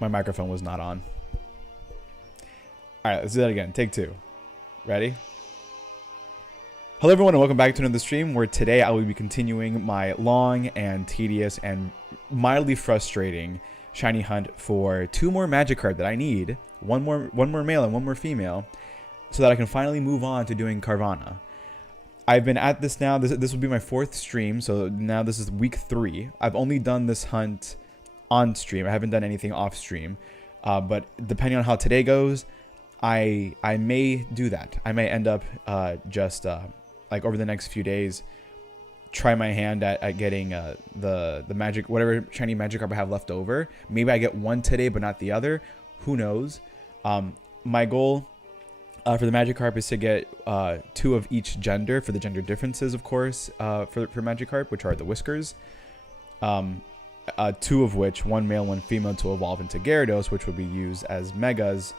My microphone was not on. All right, let's do that again. Take two. Ready? Hello everyone and welcome back to another stream where today I will be continuing my long and tedious and mildly frustrating shiny hunt for 2 more Magikarp that I need. One more male and one more female, so that I can finally move on to doing Carvanha. I've been at this now. This will be my 4th stream, so now this is week 3. I've only done this hunt on stream. I haven't done anything off stream, but depending on how today goes, I may do that. I may end up just like over the next few days, try my hand at getting the magic, whatever shiny Magikarp I have left over. Maybe I get one today, but not the other. Who knows? My goal for the Magikarp is to get 2 of each gender, for the gender differences, of course, for Magikarp, which are the Whiskers. 2 of which, 1 male, 1 female, to evolve into Gyarados, which will be used as Megas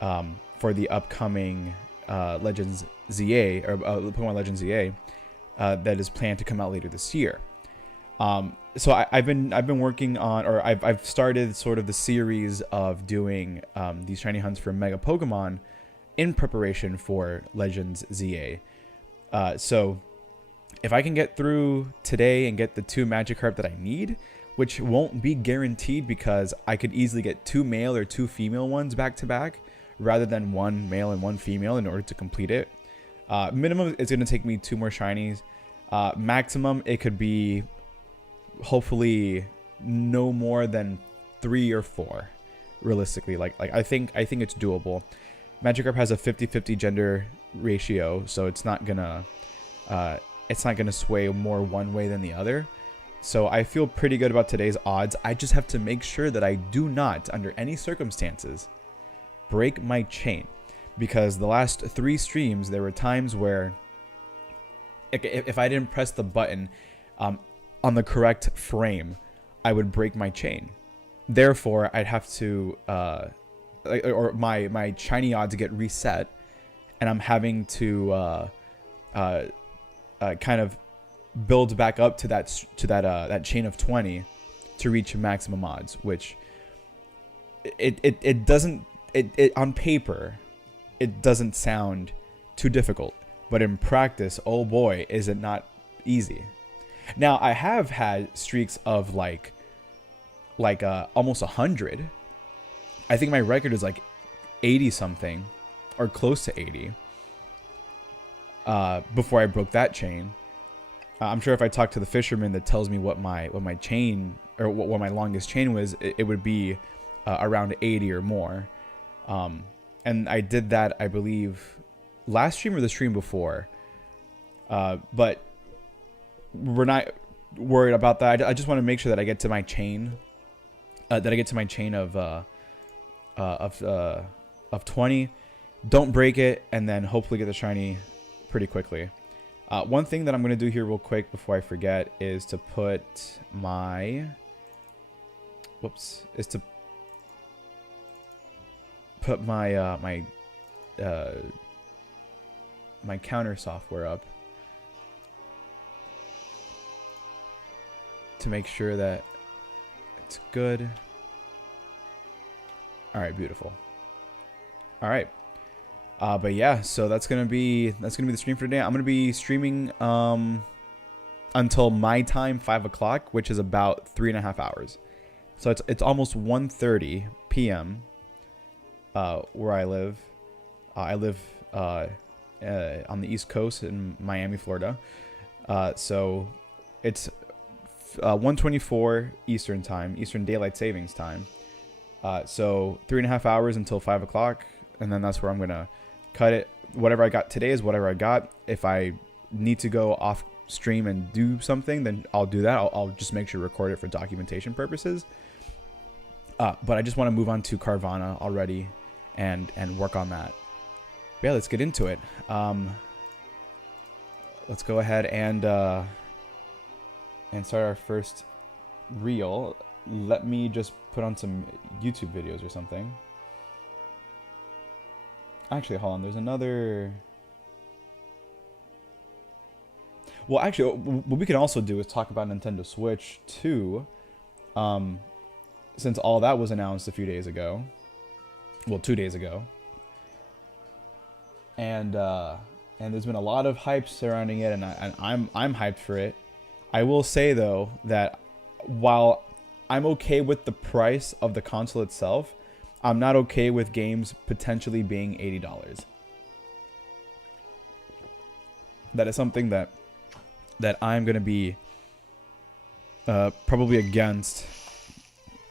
for the upcoming Legends ZA, or Pokemon Legends ZA, that is planned to come out later this year. So I've been working on, or I've started sort of the series of doing these shiny hunts for Mega Pokemon in preparation for Legends ZA. So if I can get through today and get the 2 Magikarp that I need, which won't be guaranteed because I could easily get 2 male or 2 female ones back to back, rather than 1 male and 1 female in order to complete it. Minimum, it's going to take me 2 more shinies. Maximum, it could be hopefully no more than 3 or 4, realistically. Like I think it's doable. Magikarp has a 50-50 gender ratio, so it's not gonna sway more one way than the other. So I feel pretty good about today's odds. I just have to make sure that I do not, under any circumstances, break my chain, because the last 3 streams there were times where if I didn't press the button on the correct frame, I would break my chain. Therefore, I'd have to or my shiny odds get reset, and I'm having to kind of build back up to that chain of 20 to reach maximum odds, which it doesn't. It on paper, it doesn't sound too difficult, but in practice, oh boy, is it not easy. Now, I have had streaks of like almost 100. I think my record is like 80 something, or close to 80. Before I broke that chain, I'm sure if I talk to the fisherman that tells me what my chain, or what my longest chain was, it would be around 80 or more. And I did that, I believe, last stream or the stream before. But we're not worried about that. I just want to make sure that I get to my chain, of 20. Don't break it, and then hopefully get the shiny pretty quickly. One thing that I'm going to do here real quick before I forget is to put my my counter software up to make sure that it's good. All right, beautiful. All right, but yeah, so that's gonna be the stream for today. I'm gonna be streaming until my time, 5 o'clock, which is about 3.5 hours. So it's almost 1:30 p.m. Where I live. I live on the East Coast in Miami, Florida. So it's 1:24 Eastern time, Eastern Daylight Savings time. So 3.5 hours until 5 o'clock, and then that's where I'm gonna cut it. Whatever I got today is whatever I got. If I need to go off stream and do something, then I'll do that. I'll just make sure to record it for documentation purposes. But I just want to move on to Carvanha already and work on that. But yeah, let's get into it. Let's go ahead and start our first reel. Let me just put on some YouTube videos or something. Actually, hold on. There's another. Well, actually, what we can also do is talk about Nintendo Switch too. since all that was announced a few days ago. Well, 2 days ago. And there's been a lot of hype surrounding it, and I'm hyped for it. I will say though that while I'm okay with the price of the console itself, I'm not okay with games potentially being $80. That is something that I'm gonna be probably against,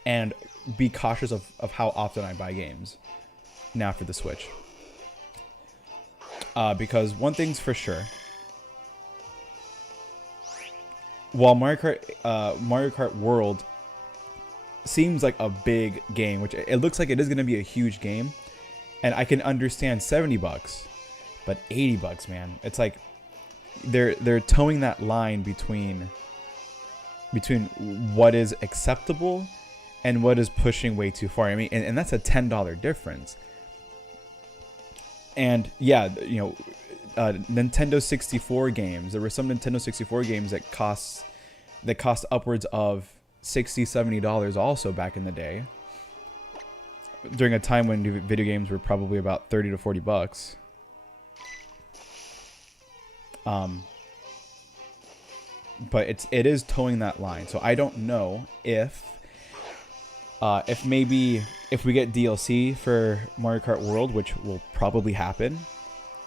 and be cautious of how often I buy games now for the Switch. Because one thing's for sure, while Mario Kart World seems like a big game, which it looks like it is going to be a huge game, and I can understand $70, but $80, man, it's like they're towing that line between what is acceptable and what is pushing way too far. I mean, and that's a $10 difference. And yeah, you know, Nintendo 64 games. There were some Nintendo 64 games that cost upwards of $60, $70 also back in the day. During a time when video games were probably about $30 to $40. But it is towing that line. So I don't know if maybe if we get DLC for Mario Kart World, which will probably happen,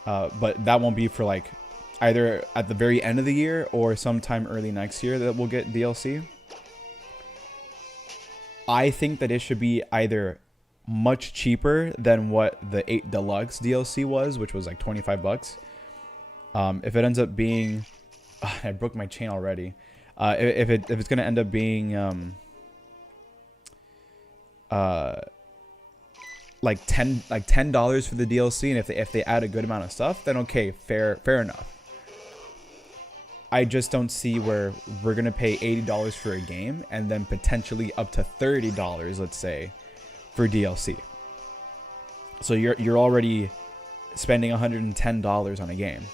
but that won't be for like either at the very end of the year or sometime early next year that we'll get DLC. I think that it should be either much cheaper than what the 8 Deluxe DLC was, which was like $25. If it ends up being, I broke my chain already. If it's gonna end up being like $10 for the DLC, and if they add a good amount of stuff, then okay, fair enough. I just don't see where we're gonna pay $80 for a game and then potentially up to $30, let's say, for DLC. So you're already spending $110 on a game.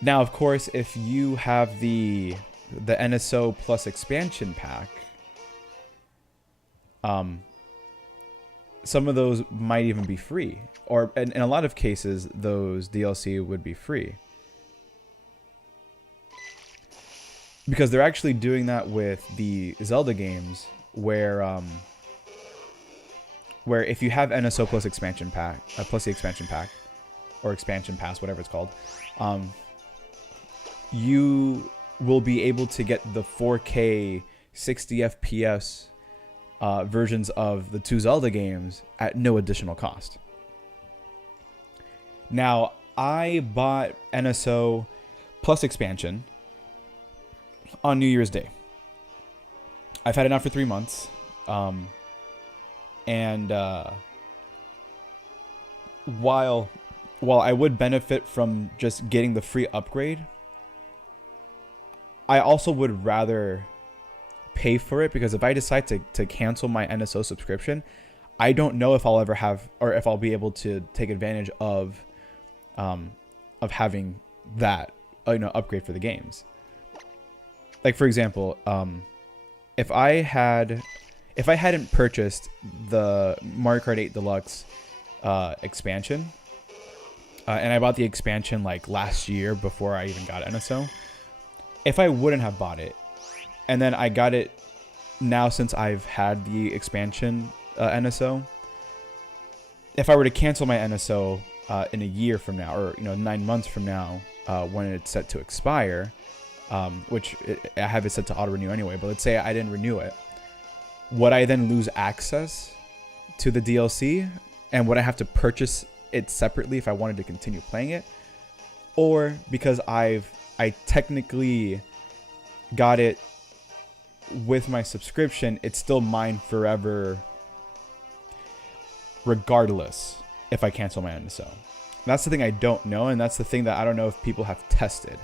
Now, of course, if you have the NSO Plus expansion pack, some of those might even be free, or in a lot of cases, those DLC would be free. Because they're actually doing that with the Zelda games, where if you have NSO Plus expansion pack, plus the expansion pack, or expansion pass, whatever it's called, you will be able to get the 4K 60 FPS versions of the 2 Zelda games at no additional cost. Now, I bought NSO Plus expansion on New Year's Day. I've had it now for 3 months. And while I would benefit from just getting the free upgrade, I also would rather pay for it, because if I decide to cancel my NSO subscription, I don't know if I'll ever have, or if I'll be able to take advantage of having that upgrade for the games. Like, for example, if I hadn't purchased the Mario Kart 8 Deluxe expansion, and I bought the expansion like last year before I even got NSO, if I wouldn't have bought it, and then I got it now since I've had the expansion NSO, if I were to cancel my NSO in a year from now, or 9 months from now, when it's set to expire, which I have it set to auto renew anyway, but let's say I didn't renew it, would I then lose access to the DLC, and would I have to purchase it separately if I wanted to continue playing it? Or because I technically got it with my subscription, it's still mine forever regardless if I cancel my NSO? That's the thing I don't know, and that's the thing that I don't know if people have tested.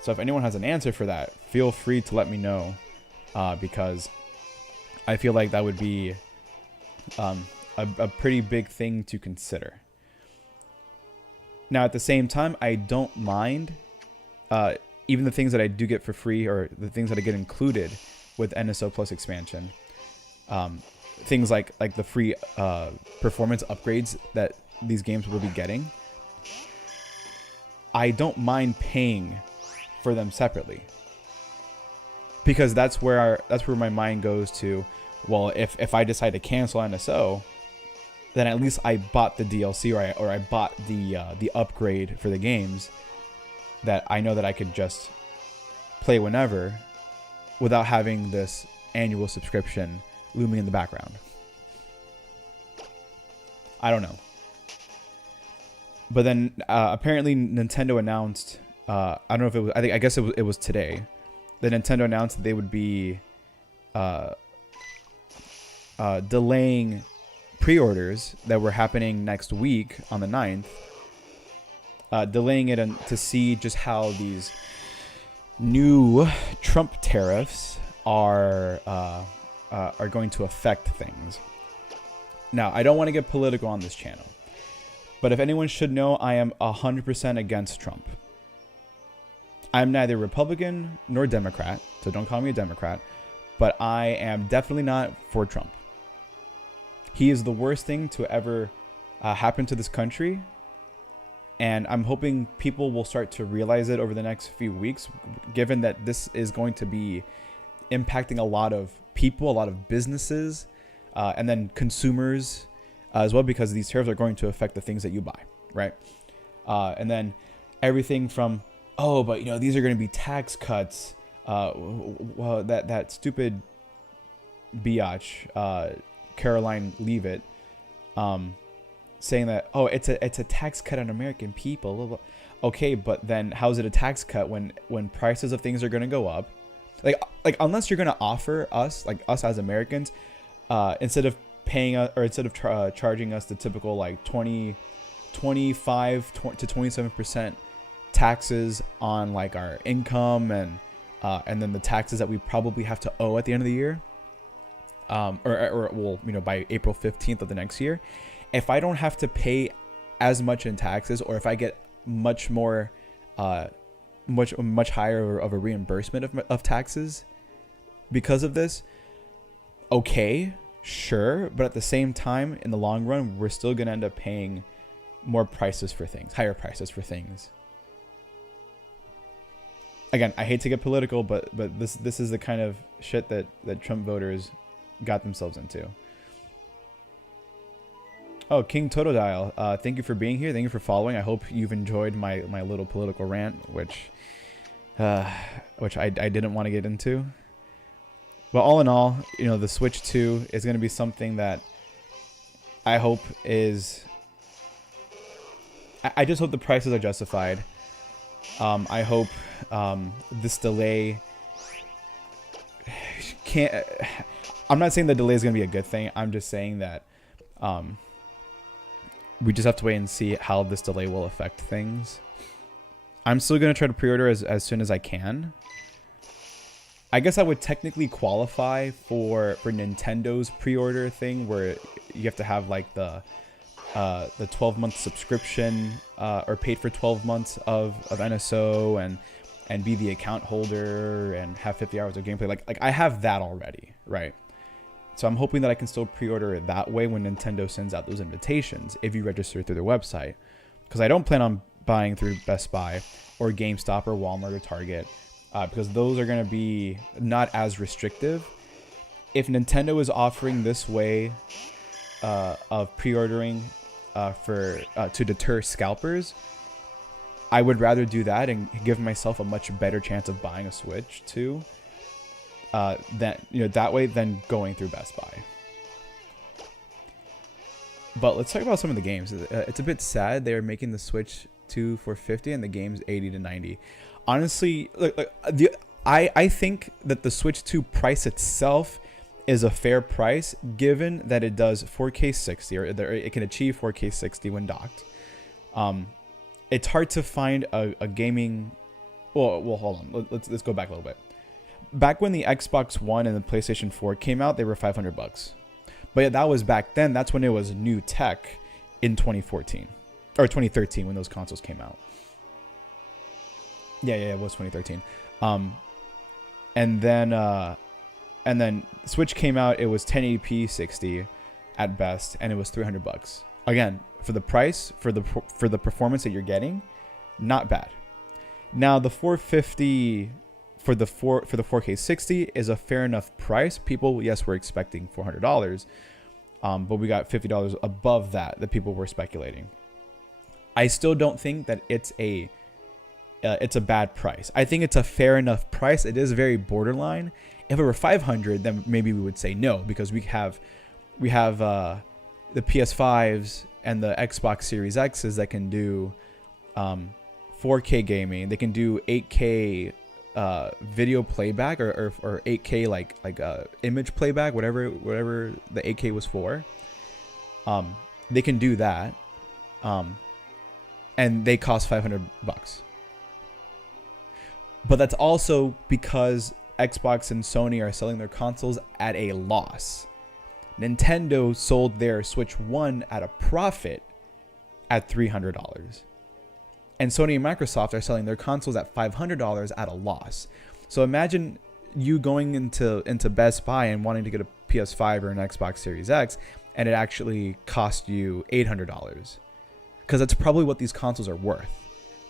So if anyone has an answer for that, feel free to let me know, because I feel like that would be a pretty big thing to consider. Now, at the same time, I don't mind even the things that I do get for free, or the things that I get included with NSO Plus expansion. things like the free performance upgrades that these games will be getting, I don't mind paying for them separately, because that's where my mind goes to. Well, if I decide to cancel NSO, then at least I bought the DLC, or I bought the upgrade for the games that I know that I could just play whenever without having this annual subscription looming in the background. I don't know. But then apparently Nintendo announced, I don't know if it was, I guess it was today, that Nintendo announced that they would be delaying pre-orders that were happening next week on the 9th, delaying it to see just how these new Trump tariffs are going to affect things. Now, I don't want to get political on this channel, but if anyone should know, I am 100% against Trump. I'm neither Republican nor Democrat, so don't call me a Democrat, but I am definitely not for Trump. He is the worst thing to ever happen to this country, and I'm hoping people will start to realize it over the next few weeks, given that this is going to be impacting a lot of people, a lot of businesses, and then consumers as well, because these tariffs are going to affect the things that you buy, right? And then everything from, oh, but these are going to be tax cuts. Well, that stupid biatch, Caroline Leavitt, saying that, oh, it's a tax cut on American people. Blah, blah. Okay, but then how's it a tax cut when prices of things are going to go up? Like unless you're going to offer us, like us as Americans, instead of paying us, or instead of charging us the typical like 25 to 27% taxes on like our income, and then the taxes that we probably have to owe at the end of the year, or by April 15th of the next year. If I don't have to pay as much in taxes, or if I get much more, much higher of a reimbursement of taxes because of this, okay, sure. But at the same time, in the long run, we're still going to end up paying more prices for things, higher prices for things. Again, I hate to get political, but this is the kind of shit that Trump voters got themselves into. Oh, King Totodile, thank you for being here. Thank you for following. I hope you've enjoyed my little political rant, which I didn't want to get into. But all in all, the Switch 2 is going to be something that I hope is... I just hope the prices are justified. I hope this delay can't... I'm not saying the delay is going to be a good thing. I'm just saying that we just have to wait and see how this delay will affect things. I'm still going to try to pre-order as soon as I can. I guess I would technically qualify for Nintendo's pre-order thing, where you have to have like the 12-month subscription, or paid for 12 months of NSO, and be the account holder and have 50 hours of gameplay. Like I have that already, right? So I'm hoping that I can still pre-order it that way when Nintendo sends out those invitations, if you register through their website. Because I don't plan on buying through Best Buy or GameStop or Walmart or Target, because those are going to be not as restrictive. If Nintendo is offering this way of pre-ordering to deter scalpers, I would rather do that and give myself a much better chance of buying a Switch 2. That way than going through Best Buy. But let's talk about some of the games. It's a bit sad they are making the Switch 2 for $50 and the game's $80 to $90. Honestly, I think that the Switch 2 price itself is a fair price, given that it does 4K 60, or it can achieve 4K 60 when docked. It's hard to find a gaming... Well, hold on. Let's go back a little bit. Back when the Xbox One and the PlayStation 4 came out, they were $500. But yeah, that was back then. That's when it was new tech in 2014 or 2013 when those consoles came out. Yeah, it was 2013. And then And then Switch came out, it was 1080p 60 at best, and it was $300. Again, for the price, for the performance that you're getting, not bad. Now the 450 for the 4K 60 is a fair enough price. People, yes, were expecting $400, but we got $50 above that people were speculating. I still don't think that it's a bad price. I think it's a fair enough price. It is very borderline. If it were $500, then maybe we would say no, because we have the PS5s and the Xbox Series X's that can do 4K gaming. They can do 8K video playback or 8K like image playback, whatever the 8K was for. They can do that, and they cost $500. But that's also because Xbox and Sony are selling their consoles at a loss. Nintendo sold their Switch 1 at a profit at $300. And Sony and Microsoft are selling their consoles at $500 at a loss. So imagine you going into Best Buy and wanting to get a PS5 or an Xbox Series X, and it actually cost you $800. Because that's probably what these consoles are worth.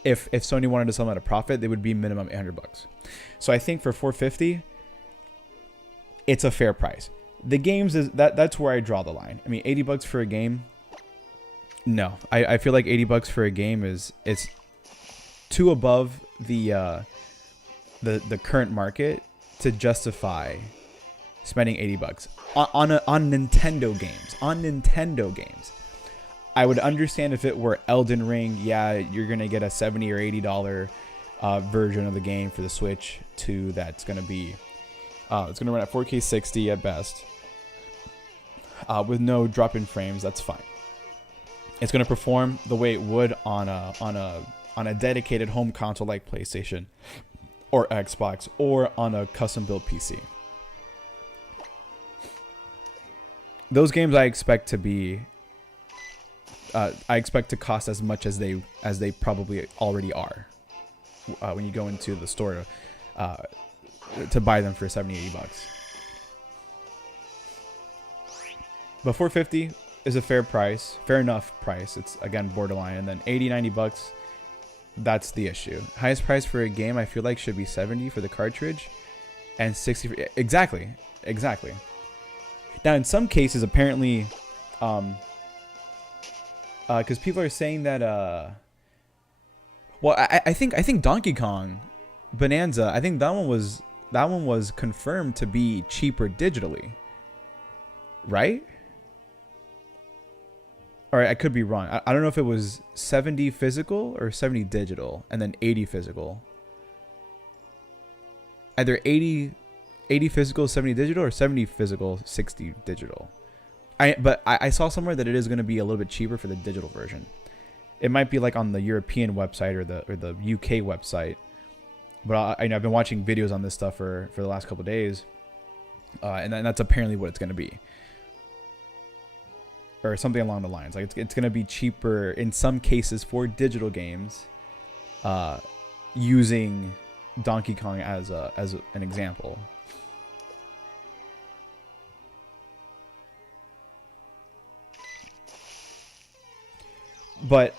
If Sony wanted to sell them at a profit, they would be minimum $800. So I think for $450, it's a fair price. The games that's where I draw the line. I mean, $80 for a game. No, I feel like $80 for a game is too above the current market to justify spending $80 on Nintendo games. On Nintendo games. I would understand if it were Elden Ring. Yeah, you're gonna get a $70 or $80 version of the game for the Switch 2. That's gonna be it's gonna run at 4K 60 at best, with no drop-in frames. That's fine. It's gonna perform the way it would on a dedicated home console like PlayStation or Xbox, or on a custom-built PC. Those games I expect to be. I expect to cost as much as they probably already are when you go into the store to buy them for $70-$80. But $450 is a fair price, fair enough price. It's again borderline, and then $80-$90, that's the issue. Highest price for a game I feel like should be $70 for the cartridge, and $60 for, exactly. Now in some cases apparently. Because people are saying that, well, I think Donkey Kong Bonanza, I think that one was confirmed to be cheaper digitally, right? Or I could be wrong. I don't know if it was 70 physical or 70 digital, and then 80 physical. Either 80 physical, 70 digital, or 70 physical, 60 digital. But I saw somewhere that it is going to be a little bit cheaper for the digital version. It might be like on the European website or the UK website. But I've been watching videos on this stuff for the last couple of days, and that's apparently what it's going to be, or something along the lines. Like it's going to be cheaper in some cases for digital games, using Donkey Kong as an example. But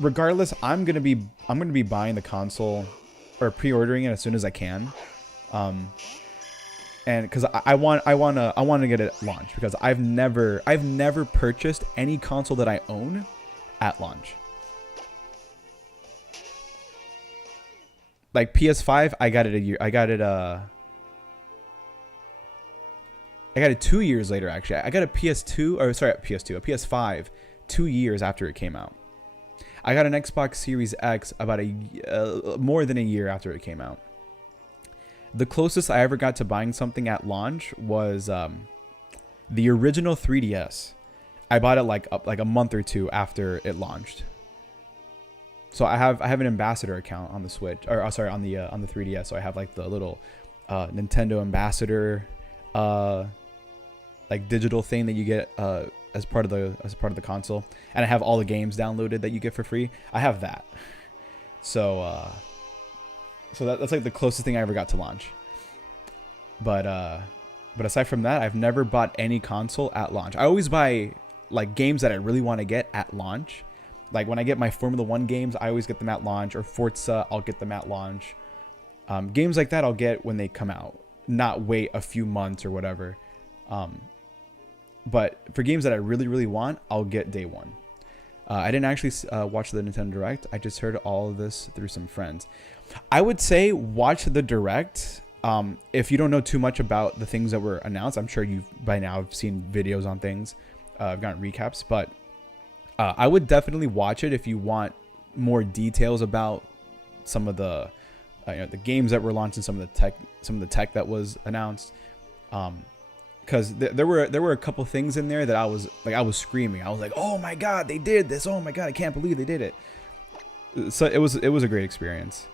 regardless, I'm gonna be buying the console or pre-ordering it as soon as I can, and because I want to get it at launch, because I've never purchased any console that I own at launch. Like PS5, I got it 2 years later. Actually, I got a PS5 2 years after it came out. I got an Xbox Series X about more than a year after it came out. The closest I ever got to buying something at launch was the original 3DS. I bought it like a month or two after it launched. So I have an ambassador account on the Switch, or sorry, on the 3DS. So I have like the little Nintendo ambassador like digital thing that you get as part of the console, and I have all the games downloaded that you get for free. I have that. So that's like the closest thing I ever got to launch. But But aside from that, I've never bought any console at launch. I always buy like games that I really want to get at launch. Like when I get my Formula 1 games, I always get them at launch, or Forza, I'll get them at launch. Games like that I'll get when they come out, not wait a few months or whatever. But for games that I really, really want, I'll get day one. I didn't actually watch the Nintendo Direct. I just heard all of this through some friends. I would say watch the Direct. If you don't know too much about the things that were announced, I'm sure you've by now have seen videos on things. I've gotten recaps, but I would definitely watch it if you want more details about some of the the games that were launched and some of the tech that was announced. Because there were a couple things in there that I was screaming. I was like, oh my god, they did this! Oh my god, I can't believe they did it. So it was a great experience.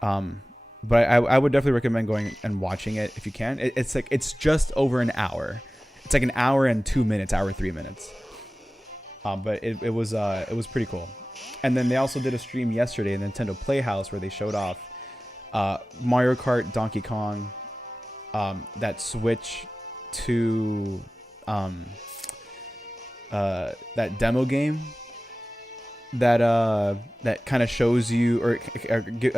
But I would definitely recommend going and watching it if you can. It's just over an hour. It's like an hour and 2 minutes, hour 3 minutes. But it was pretty cool. And then they also did a stream yesterday in Nintendo Playhouse where they showed off Mario Kart, Donkey Kong, that switch to that demo game that kind of shows you or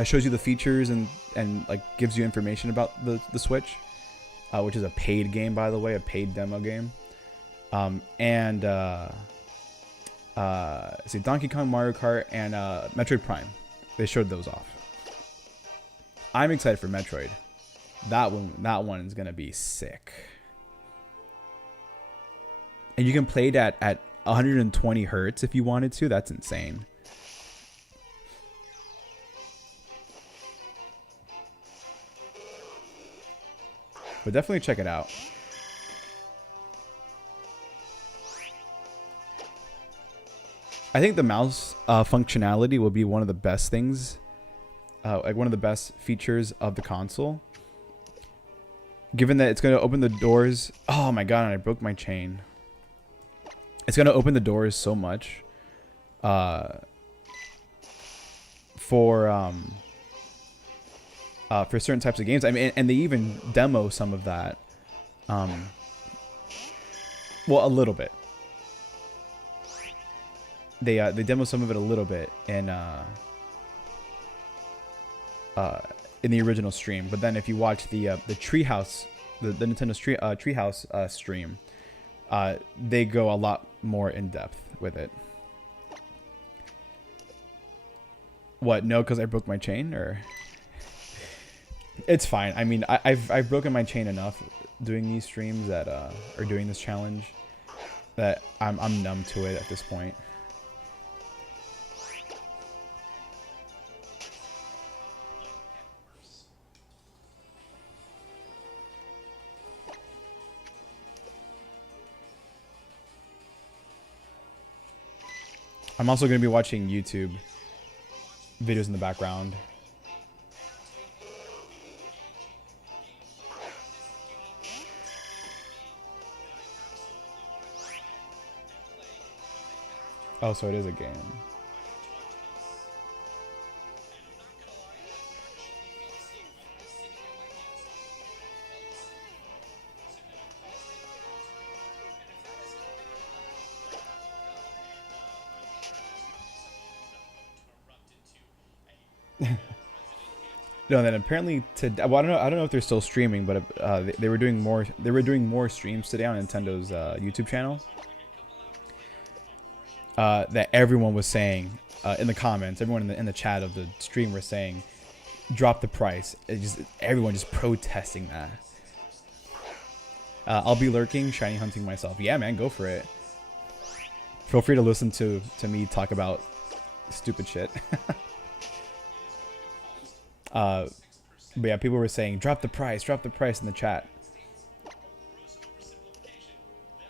shows you the features and like gives you information about the Switch, which is a paid game, by the way, a paid demo game. See, Donkey Kong, Mario Kart, and Metroid Prime. They showed those off. I'm excited for Metroid. That one is gonna be sick. And you can play it at 120 hertz if you wanted to. That's insane. But definitely check it out. I think the mouse functionality will be one of the best things, like one of the best features of the console. Given that it's going to open the doors. Oh my god, I broke my chain. It's going to open the doors so much for certain types of games. I mean, and they even demo some of that. Well, a little bit. They demo some of it a little bit in the original stream, but then if you watch the Treehouse, the Nintendo Treehouse stream, they go a lot more in depth with it. What? No, because I broke my chain, or it's fine. I mean, I've broken my chain enough doing these streams that or doing this challenge that I'm numb to it at this point. I'm also going to be watching YouTube videos in the background. Oh, so it is a game. No, then apparently well, I don't know if they're still streaming, but they were doing more streams today on Nintendo's YouTube channel. That everyone was saying in the comments, everyone in the chat of the stream were saying, drop the price. Everyone just protesting that. I'll be lurking, shiny hunting myself. Yeah, man, go for it. Feel free to listen to me talk about stupid shit. But yeah, people were saying, drop the price in the chat.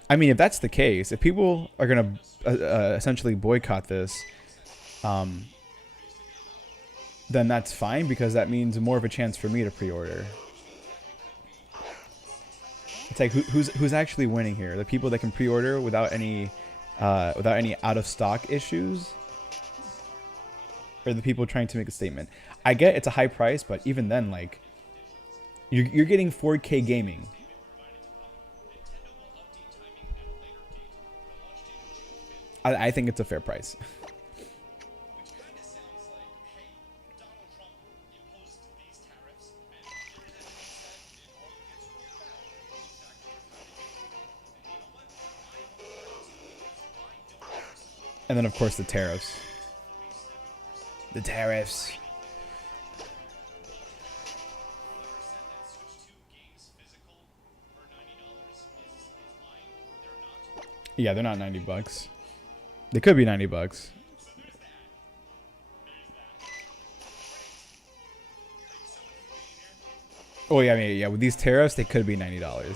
I mean, if that's the case, if people are going to essentially boycott this, then that's fine, because that means more of a chance for me to pre-order. It's like, who's actually winning here? The people that can pre-order without any out of stock issues, or the people trying to make a statement? I get it's a high price, but even then, like, You're getting 4K gaming. I think it's a fair price. And then, of course, the tariffs. The tariffs. Yeah, they're not $90. They could be $90. Oh yeah, I mean, yeah. With these tariffs, they could be $90.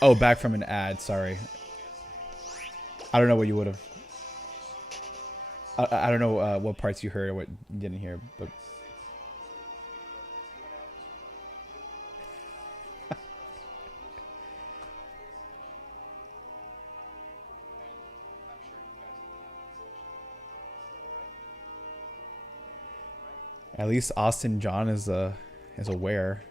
Oh, back from an ad. Sorry. I don't know what you would have. I don't know what parts you heard or what you didn't hear, but. At least Austin John is aware.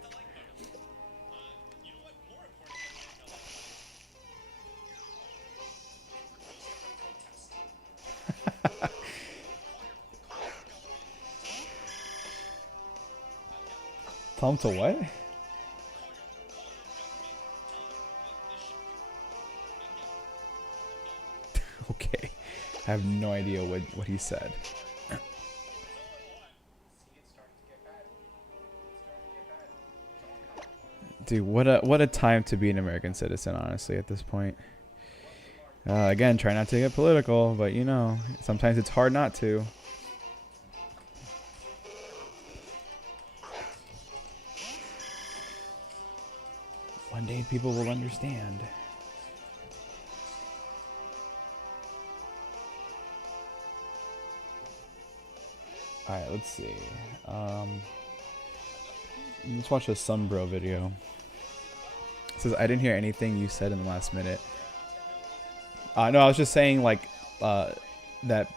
Tell him to what? Okay. I have no idea what he said. Dude, what a time to be an American citizen, honestly, at this point. Again, try not to get political, but you know, sometimes it's hard not to. One day people will understand. Alright, let's see. Let's watch a Sunbro video. It says, I didn't hear anything you said in the last minute. No, I was just saying, like, that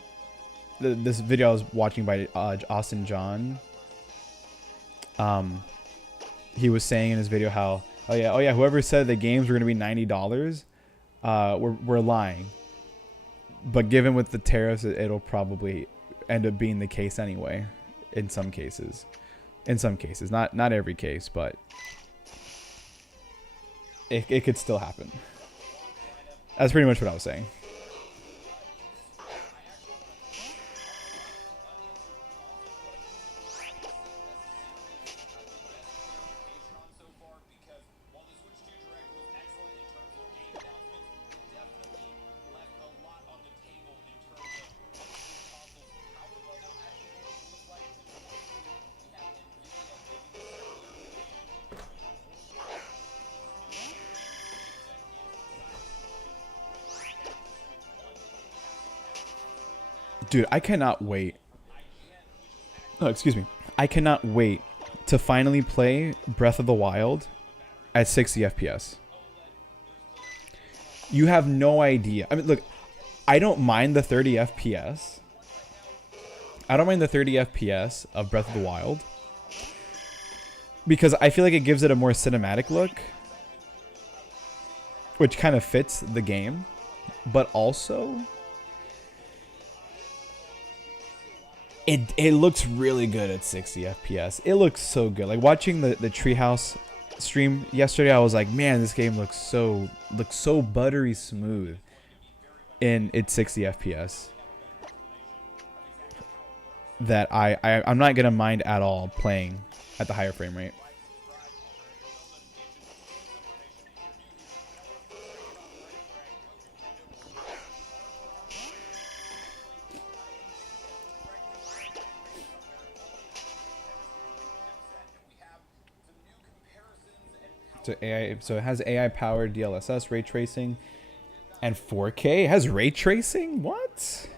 this video I was watching by Austin John. He was saying in his video how, oh yeah, whoever said the games were gonna be $90, we're lying. But given with the tariffs, it'll probably end up being the case anyway. In some cases, not every case, but it could still happen. That's pretty much what I was saying. Dude, I cannot wait. Oh, excuse me. I cannot wait to finally play Breath of the Wild at 60 FPS. You have no idea. I mean, look, I don't mind the 30 FPS. I don't mind the 30 FPS of Breath of the Wild because I feel like it gives it a more cinematic look, which kind of fits the game, but also it looks really good at 60 FPS. It looks so good. Like watching the Treehouse stream yesterday, I was like, man, this game looks so buttery smooth in its 60 FPS. That I'm not gonna mind at all playing at the higher frame rate. So it has AI powered DLSS ray tracing and 4K. It has ray tracing? What?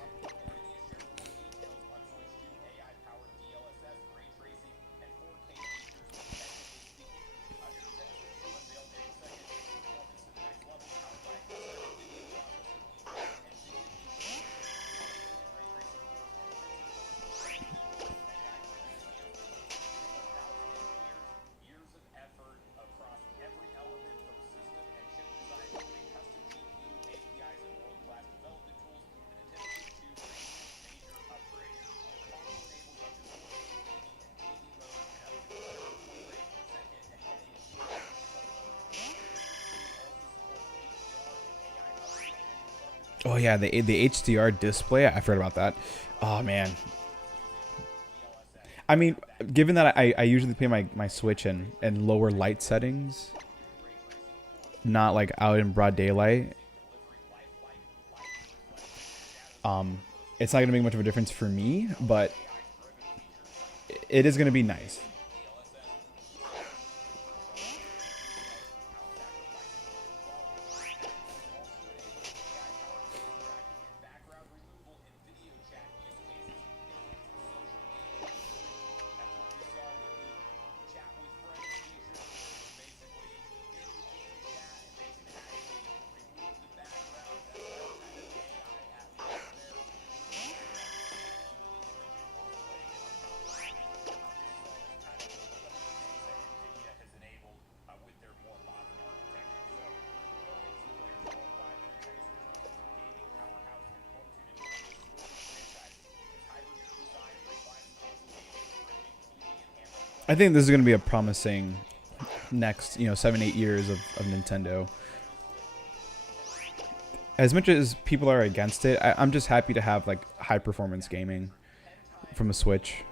Oh yeah, the HDR display. I forgot about that. Oh man. I mean, given that I usually play my Switch in lower light settings, not like out in broad daylight, it's not gonna make much of a difference for me, but it is gonna be nice. I think this is going to be a promising next, 7, 8 years of Nintendo. As much as people are against it, I'm just happy to have like high performance gaming from a Switch.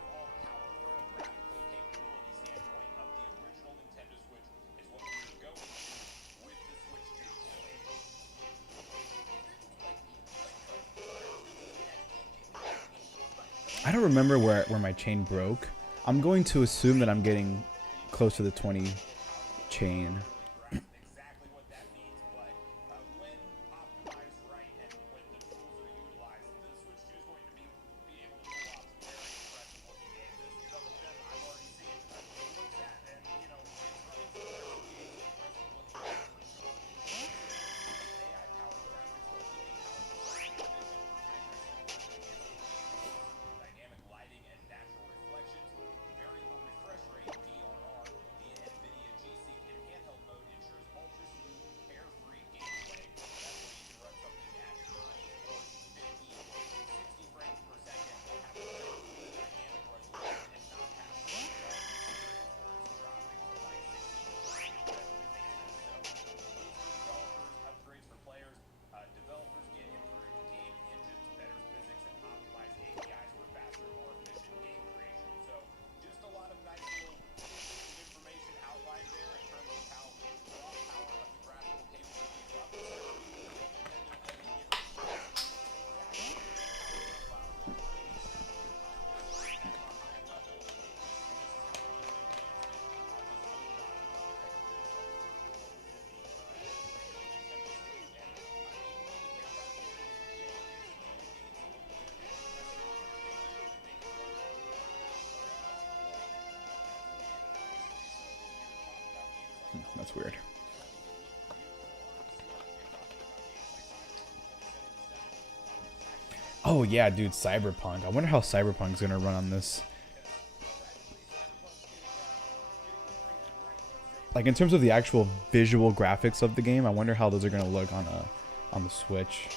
I don't remember where my chain broke. I'm going to assume that I'm getting close to the 20 chain. That's weird. Oh yeah, dude, Cyberpunk. I wonder how Cyberpunk's gonna run on this. Like in terms of the actual visual graphics of the game, I wonder how those are gonna look on the Switch.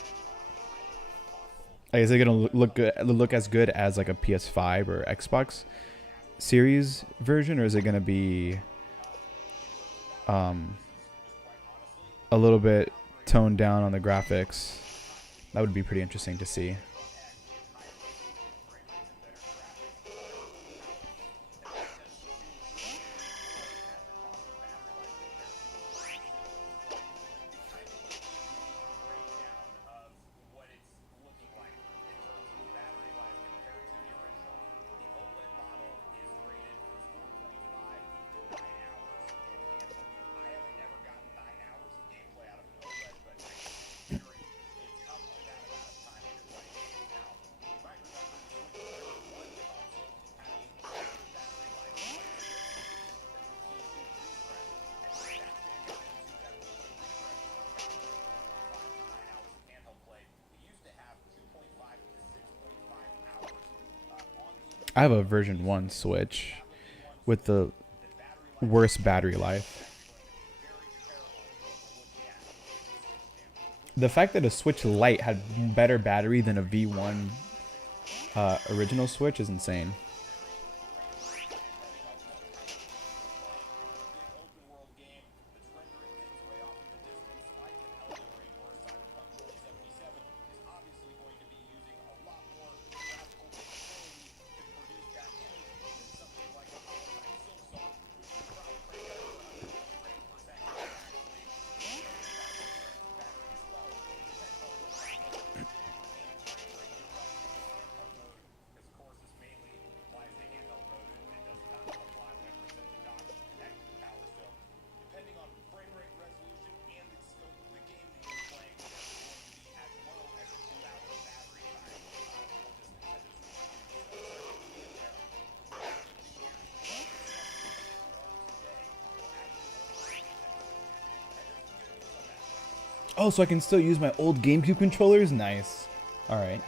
Like, is it gonna look as good as like a PS5 or Xbox Series version, or is it gonna be a little bit toned down on the graphics? That would be pretty interesting to see. I have a version 1 Switch with the worst battery life. The fact that a Switch Lite had better battery than a V1 original Switch is insane. Oh, so I can still use my old GameCube controllers? Nice. All right.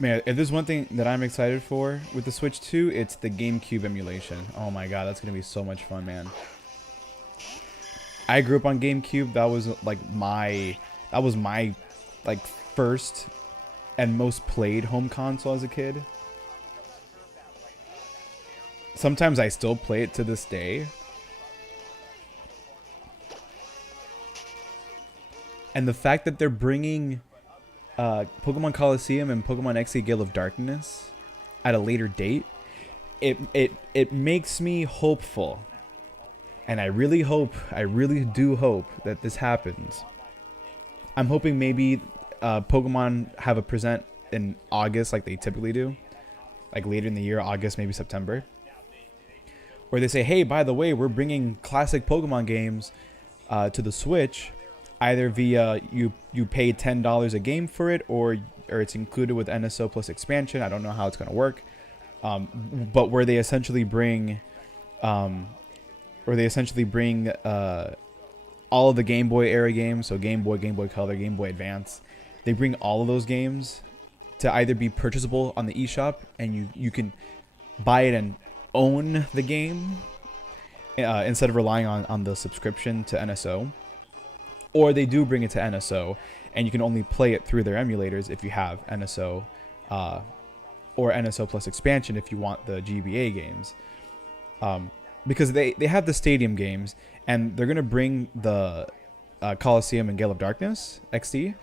Man, if there's one thing that I'm excited for with the Switch 2, it's the GameCube emulation. Oh my god, that's gonna be so much fun, man. I grew up on GameCube. That was my like first and most played home console as a kid. Sometimes I still play it to this day. And the fact that they're bringing Pokemon Coliseum and Pokemon XD Gale of Darkness at a later date, it makes me hopeful. And I really do hope that this happens. I'm hoping maybe Pokemon have a present in August like they typically do. Like later in the year, August, maybe September. Where they say, hey, by the way, we're bringing classic Pokemon games to the Switch. Either via you pay $10 a game for it, or it's included with NSO plus expansion. I don't know how it's going to work. But where they essentially bring... all of the Game Boy era games, so Game Boy, Game Boy Color, Game Boy Advance, they bring all of those games to either be purchasable on the eShop, and you can buy it and own the game instead of relying on the subscription to NSO, or they do bring it to NSO, and you can only play it through their emulators if you have NSO, or NSO plus expansion if you want the GBA games. Because they have the stadium games, and they're going to bring the Coliseum and Gale of Darkness XD.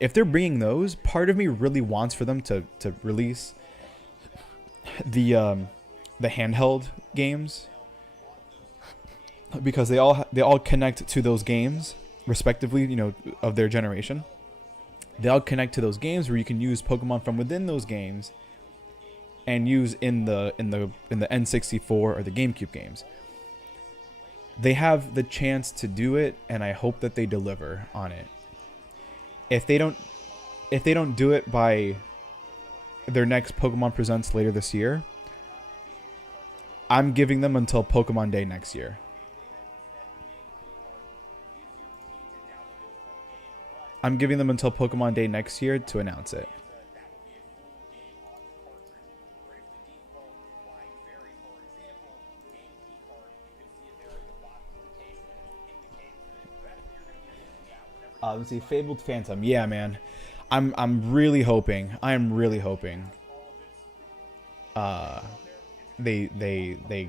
If they're bringing those, part of me really wants for them to release the handheld games, because they all connect to those games respectively, you know, of their generation. They all connect to those games where you can use Pokemon from within those games and use in the N64 or the GameCube games. They have the chance to do it, and I hope that they deliver on it. If they don't do it by their next Pokemon Presents later this year, I'm giving them until Pokemon Day next year. I'm giving them until Pokemon Day next year to announce it. Let's see, Fabled Phantom. Yeah, man. I'm really hoping. They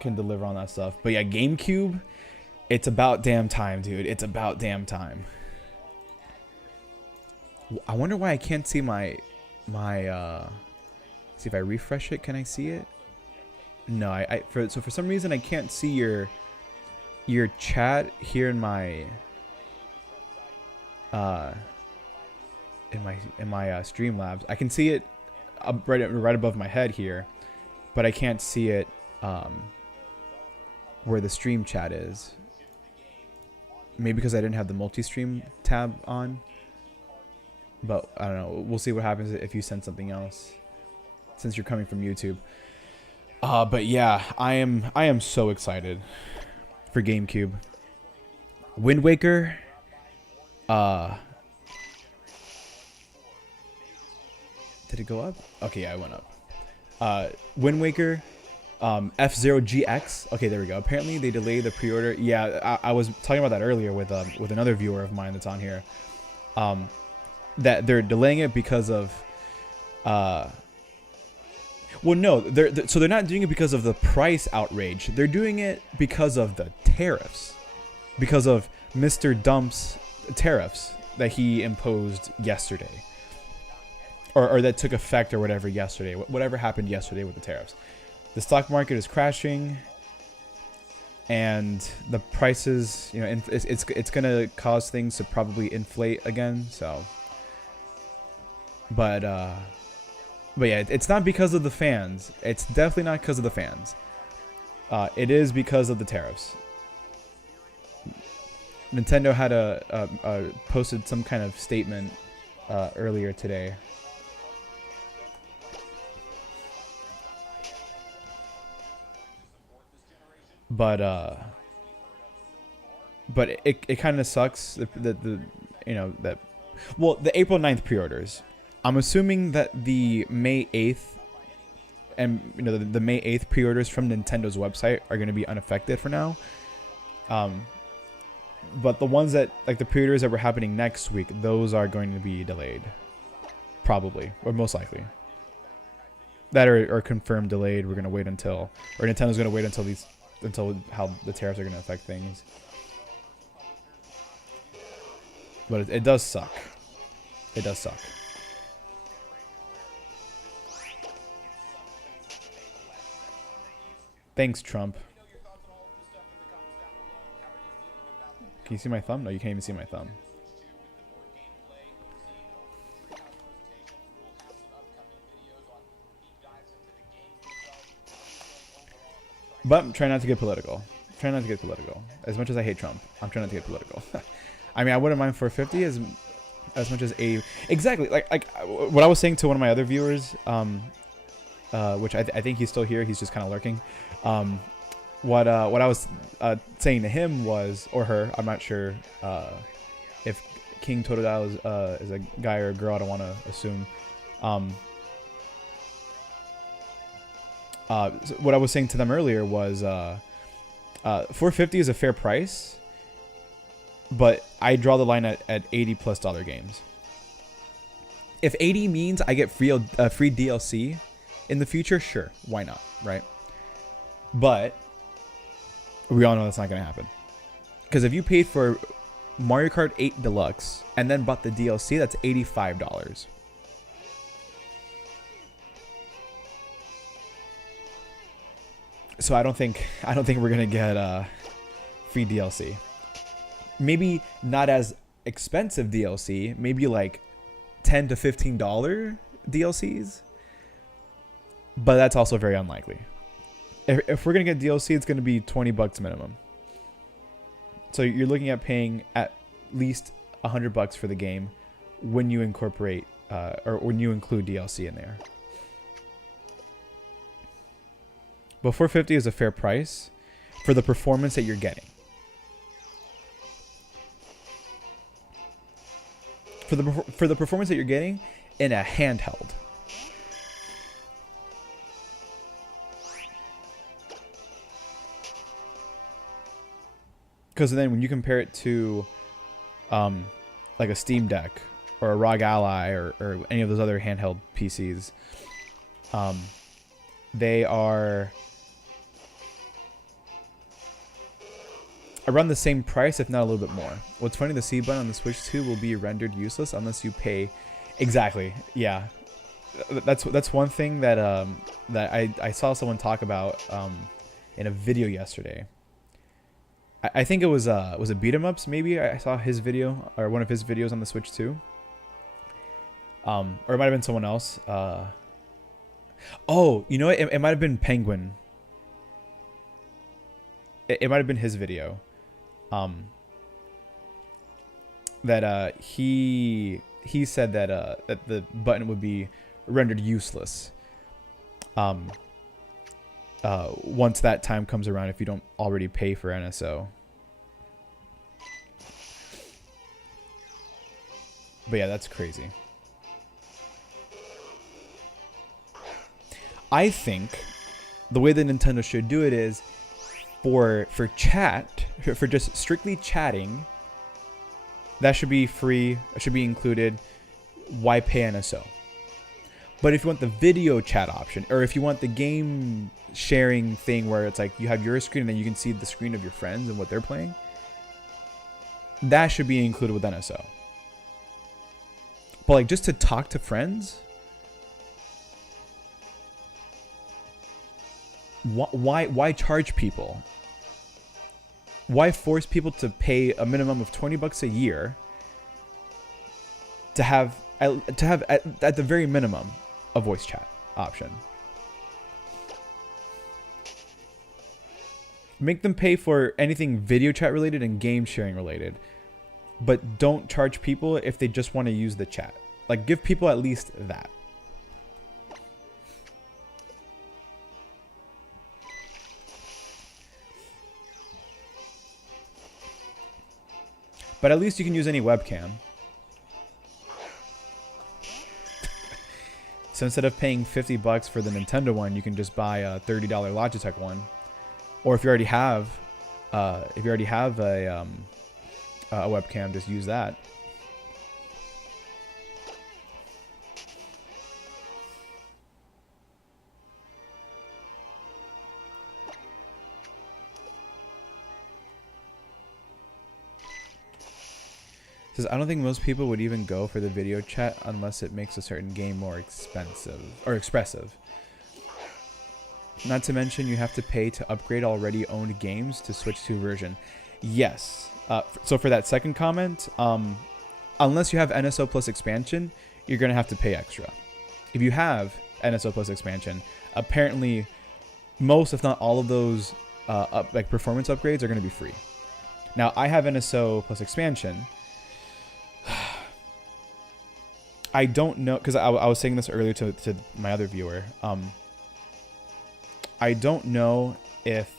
can deliver on that stuff. But yeah, GameCube, it's about damn time, dude. It's about damn time. I wonder why I can't see my see if I refresh it, can I see it? No, for some reason I can't see your chat here in my Streamlabs. I can see it right above my head here, but I can't see it where the stream chat is. Maybe because I didn't have the multi-stream tab on. But I don't know. We'll see what happens if you send something else, since you're coming from YouTube. But yeah, I am so excited for GameCube. Wind Waker. Did it go up? Okay, yeah, it went up. Wind Waker, F-Zero GX. Okay, there we go. Apparently they delayed the pre-order. Yeah, I was talking about that earlier with another viewer of mine that's on here. That they're delaying it because of well, no, so they're not doing it because of the price outrage. They're doing it because of the tariffs, because of Mr. Dump's tariffs that he imposed yesterday, or that took effect or whatever yesterday. Whatever happened yesterday with the tariffs. The stock market is crashing, and the prices, you know, it's gonna cause things to probably inflate again. So But yeah, it's not because of the fans. It's definitely not because of the fans. It is because of the tariffs. Nintendo had posted some kind of statement earlier today. But it kind of sucks the you know that, well, the April 9th pre-orders. I'm assuming that the May 8th and the May 8th pre-orders from Nintendo's website are going to be unaffected for now. But the ones that, like the pre-orders that were happening next week, those are going to be delayed, probably, or most likely. That are confirmed delayed. We're going to wait until, or Nintendo's going to wait until how the tariffs are going to affect things. But it does suck. It does suck. Thanks, Trump. Can you see my thumb? No, you can't even see my thumb. But I'm trying not to get political. As much as I hate Trump, I'm trying not to get political. I mean, I wouldn't mind 450 as much as a... Exactly. Like what I was saying to one of my other viewers, which I think he's still here. He's just kind of lurking. What I was saying to him was, or her, I'm not sure if King Totodile is a guy or a girl. I don't want to assume. So what I was saying to them earlier was 450 is a fair price, but I draw the line at $80+ games. If 80 means I get free DLC in the future, sure, why not, right? But we all know that's not going to happen. Because if you paid for Mario Kart 8 Deluxe and then bought the DLC, that's $85. So I don't think we're going to get free DLC. Maybe not as expensive DLC, maybe like $10 to $15 DLCs. But that's also very unlikely. If we're going to get DLC, it's going to be $20 minimum. So you're looking at paying at least $100 for the game when you incorporate or when you include DLC in there. But $450 is a fair price for the performance that you're getting. For the performance that you're getting in a handheld. Because then when you compare it to like a Steam Deck or a ROG Ally or any of those other handheld PCs, they are around the same price, if not a little bit more. What's funny, the C button on the Switch 2 will be rendered useless unless you pay. Exactly. Yeah. That's one thing that I saw someone talk about in a video yesterday. I think it was a beat 'em ups, maybe. I saw his video or one of his videos on the Switch 2. Or it might have been someone else. Oh, you know what? It might have been Penguin. It might have been his video. That he said that that the button would be rendered useless. Once that time comes around, if you don't already pay for NSO. But yeah, that's crazy. I think the way that Nintendo should do it is for chat, for just strictly chatting, that should be free, it should be included. Why pay NSO? But if you want the video chat option, or if you want the game sharing thing where it's like you have your screen and then you can see the screen of your friends and what they're playing, that should be included with NSO. But like just to talk to friends, why charge people? Why force people to pay a minimum of $20 a year to have to have at the very minimum a voice chat option. Make them pay for anything video chat related and game sharing related, but don't charge people if they just want to use the chat. Like, give people at least that. But at least you can use any webcam. So instead of paying $50 for the Nintendo one, you can just buy a $30 Logitech one. Or if you already have, a webcam, just use that. Says, I don't think most people would even go for the video chat unless it makes a certain game more expensive or expressive. Not to mention you have to pay to upgrade already owned games to Switch 2 version. Yes. So for that second comment, unless you have NSO Plus expansion, you're going to have to pay extra. If you have NSO Plus expansion, apparently most, if not all of those like performance upgrades are going to be free. Now, I have NSO Plus expansion. I don't know, because I was saying this earlier to my other viewer. I don't know if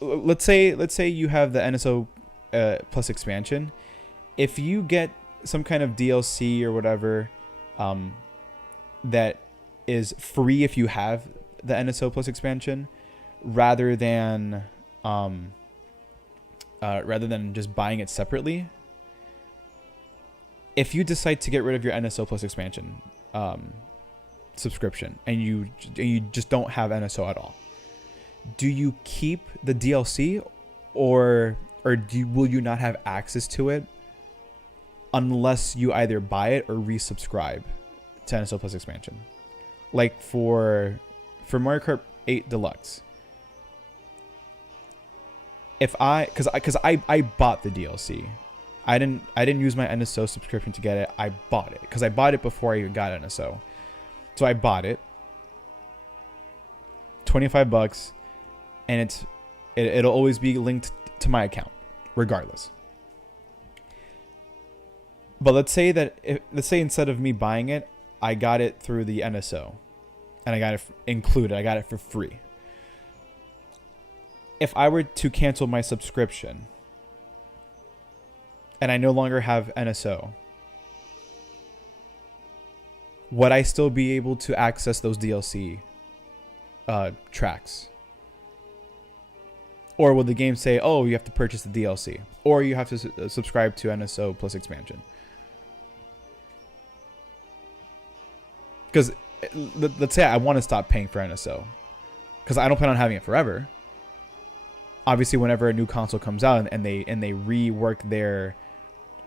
let's say you have the NSO Plus expansion. If you get some kind of DLC or whatever that is free if you have the NSO Plus expansion, rather than just buying it separately. If you decide to get rid of your NSO Plus expansion subscription and you just don't have NSO at all, do you keep the DLC or will you not have access to it unless you either buy it or resubscribe to NSO Plus expansion? Like for Mario Kart 8 Deluxe, because I bought the DLC. I didn't use my NSO subscription to get it. I bought it because I bought it before I even got NSO. So I bought it. $25, and it'll always be linked to my account, regardless. But let's say instead of me buying it, I got it through the NSO, and I got it included. I got it for free. If I were to cancel my subscription and I no longer have NSO, would I still be able to access those DLC tracks? Or will the game say, oh, you have to purchase the DLC, or you have to subscribe to NSO Plus expansion? Because let's say I want to stop paying for NSO, because I don't plan on having it forever. Obviously, whenever a new console comes out and they rework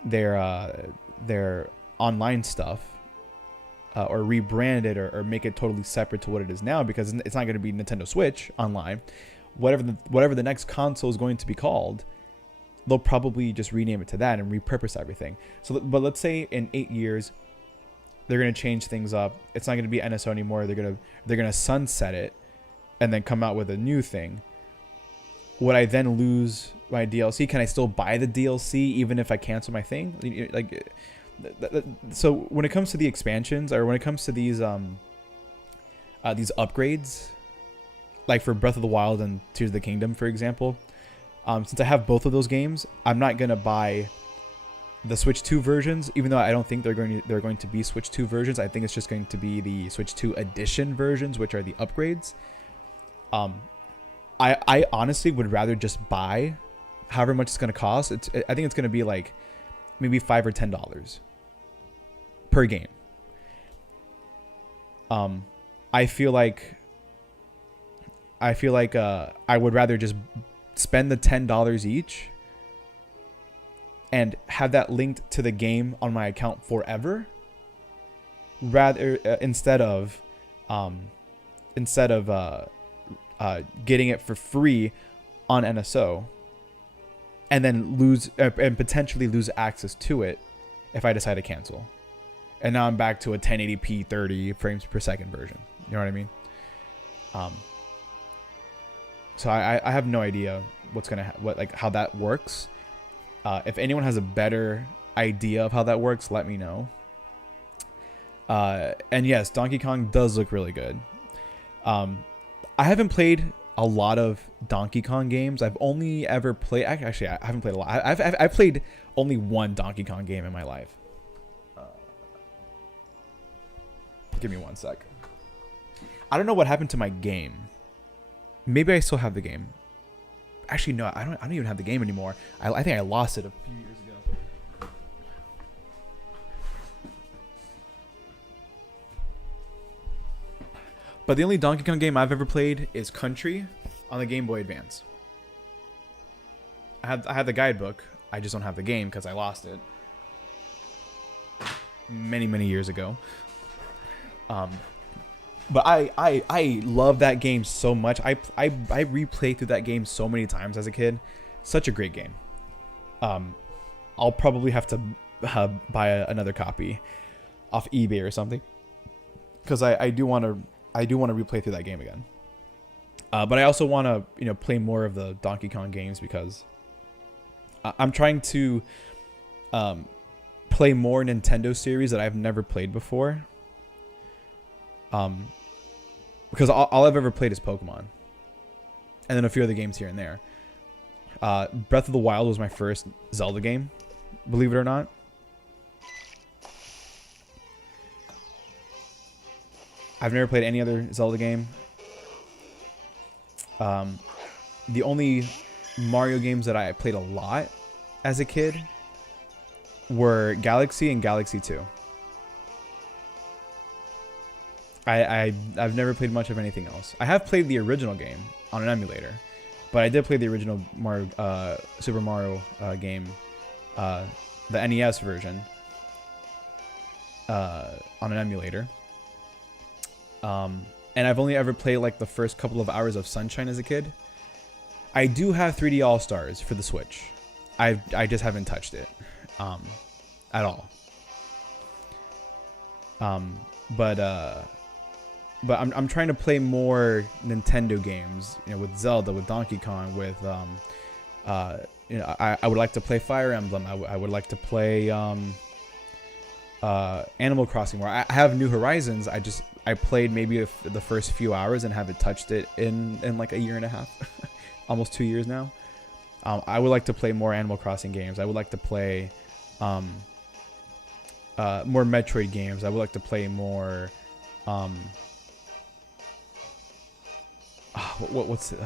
their online stuff, or rebrand it or make it totally separate to what it is now, because it's not going to be Nintendo Switch Online. Whatever the next console is going to be called, they'll probably just rename it to that and repurpose everything. So, but let's say in 8 years, they're going to change things up. It's not going to be NSO anymore. They're gonna sunset it and then come out with a new thing. Would I then lose my DLC? Can I still buy the DLC even if I cancel my thing? Like, so when it comes to the expansions, or when it comes to these upgrades, like for Breath of the Wild and Tears of the Kingdom, for example, since I have both of those games, I'm not gonna buy the Switch 2 versions, even though I don't think they're going to be Switch 2 versions. I think it's just going to be the Switch 2 Edition versions, which are the upgrades. I honestly would rather just buy however much it's going to cost. I think it's going to be like maybe $5 or $10 per game. I feel like I would rather just spend the $10 each and have that linked to the game on my account forever, rather instead of getting it for free on NSO and then potentially lose access to it if I decide to cancel. And now I'm back to a 1080p 30 frames per second version. You know what I mean? So I have no idea what's gonna how that works. If anyone has a better idea of how that works, let me know. And yes, Donkey Kong does look really good. I haven't played a lot of Donkey Kong games. I've only ever played. Actually, I haven't played a lot. I've played only one Donkey Kong game in my life. Give me one sec. I don't know what happened to my game. Maybe I still have the game. Actually, no, I don't even have the game anymore. I think I lost it a few years ago. But the only Donkey Kong game I've ever played is Country on the Game Boy Advance. I have the guidebook. I just don't have the game because I lost it many years ago. But I love that game so much. I replayed through that game so many times as a kid. Such a great game. I'll probably have to buy another copy off eBay or something, because I do want to replay through that game again. But I also want to play more of the Donkey Kong games, because I'm trying to play more Nintendo series that I've never played before. Because all I've ever played is Pokemon, and then a few other games here and there. Breath of the Wild was my first Zelda game, believe it or not. I've never played any other Zelda game. The only Mario games that I played a lot as a kid were Galaxy and Galaxy 2. I've never played much of anything else. I have played the original game on an emulator, but I did play the original Super Mario game, the NES version, on an emulator. And I've only ever played like the first couple of hours of Sunshine as a kid. I do have 3D All Stars for the Switch. I just haven't touched it at all. But I'm trying to play more Nintendo games, with Zelda, with Donkey Kong, with I would like to play Fire Emblem. I would like to play Animal Crossing more. I have New Horizons. I played maybe the first few hours and haven't touched it in like a year and a half, almost 2 years now. I would like to play more Animal Crossing games. I would like to play more Metroid games. I would like to play more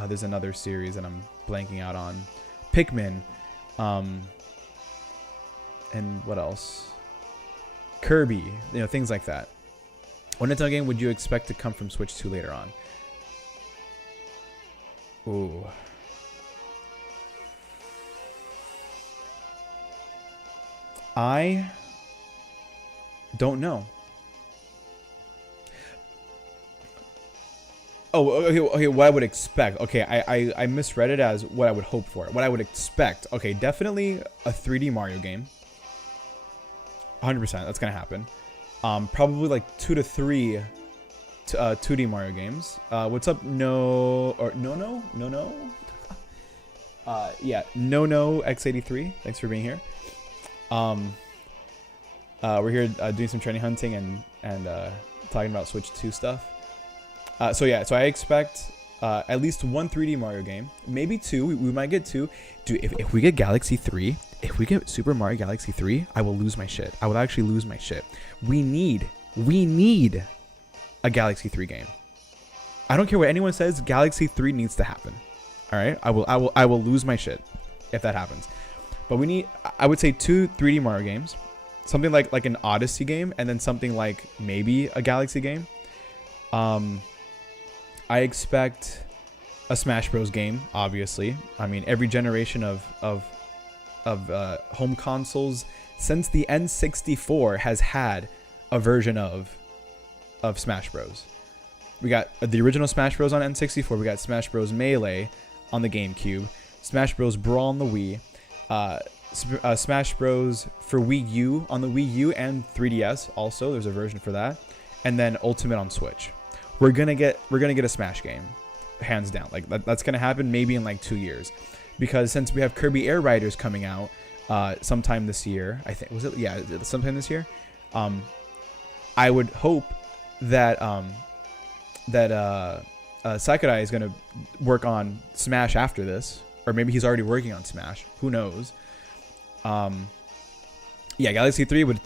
there's another series that I'm blanking out on. Pikmin, and what else? Kirby, things like that. What Nintendo game would you expect to come from Switch 2 later on? Ooh. I don't know. Oh, okay, what I would expect. Okay, I misread it as what I would hope for. What I would expect. Okay, definitely a 3D Mario game. 100%, that's going to happen. Probably like 2 to 3 2D Mario games. What's up? No. Yeah, No X83. Thanks for being here. We're here doing some training hunting and talking about Switch 2 stuff. So I expect at least one 3D Mario game, maybe 2. We might get 2. Dude, if we get Galaxy 3, if we get Super Mario Galaxy 3, I will lose my shit. I will actually lose my shit. We need a Galaxy 3 game. I don't care what anyone says. Galaxy 3 needs to happen. All right, I will lose my shit if that happens. But we need, I would say, 2 3D Mario games, something like an Odyssey game, and then something like maybe a Galaxy game. I expect a Smash Bros. Game, obviously. I mean, every generation of home consoles since the N64 has had a version of Smash Bros. We got the original Smash Bros. On N64. We got Smash Bros. Melee on the GameCube. Smash Bros. Brawl on the Wii. Smash Bros for Wii U, on the Wii U and 3DS also. There's a version for that, and then Ultimate on Switch. We're gonna get a Smash game, hands down. Like that's gonna happen maybe in like 2 years, because since we have Kirby Air Riders coming out sometime this year, I think sometime this year. I would hope that Sakurai is gonna work on Smash after this, or maybe he's already working on Smash. Who knows? Yeah, Galaxy 3 would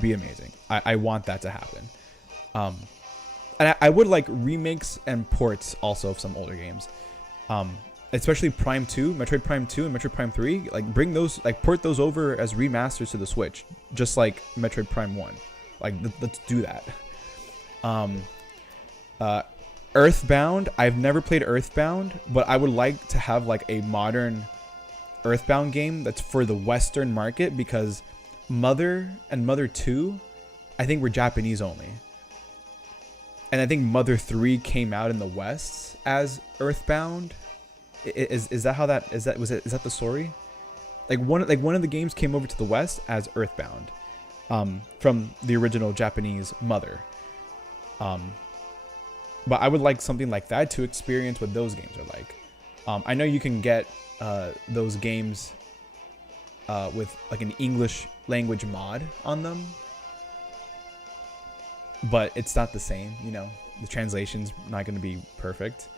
be amazing. I want that to happen. And I would like remakes and ports also of some older games. Especially Prime 2, Metroid Prime 2 and Metroid Prime 3. Like bring those, like port those over as remasters to the Switch, just like Metroid Prime 1. Like let's do that. Earthbound, I've never played Earthbound, but I would like to have like a modern Earthbound game that's for the Western market, because Mother and Mother 2 I think were Japanese only, and I think Mother 3 came out in the West as Earthbound. Is that how that is? Is that the story? Like one of the games came over to the West as Earthbound, from the original Japanese Mother. But I would like something like that to experience what those games are like. I know you can get those games with like an English language mod on them, but it's not the same. You know, the translation's not going to be perfect.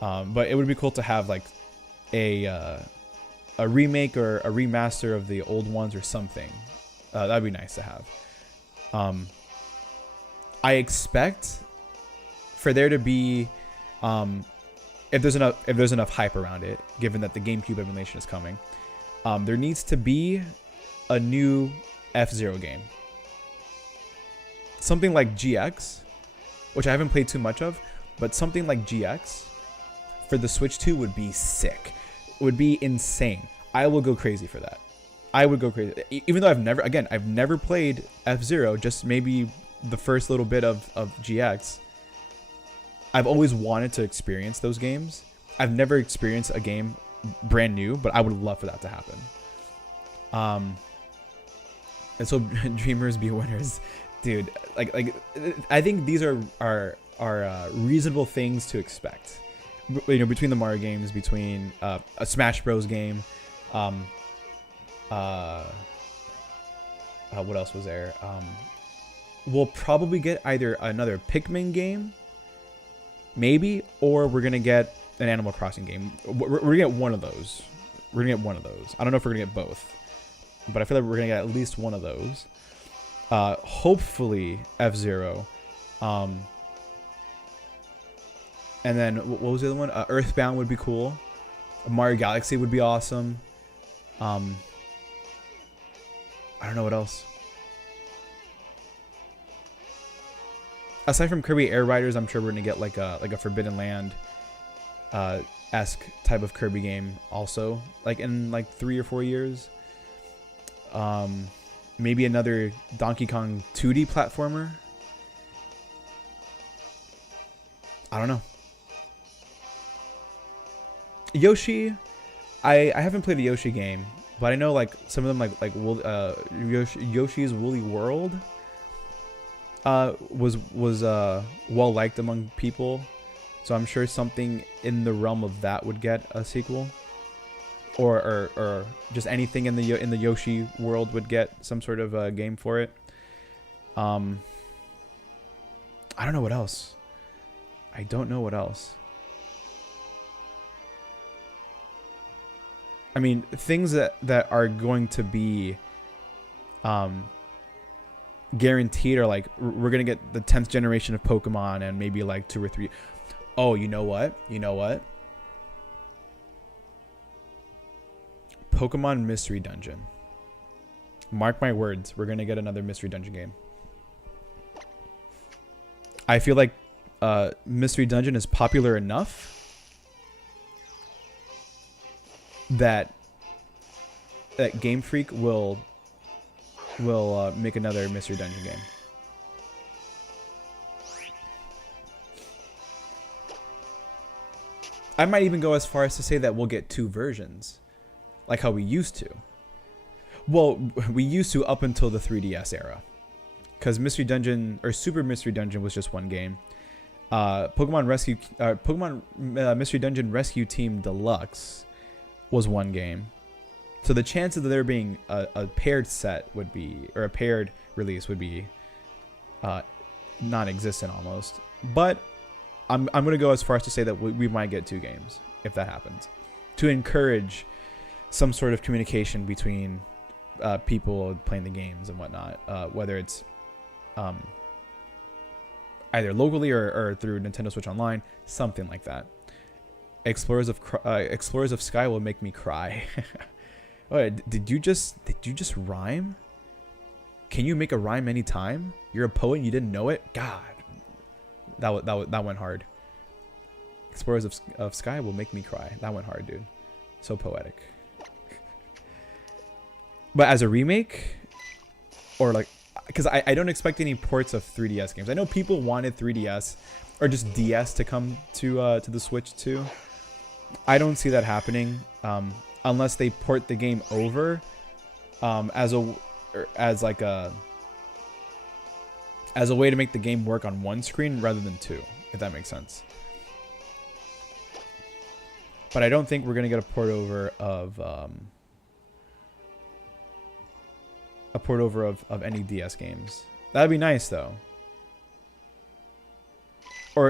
But it would be cool to have like a remake or a remaster of the old ones or something. That'd be nice to have. I expect for there to be, if there's enough hype around it, given that the GameCube emulation is coming, there needs to be a new F-Zero game. Something like GX, which I haven't played too much of, but something like GX for the Switch 2 would be sick. Would be insane. I will go crazy for that. I would go crazy. Even though I've never played F-Zero, just maybe the first little bit of GX. I've always wanted to experience those games. I've never experienced a game brand new, but I would love for that to happen. And so dreamers be winners, dude. Like I think these are reasonable things to expect. You know, between the Mario games, between a Smash Bros game, what else was there? We'll probably get either another Pikmin game, maybe, or we're gonna get an Animal Crossing game. We're gonna get one of those. We're gonna get one of those. I don't know if we're gonna get both, but I feel like we're gonna get at least one of those. Hopefully F-Zero. And then what was the other one? Earthbound would be cool. Mario Galaxy would be awesome. I don't know what else. Aside from Kirby Air Riders, I'm sure we're gonna get like a Forbidden Land esque type of Kirby game also, like in like 3 or 4 years. Maybe another Donkey Kong 2D platformer. I don't know. Yoshi, I haven't played the Yoshi game, but I know like some of them like Yoshi's Woolly World was well liked among people, so I'm sure something in the realm of that would get a sequel, or just anything in the Yoshi world would get some sort of a game for it. I don't know what else. I don't know what else. I mean, things that are going to be guaranteed are like, we're going to get the 10th generation of Pokemon and maybe like 2 or 3. Oh, you know what? You know what? Pokemon Mystery Dungeon. Mark my words, we're going to get another Mystery Dungeon game. I feel like Mystery Dungeon is popular enough that Game Freak will make another Mystery Dungeon game. I might even go as far as to say that we'll get 2 versions. like how we used to. Well, we used to up until the 3DS era, because Mystery Dungeon or Super Mystery Dungeon was just one game. Pokemon Mystery Dungeon Rescue Team Deluxe was one game. So the chances of there being a paired set would be, or a paired release would be, non-existent almost. But I'm gonna go as far as to say that we might get 2 games if that happens, to encourage some sort of communication between people playing the games and whatnot, whether it's either locally or through Nintendo Switch Online, something like that. Explorers of Sky will make me cry. Oh, did you just rhyme? Can you make a rhyme anytime? You're a poet and you didn't know it? God, that went hard. Explorers of Sky will make me cry. That went hard, dude. So poetic. But as a remake, or like, because I don't expect any ports of 3DS games. I know people wanted 3DS or just DS to come to the Switch too. I don't see that happening unless they port the game over as a way to make the game work on one screen rather than 2, if that makes sense. But I don't think we're gonna get a port over of any DS games. That'd be nice though. Or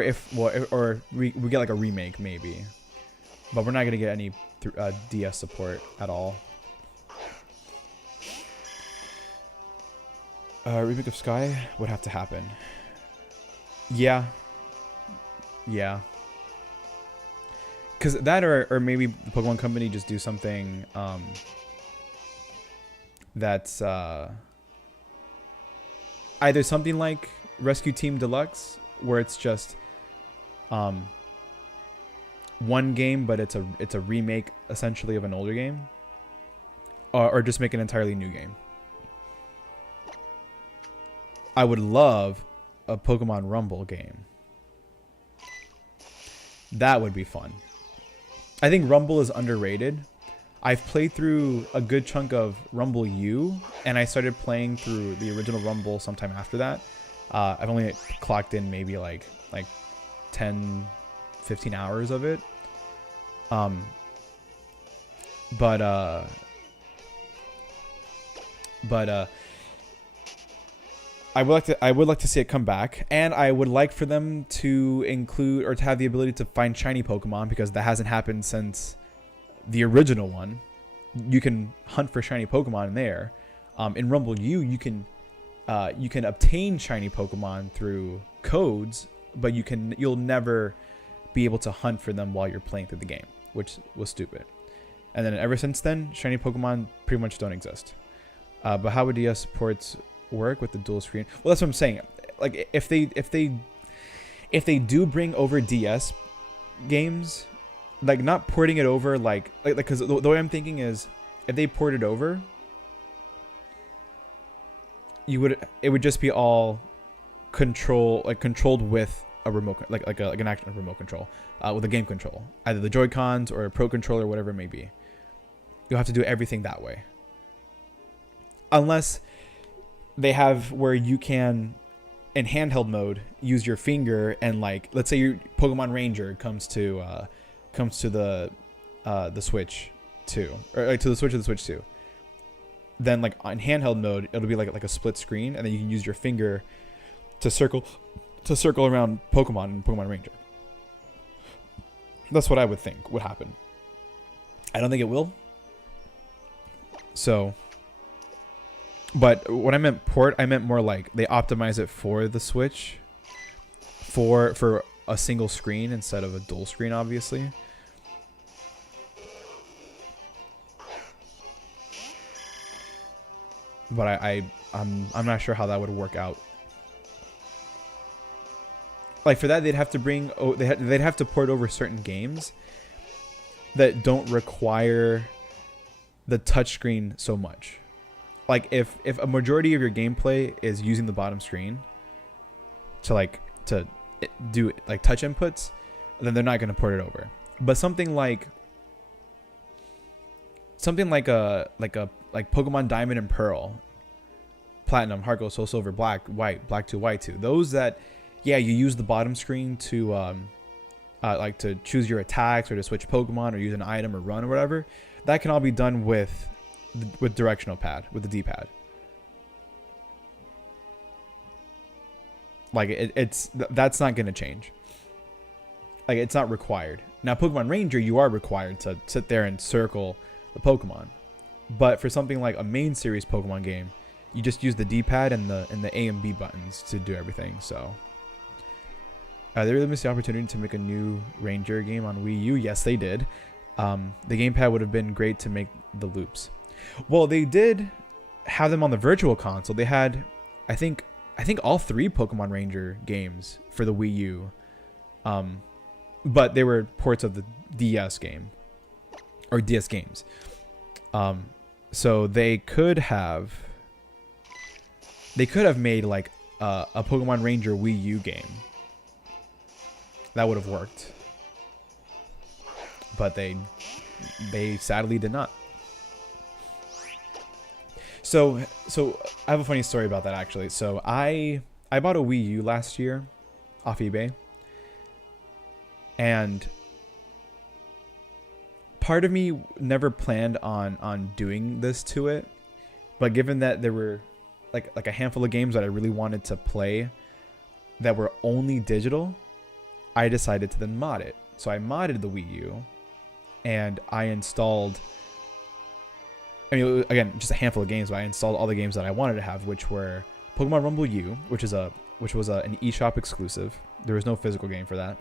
we get like a remake maybe, but we're not gonna get any DS support at all. Remake of Sky would have to happen. Yeah. Because that or maybe the Pokemon Company just do something that's either something like Rescue Team Deluxe, where it's just one game, but it's a remake essentially of an older game, or just make an entirely new game. I would love a Pokemon Rumble game. That would be fun. I think Rumble is underrated. I've played through a good chunk of Rumble U, and I started playing through the original Rumble sometime after that. I've only clocked in maybe like 10, 15 hours of it. But I would like to see it come back, and I would like for them to include or to have the ability to find shiny Pokemon, because that hasn't happened since the original one. You can hunt for shiny Pokemon in there. In Rumble U, you can obtain shiny Pokemon through codes, but you'll never be able to hunt for them while you're playing through the game, which was stupid. And then ever since then, shiny Pokemon pretty much don't exist. But how would DS ports work with the dual screen? Well, that's what I'm saying. Like if they do bring over DS games, like not porting it over like because the way I'm thinking is, if they port it over, it would just be all controlled with a remote, like an actual remote control, with a game control, either the Joy-Cons or a Pro Controller, whatever it may be. You'll have to do everything that way, unless they have where you can, in handheld mode, use your finger and, like, let's say your Pokemon Ranger comes to the Switch 2, or like to the Switch of the Switch 2. Then, like, on handheld mode, it'll be like a split screen, and then you can use your finger to circle around Pokemon and Pokemon Ranger. That's what I would think would happen. I don't think it will. So, but when I meant port, I meant more like they optimize it for the Switch, for a single screen instead of a dual screen, obviously. But I'm not sure how that would work out. Like for that, they'd have to port over certain games that don't require the touchscreen so much. Like if a majority of your gameplay is using the bottom screen to do like touch inputs, then they're not going to port it over. But something like something like Pokemon Diamond and Pearl, Platinum, Heart Gold, Soul Silver, Black, White, Black 2, White 2. Those that, yeah, you use the bottom screen to like to choose your attacks or to switch Pokemon or use an item or run or whatever. That can all be done with directional pad, with the D-pad. Like that's not going to change. Like it's not required. Now Pokemon Ranger, you are required to sit there and circle the Pokemon. But for something like a main series Pokemon game, you just use the D-pad and the A and B buttons to do everything. So they really missed the opportunity to make a new Ranger game on Wii U. Yes, they did. The gamepad would have been great to make the loops. Well, they did have them on the Virtual Console. They had, I think all 3 Pokemon Ranger games for the Wii U. But they were ports of the DS game or DS games. So they could have made like a Pokemon Ranger Wii U game. That would have worked. But they sadly did not. So I have a funny story about that actually. So I bought a Wii U last year off eBay. And part of me never planned on doing this to it, but given that there were like a handful of games that I really wanted to play that were only digital, I decided to then mod it. So I modded the Wii U and I installed, I mean, again, just a handful of games, but I installed all the games that I wanted to have, which were Pokemon Rumble U, which was an eShop exclusive. There was no physical game for that.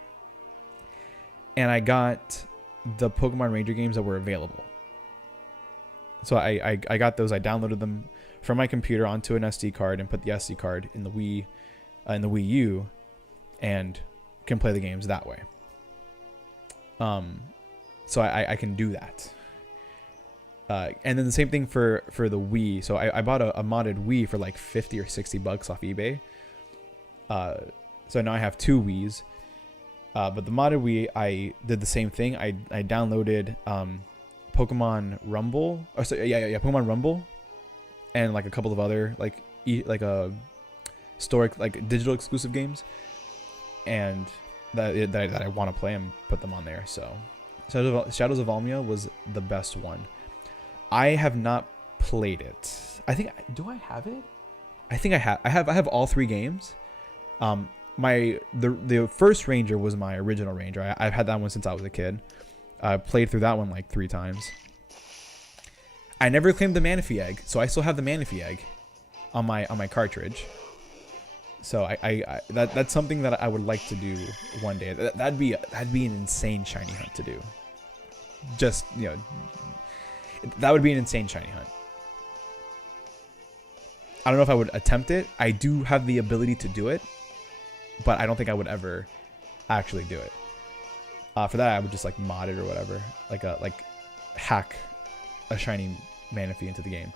And I got the Pokemon Ranger games that were available. So I got those. I downloaded them from my computer onto an SD card and put the SD card in the Wii U, and can play the games that way. So I can do that. And then the same thing for the Wii. So I bought a modded Wii for like $50 or $60 off eBay. So now I have 2 Wiis. But the modded Wii, I did the same thing. I downloaded Pokemon Rumble. Oh, so yeah, Pokemon Rumble, and like a couple of other like a historic like digital exclusive games, and that I want to play and put them on there. So Shadows of Almia was the best one. I have not played it. Do I have it? I think I have. I have all 3 games. The first Ranger was my original Ranger. I've had that one since I was a kid. I played through that one like 3 times. I never claimed the Manaphy egg, so I still have the Manaphy egg on my cartridge. So that's something that I would like to do one day. That'd be an insane shiny hunt to do. Just, you know, that would be an insane shiny hunt. I don't know if I would attempt it. I do have the ability to do it, but I don't think I would ever actually do it. For that, I would just like mod it or whatever, like hack a shiny Manaphy into the game.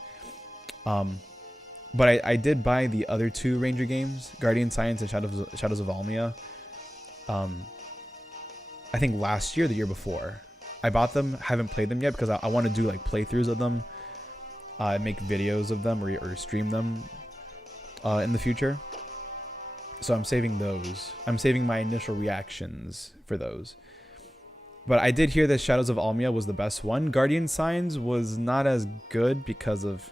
But I did buy the other 2 Ranger games, Guardian Science and Shadows of Almia. I think last year, the year before, I bought them. Haven't played them yet because I want to do like playthroughs of them, make videos of them or stream them in the future. So I'm saving those. I'm saving my initial reactions for those. But I did hear that Shadows of Almia was the best one. Guardian Signs was not as good because of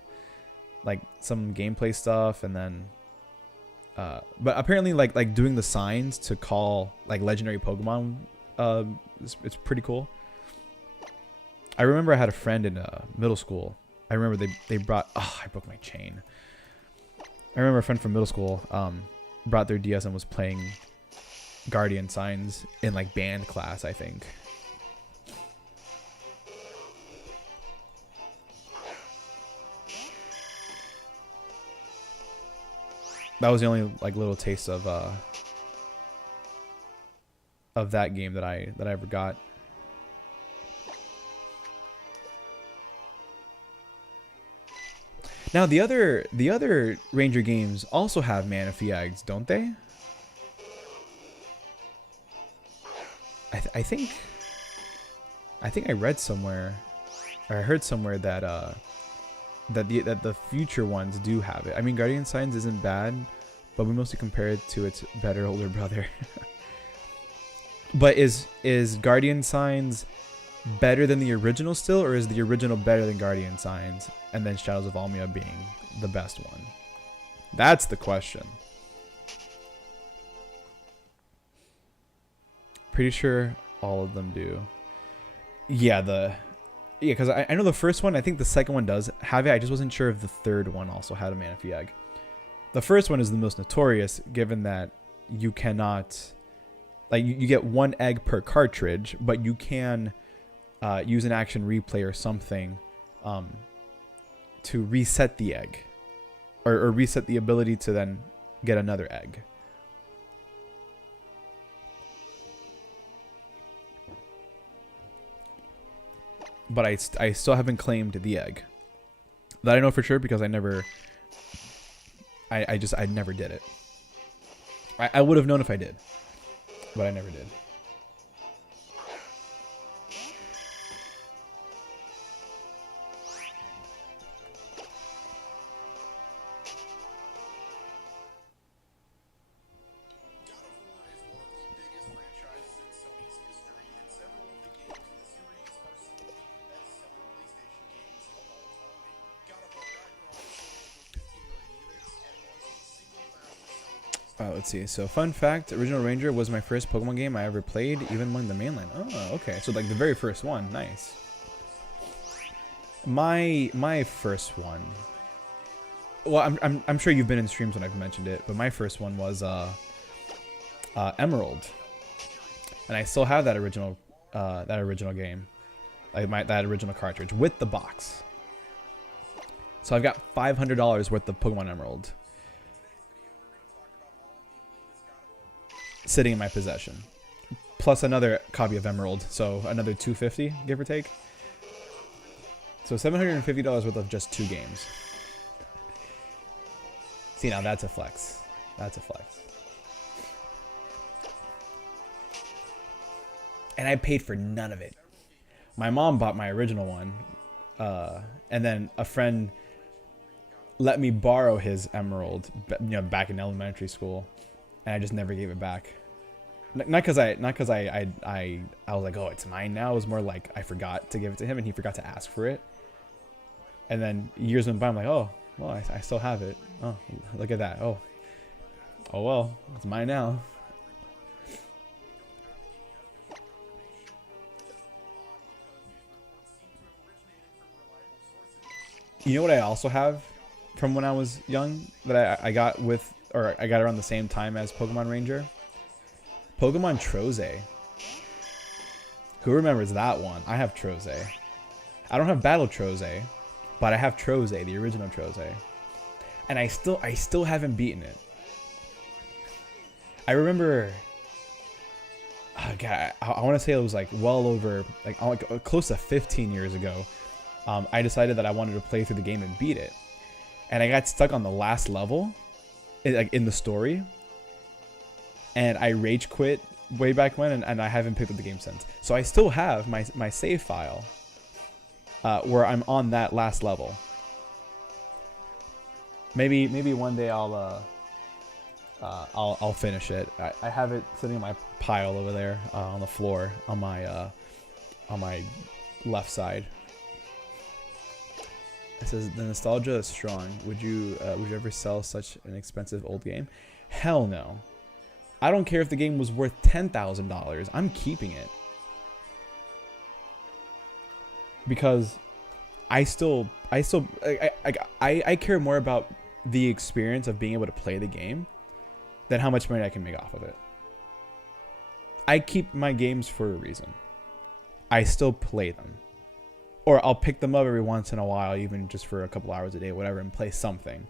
like some gameplay stuff, and then but apparently like doing the signs to call like legendary Pokemon, it's pretty cool. I remember I had a friend in middle school. I remember they brought, I broke my chain. I remember a friend from middle school brought their DS and was playing Guardian Signs in like band class, I think. That was the only like little taste of that game that I ever got. Now the other Ranger games also have Manaphy eggs, don't they? I think I read somewhere or I heard somewhere that that the future ones do have it. I mean, Guardian Signs isn't bad, but we mostly compare it to its better older brother. But is Guardian Signs better than the original still, or is the original better than Guardian Signs, and then Shadows of Almia being the best one? That's the question. Pretty sure all of them do. Yeah, because I know the first one, I think the second one does have it. I just wasn't sure if the third one also had a Manaphy egg. The first one is the most notorious, given that you cannot, like, you get one egg per cartridge, but you can use an action replay or something to reset the egg, or reset the ability to then get another egg. But I still haven't claimed the egg. That I know for sure because I never did it. I would have known if I did, but I never did. Let's see. So, fun fact: Original Ranger was my first Pokemon game I ever played, even among the mainland. Oh, okay. So, like the very first one. Nice. My first one. Well, I'm sure you've been in streams when I've mentioned it, but my first one was Emerald, and I still have that original game, like that original cartridge with the box. So I've got $500 worth of Pokemon Emerald sitting in my possession, plus another copy of Emerald, so another $250, give or take. So $750 worth of just 2 games. See, now that's a flex. That's a flex. And I paid for none of it. My mom bought my original one, and then a friend let me borrow his Emerald, back in elementary school. And I just never gave it back. Not because I was like, oh, it's mine now. It was more like I forgot to give it to him and he forgot to ask for it. And then years went by, I'm like, oh, well, I still have it. Oh, look at that. Oh well, it's mine now. You know what I also have from when I was young that I got with, or I got around the same time as Pokemon Ranger? Pokemon Troze. Who remembers that one? I have Troze. I don't have Battle Troze, but I have Troze, the original Troze. And I still haven't beaten it. I remember, oh God, I want to say it was like well over, like close to 15 years ago. I decided that I wanted to play through the game and beat it. And I got stuck on the last level, like in the story. And I rage quit way back when, and I haven't picked up the game since. So I still have my save file where I'm on that last level. Maybe one day I'll finish it. I have it sitting in my pile over there on the floor on my left side. It says the nostalgia is strong. Would you ever sell such an expensive old game? Hell no. I don't care if the game was worth $10,000. I'm keeping it. Because I care more about the experience of being able to play the game than how much money I can make off of it. I keep my games for a reason. I still play them. Or I'll pick them up every once in a while, even just for a couple hours a day, whatever, and play something.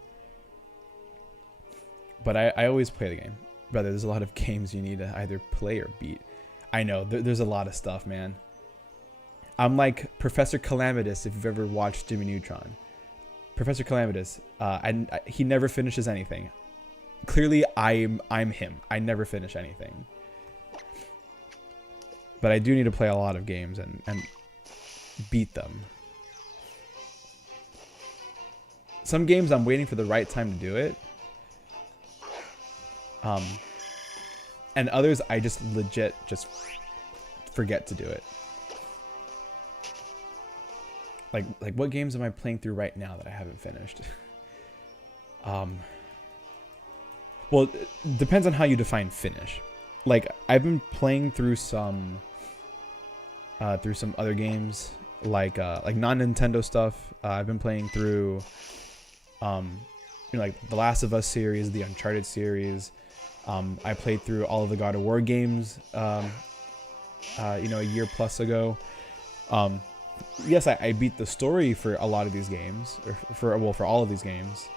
But I always play the game. Brother, there's a lot of games you need to either play or beat. I know, there's a lot of stuff, man. I'm like Professor Calamitous, if you've ever watched Jimmy Neutron. Professor Calamitous, he never finishes anything. Clearly, I'm him. I never finish anything. But I do need to play a lot of games and beat them. some games I'm waiting for the right time to do it. And others I just legit just forget to do it. Like what games am I playing through right now that I haven't finished? Well, it depends on how you define finish. Like I've been playing through some other games, like non-Nintendo stuff. I've been playing through like the Last of Us series, the Uncharted series. I played through all of the God of War games a year plus ago. Yes, I beat the story for a lot of these games, or for all of these games,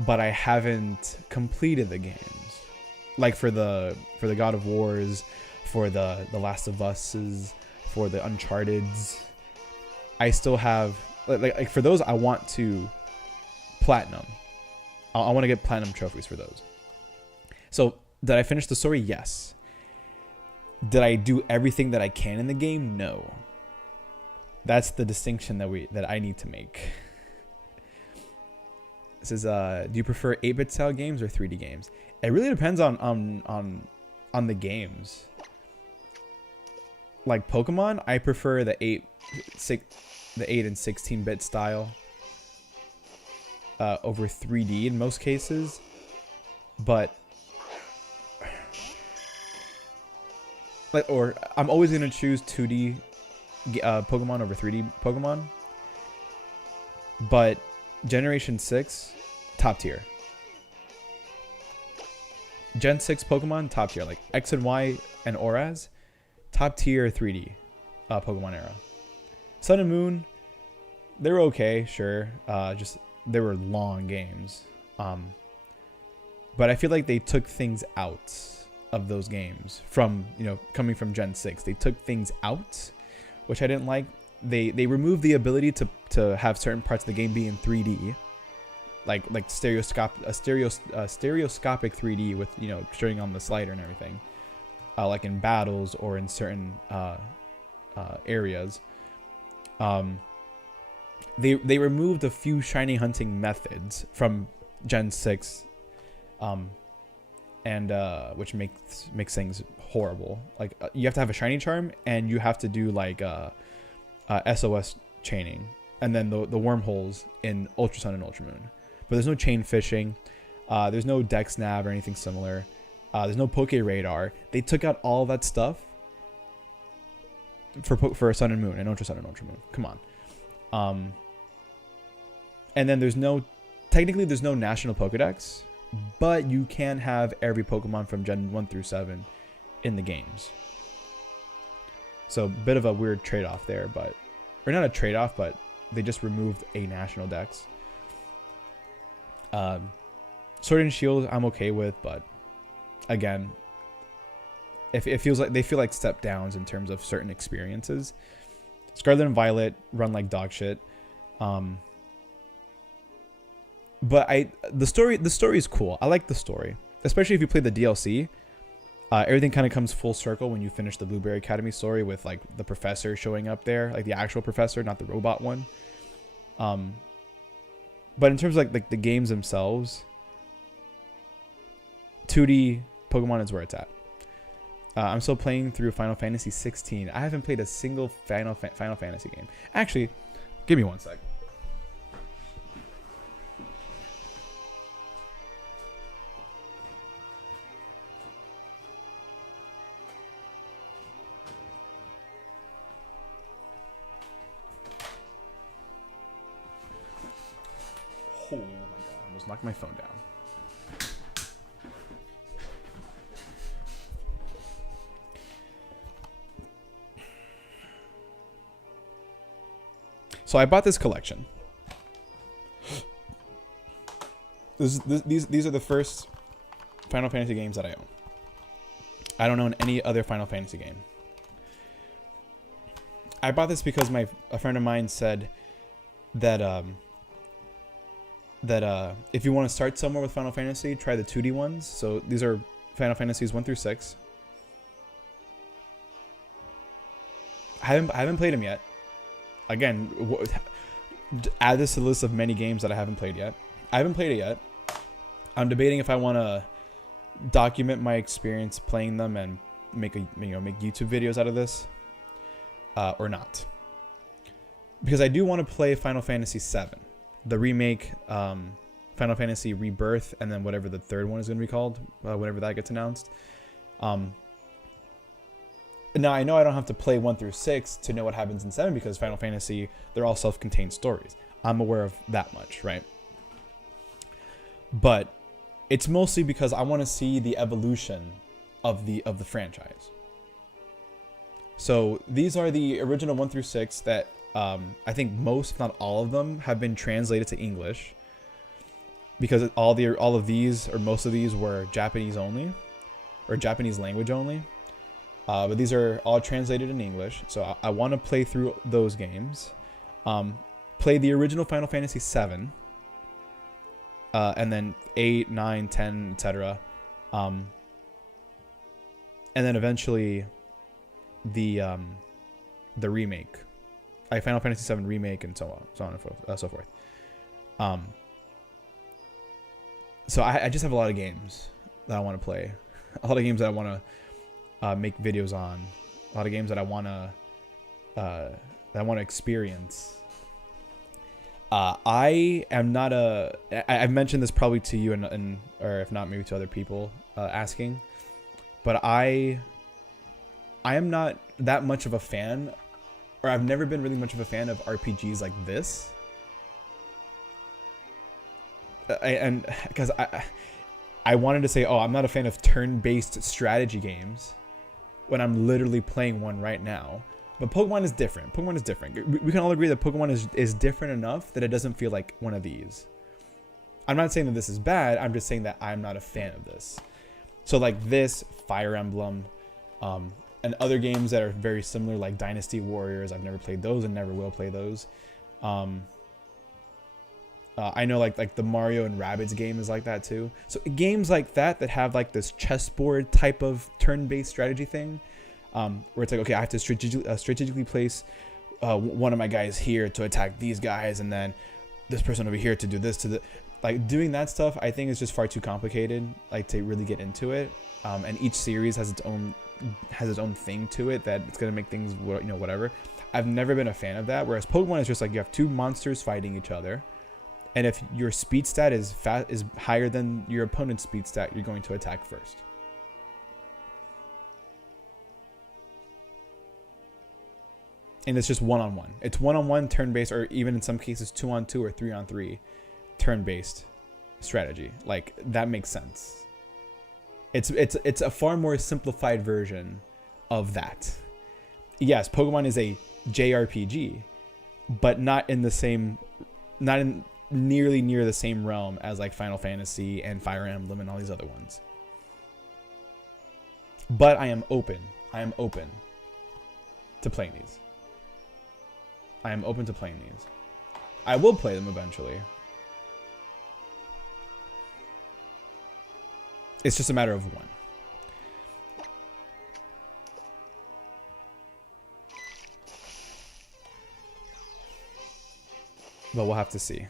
but I haven't completed the games. Like for the God of Wars, for the Last of Us's, for the Uncharted's, I still have like for those I want to platinum. I want to get platinum trophies for those. So did I finish the story? Yes. Did I do everything that I can in the game? No. That's the distinction that I need to make. It says, do you prefer 8-bit style games or 3D games? It really depends on the games. Like Pokemon, I prefer the 8 and 16-bit style over 3D in most cases. But or I'm always gonna choose 2D Pokemon over 3D Pokemon. But Generation 6, top tier. Gen 6 Pokemon, top tier. Like X and Y and Auras, top tier 3D Pokemon era. Sun and Moon, they were okay, sure. Just they were long games. But I feel like they took things out of those games from, coming from Gen 6. They took things out, which I didn't like. They removed the ability to have certain parts of the game be in 3D, like stereoscopic 3D with turning on the slider and everything, like in battles or in certain areas. They removed a few shiny hunting methods from Gen 6, and which makes things horrible. Like you have to have a shiny charm, and you have to do like SOS chaining, and then the wormholes in Ultra Sun and Ultra Moon. But there's no chain fishing, there's no Dex Nav or anything similar, there's no Poke Radar. They took out all that stuff for Sun and Moon and Ultra Sun and Ultra Moon. Come on. And then there's no National Pokedex, but you can have every Pokemon from Gen 1 through 7 in the games. So a bit of a weird trade-off there, or not a trade-off, but they just removed a national dex. Sword and Shield I'm okay with, but again, it feels like they feel like step downs in terms of certain experiences. Scarlet and Violet run like dog shit. But the story is cool. I like the story, especially if you play the DLC. Everything kind of comes full circle when you finish the Blueberry Academy story with like the professor showing up there, like the actual professor, not the robot one. But in terms of like the games themselves, 2D Pokemon is where it's at. I'm still playing through Final Fantasy 16. I haven't played a single Final Fantasy game. Actually, give me one sec. Oh my god, I almost knocked my phone down. So I bought this collection. These are the first Final Fantasy games that I own. I don't own any other Final Fantasy game. I bought this because a friend of mine said that if you want to start somewhere with Final Fantasy, try the 2D ones. So these are Final Fantasies 1 through 6. I haven't played them yet. Again, add this to the list of many games that I haven't played yet. I haven't played it yet. I'm debating if I want to document my experience playing them and make YouTube videos out of this, or not. Because I do want to play Final Fantasy VII, the remake, Final Fantasy Rebirth, and then whatever the third one is going to be called, whenever that gets announced. Now, I know I don't have to play 1 through 6 to know what happens in 7 because Final Fantasy, they're all self-contained stories. I'm aware of that much, right? But it's mostly because I want to see the evolution of the franchise. So these are the original 1 through 6 that I think most, if not all of them, have been translated to English. Because all of these, or most of these, were Japanese only, or Japanese language only. But these are all translated in English, so I want to play through those games. Play the original Final Fantasy VII, and then 8, 9, 10, etc. And then eventually the remake, Final Fantasy VII remake, and so on and so forth. So I just have a lot of games that I want to play, a lot of games that I want to make videos on, a lot of games that I want to experience. I am not I've mentioned this probably to you and or if not maybe to other people asking, but I am not that much of a fan, or I've never been really much of a fan of RPGs like this. And because I wanted to say, oh, I'm not a fan of turn-based strategy games, when I'm literally playing one right now. But Pokemon is different. Pokemon is different. We can all agree that Pokemon is different enough that it doesn't feel like one of these. I'm not saying that this is bad. I'm just saying that I'm not a fan of this. So like this, Fire Emblem, and other games that are very similar, like Dynasty Warriors. I've never played those and never will play those. I know like the Mario and Rabbids game is like that too. So games like that have like this chessboard type of turn-based strategy thing, where it's like, okay, I have to strategically place one of my guys here to attack these guys, and then this person over here to do this to the, like doing that stuff. I think is just far too complicated, like to really get into it. And each series has its own thing to it that it's gonna make things whatever. I've never been a fan of that. Whereas Pokemon is just like you have two monsters fighting each other. And if your speed stat is higher than your opponent's speed stat, you're going to attack first. And it's just one-on-one. It's one-on-one turn-based, or even in some cases 2-on-2 or 3-on-3 turn-based strategy. Like that makes sense. It's a far more simplified version of that. Yes, Pokemon is a JRPG, but not in nearly near the same realm as like Final Fantasy and Fire Emblem and all these other ones. But I am open to playing these. I am open to playing these. I will play them eventually. It's just a matter of when. But we'll have to see.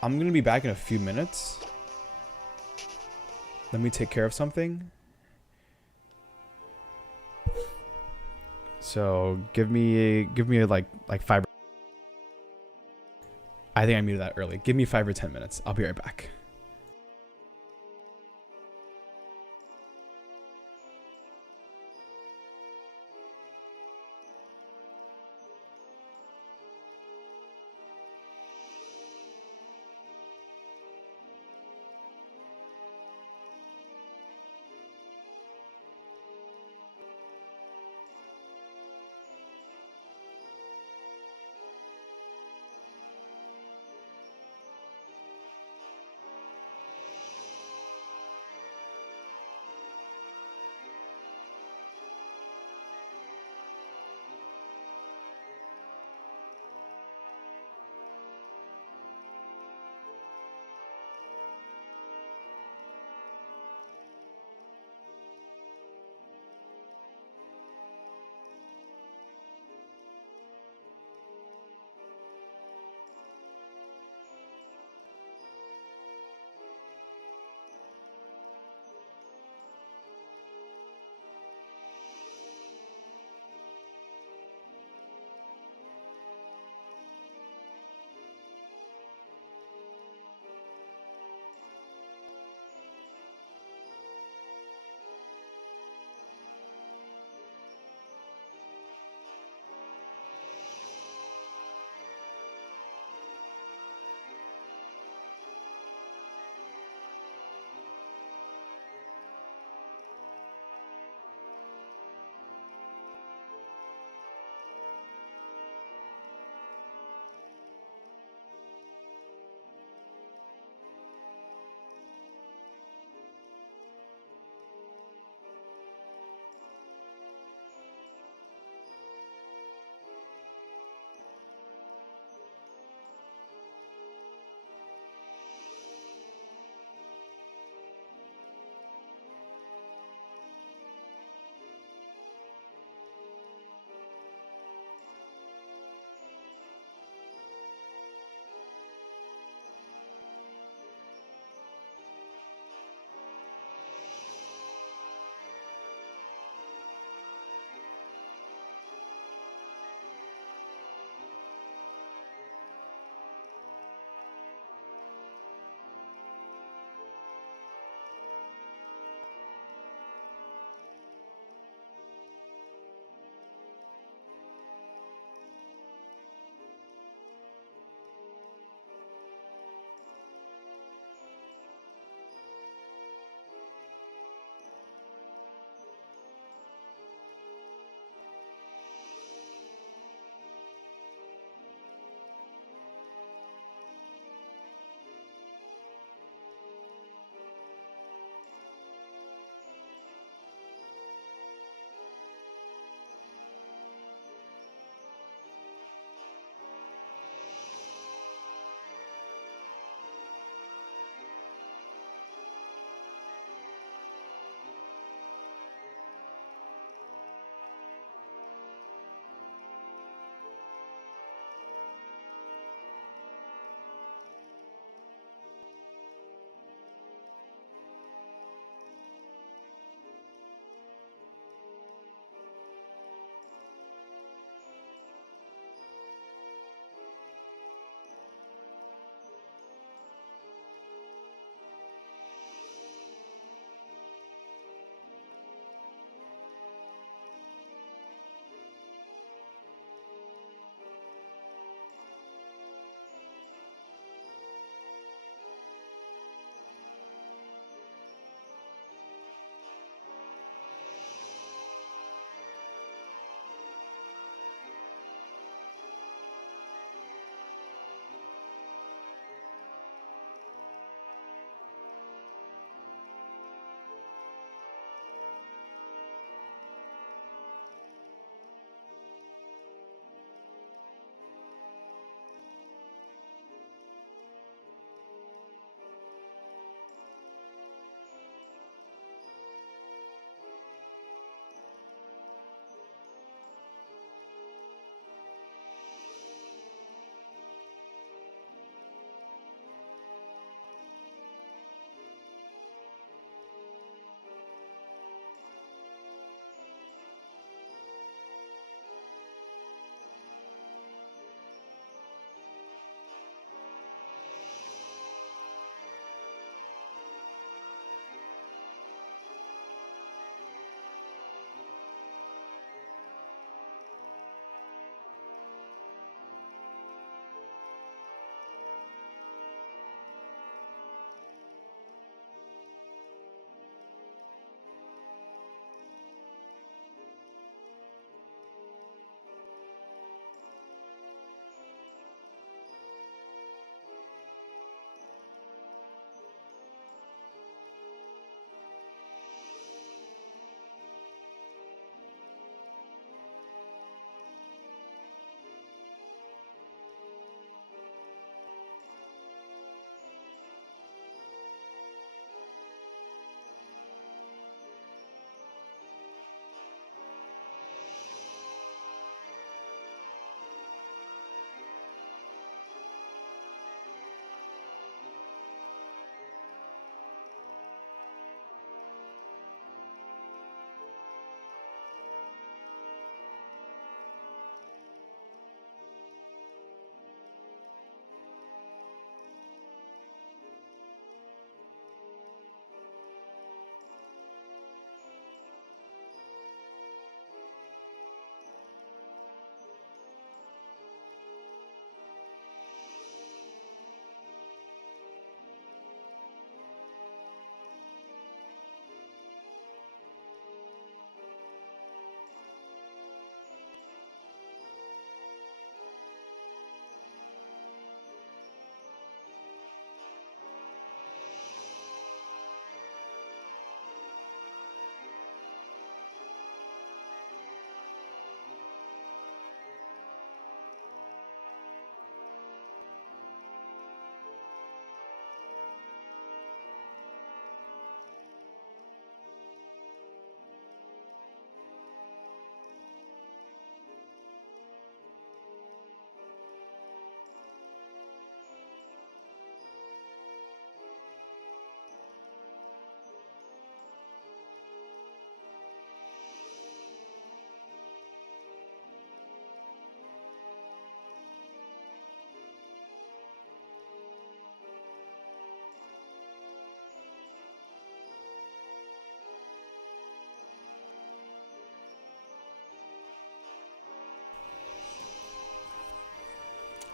I'm going to be back in a few minutes. Let me take care of something. So give me like 5. I think I muted that early. Give me 5 or 10 minutes. I'll be right back.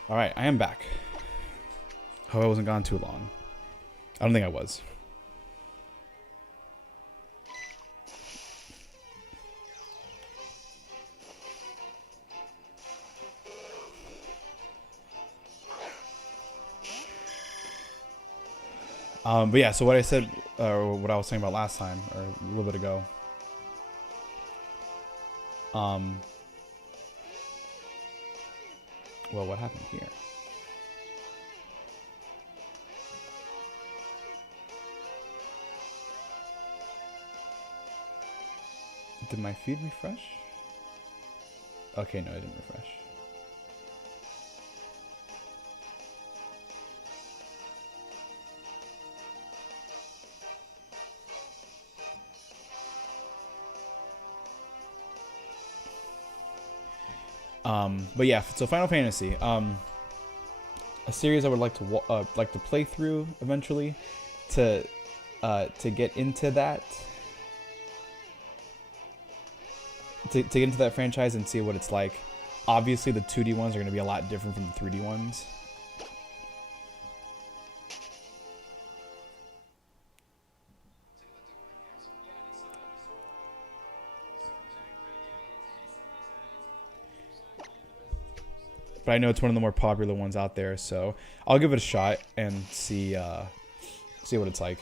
All right, I am back. Hope I wasn't gone too long. I don't think I was. But yeah, so what I said, or what I was saying about last time, or a little bit ago. Well, what happened here? Did my feed refresh? Okay, no, it didn't refresh. But yeah, so Final Fantasy, a series I would like to play through eventually, to get into that, to get into that franchise and see what it's like. Obviously, the 2D ones are going to be a lot different from the 3D ones. But I know it's one of the more popular ones out there, so I'll give it a shot and see what it's like.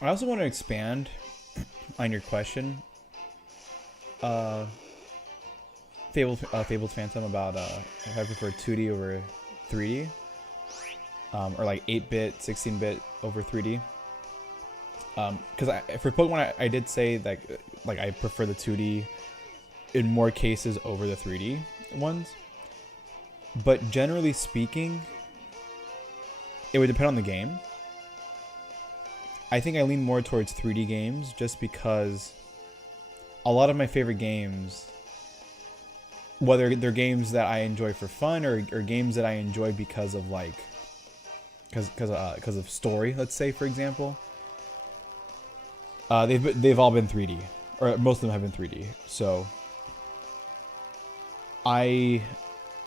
I also want to expand on your question, Fabled Phantom, about if I prefer 2D over 3D, or like 8-bit, 16-bit over 3D. Because for Pokemon, I did say that like I prefer the 2D in more cases over the 3D ones. But generally speaking, it would depend on the game. I think I lean more towards 3D games just because a lot of my favorite games, whether they're games that I enjoy for fun or games that I enjoy because of like, because of story, let's say, for example, they've all been 3D, or most of them have been 3D. So I'm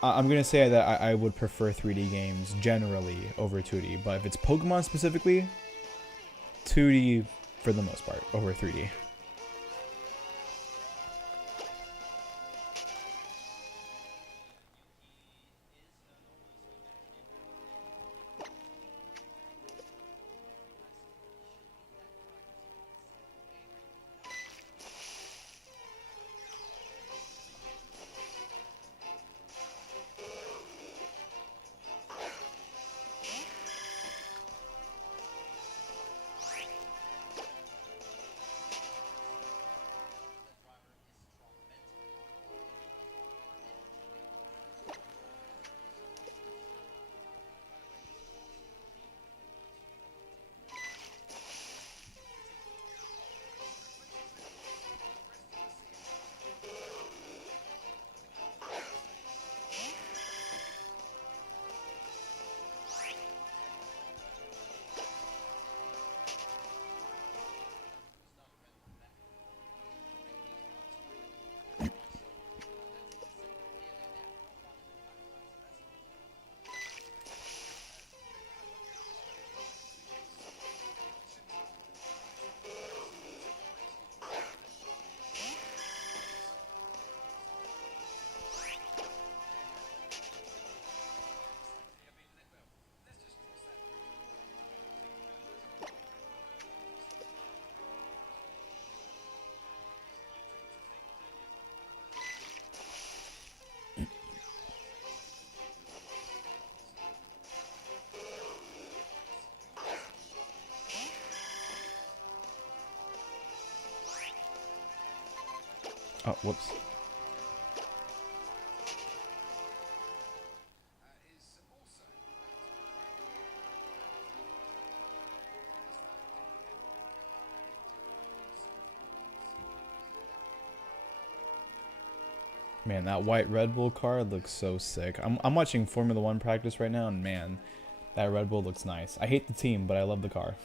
gonna say that I would prefer 3D games generally over 2D, but if it's Pokemon specifically, 2D for the most part over 3D. Oh, whoops. Man, that white Red Bull car looks so sick. I'm watching Formula One practice right now, and man, that Red Bull looks nice. I hate the team, but I love the car.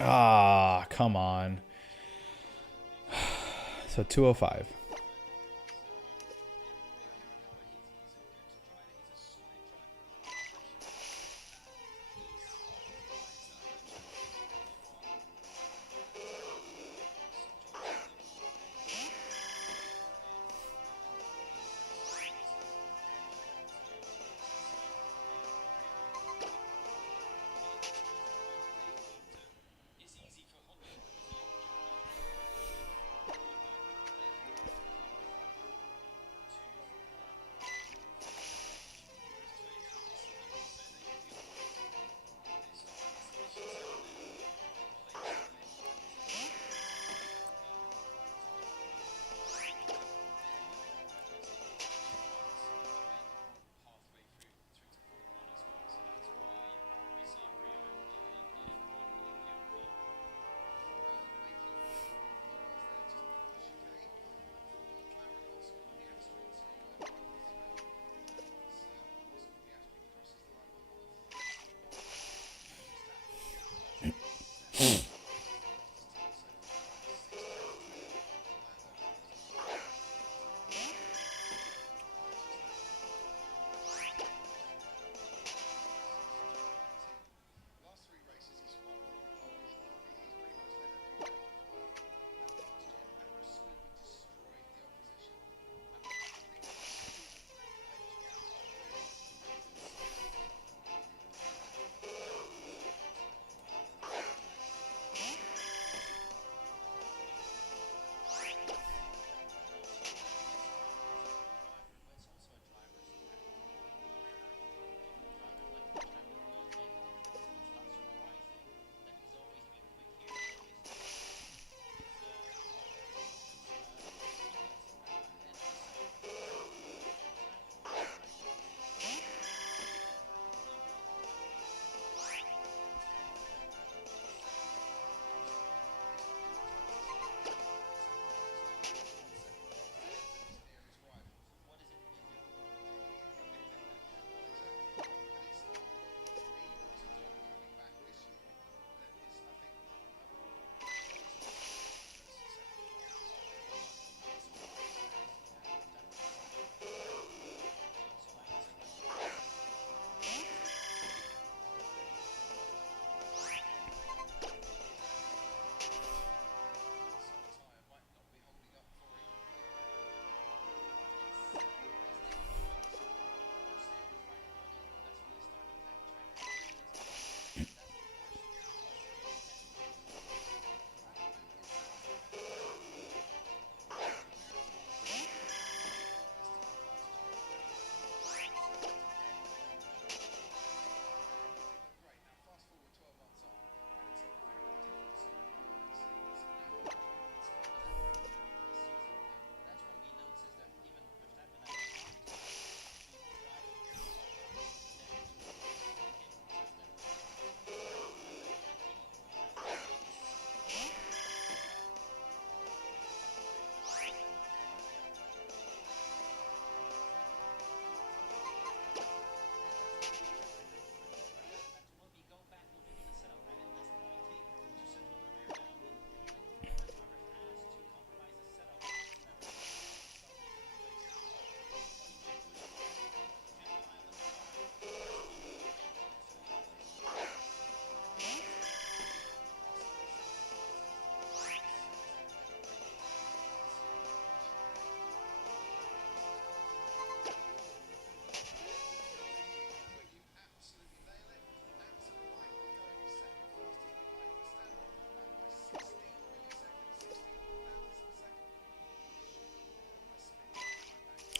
Ah, come on. So 205.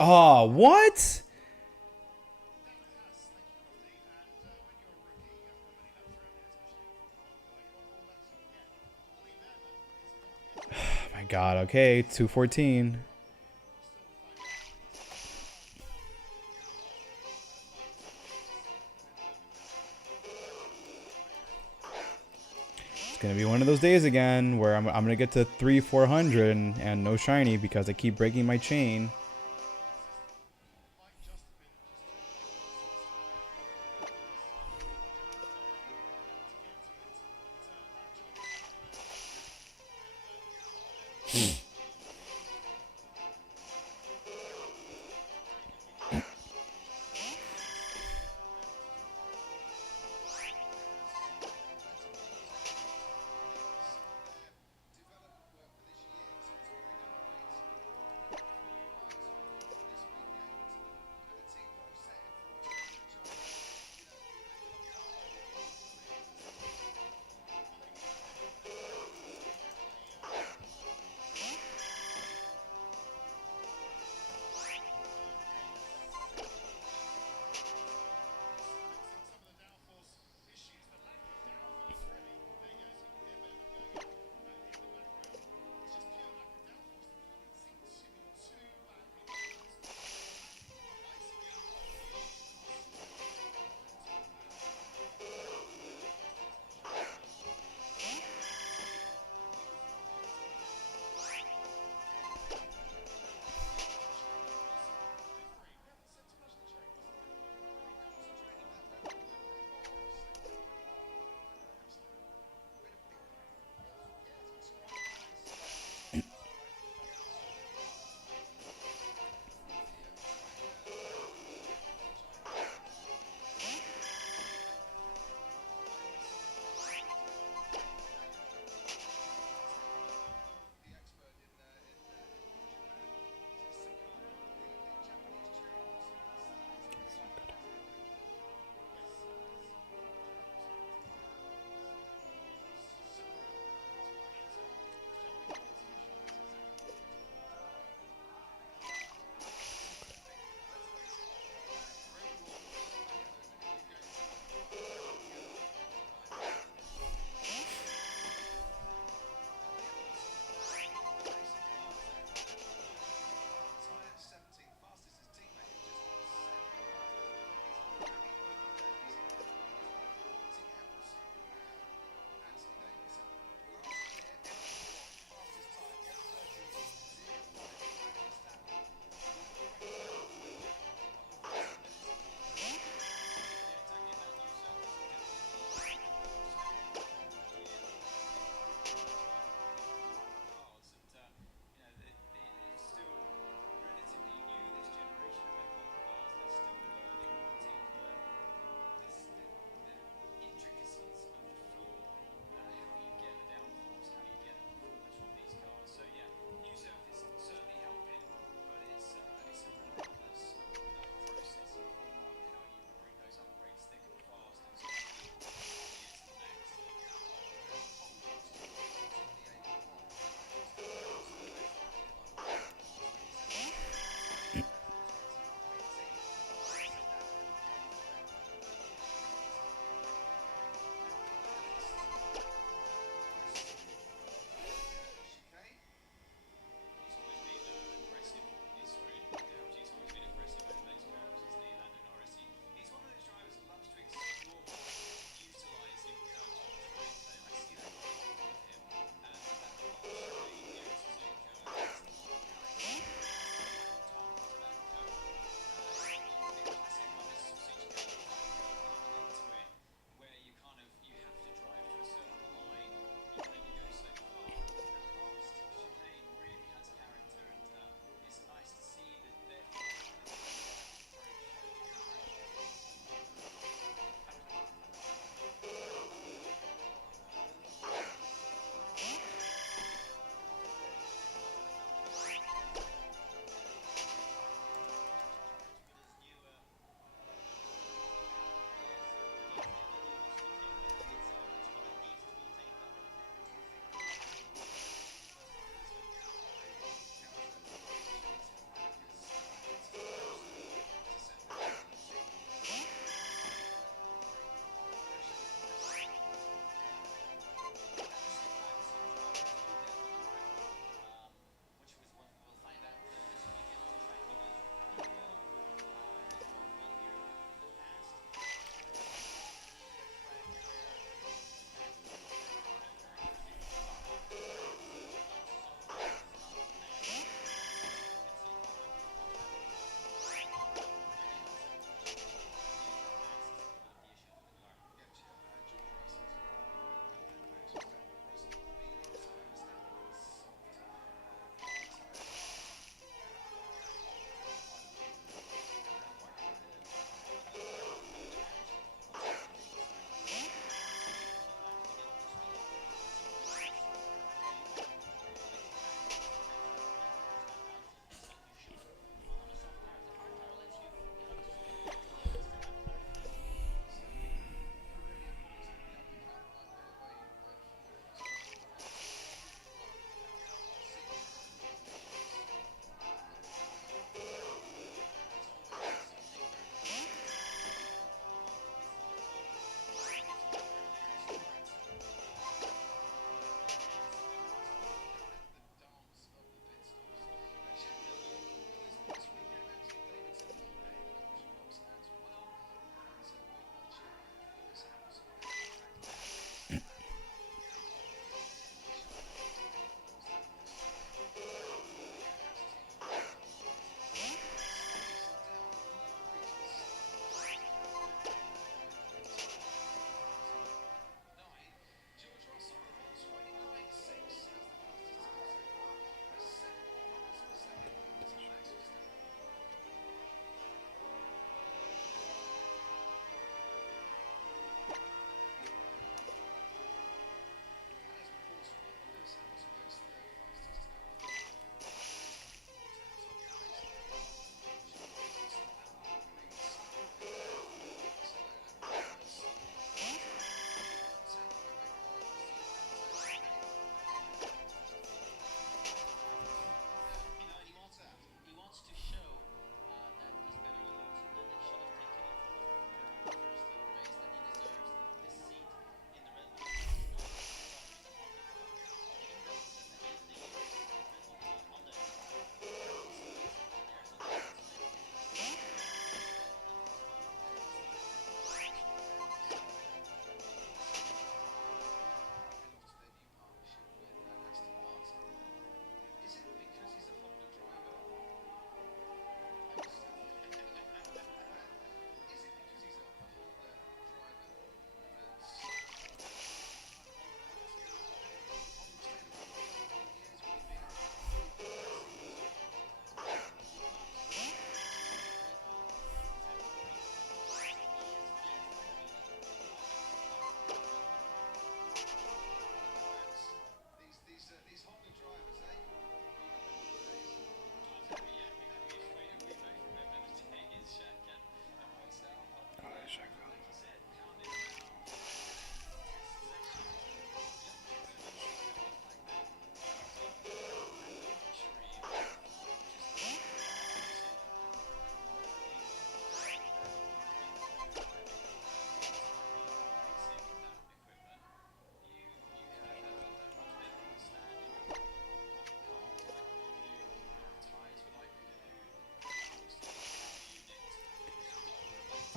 Oh, what? Oh my god, okay, 214. It's gonna be one of those days again where I'm gonna get to 400 and no shiny because I keep breaking my chain.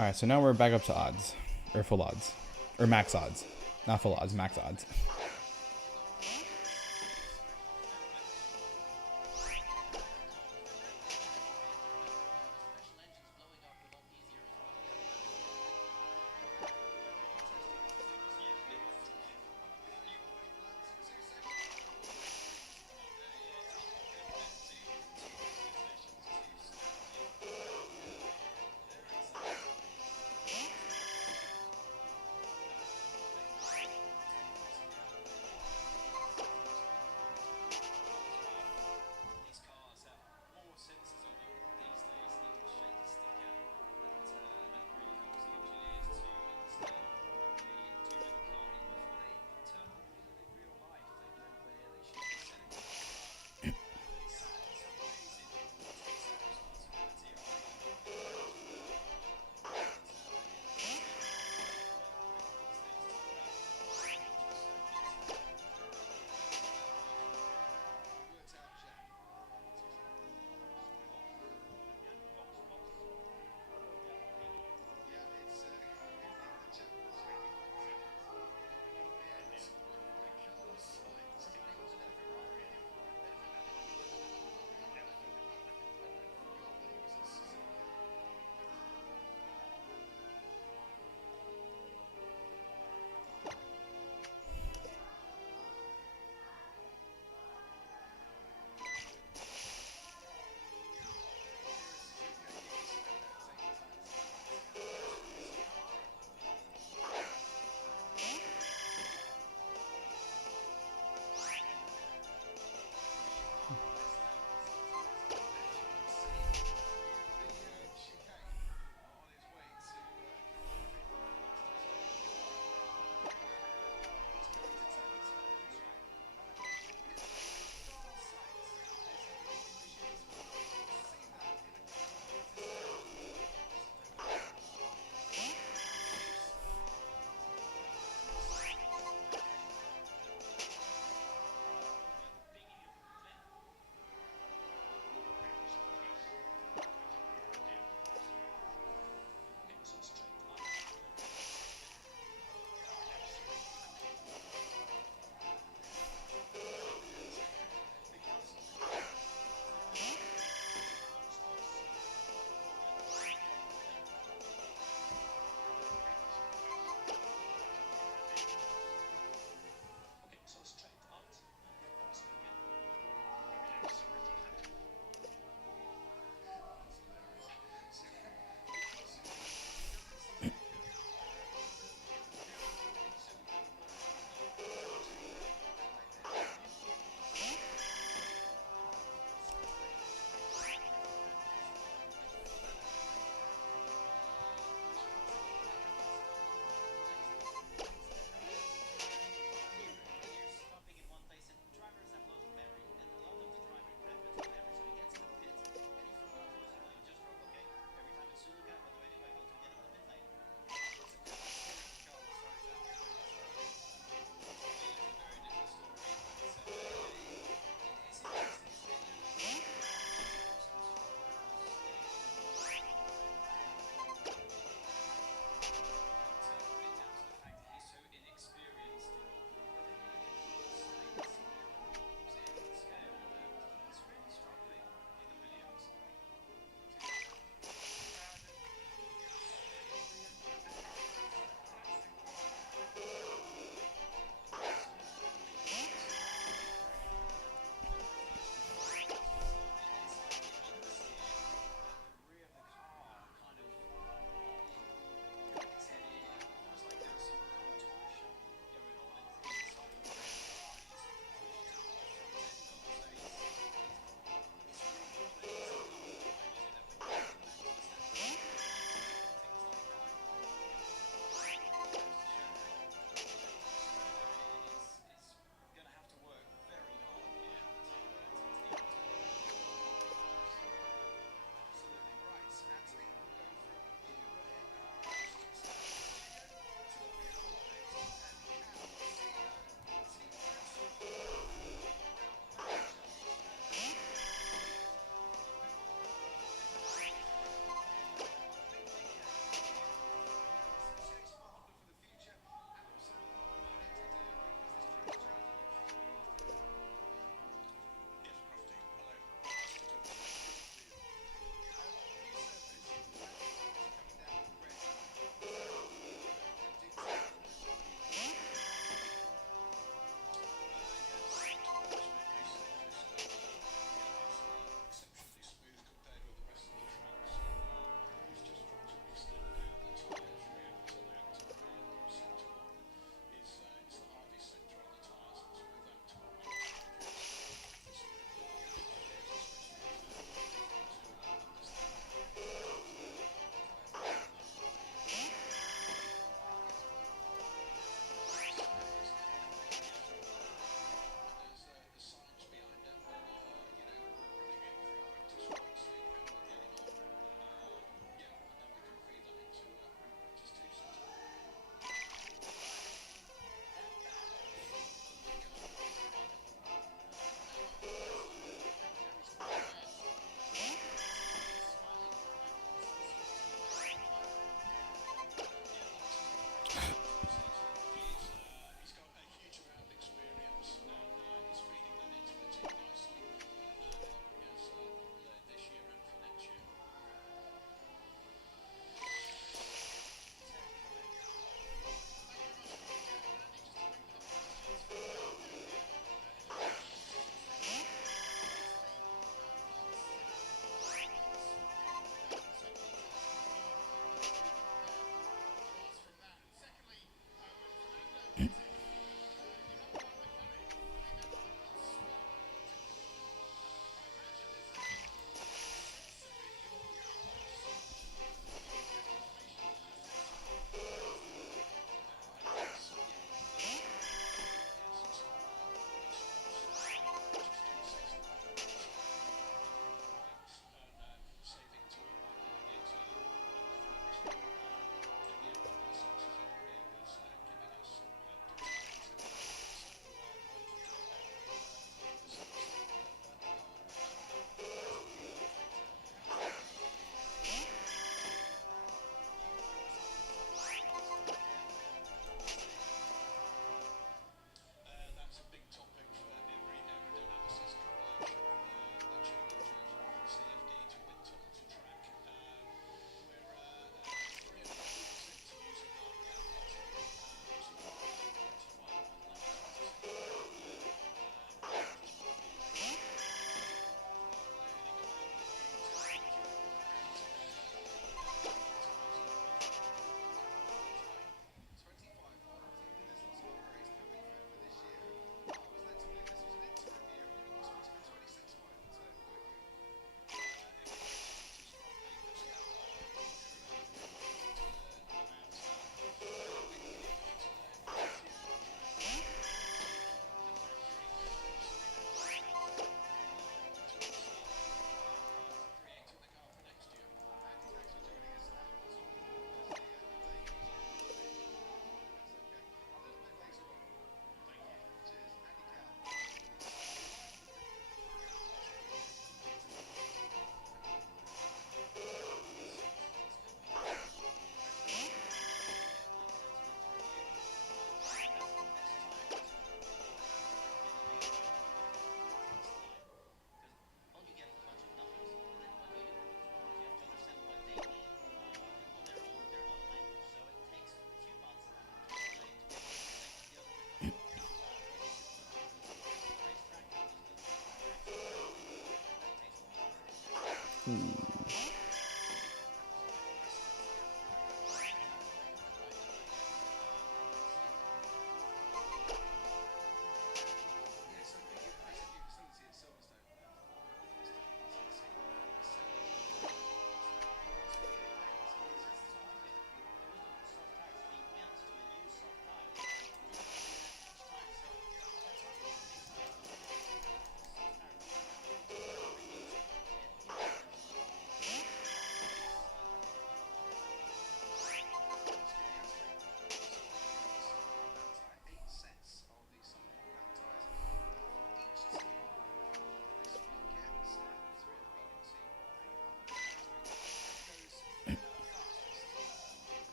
All right, so now we're back up to odds, or full odds, or max odds, not full odds, max odds.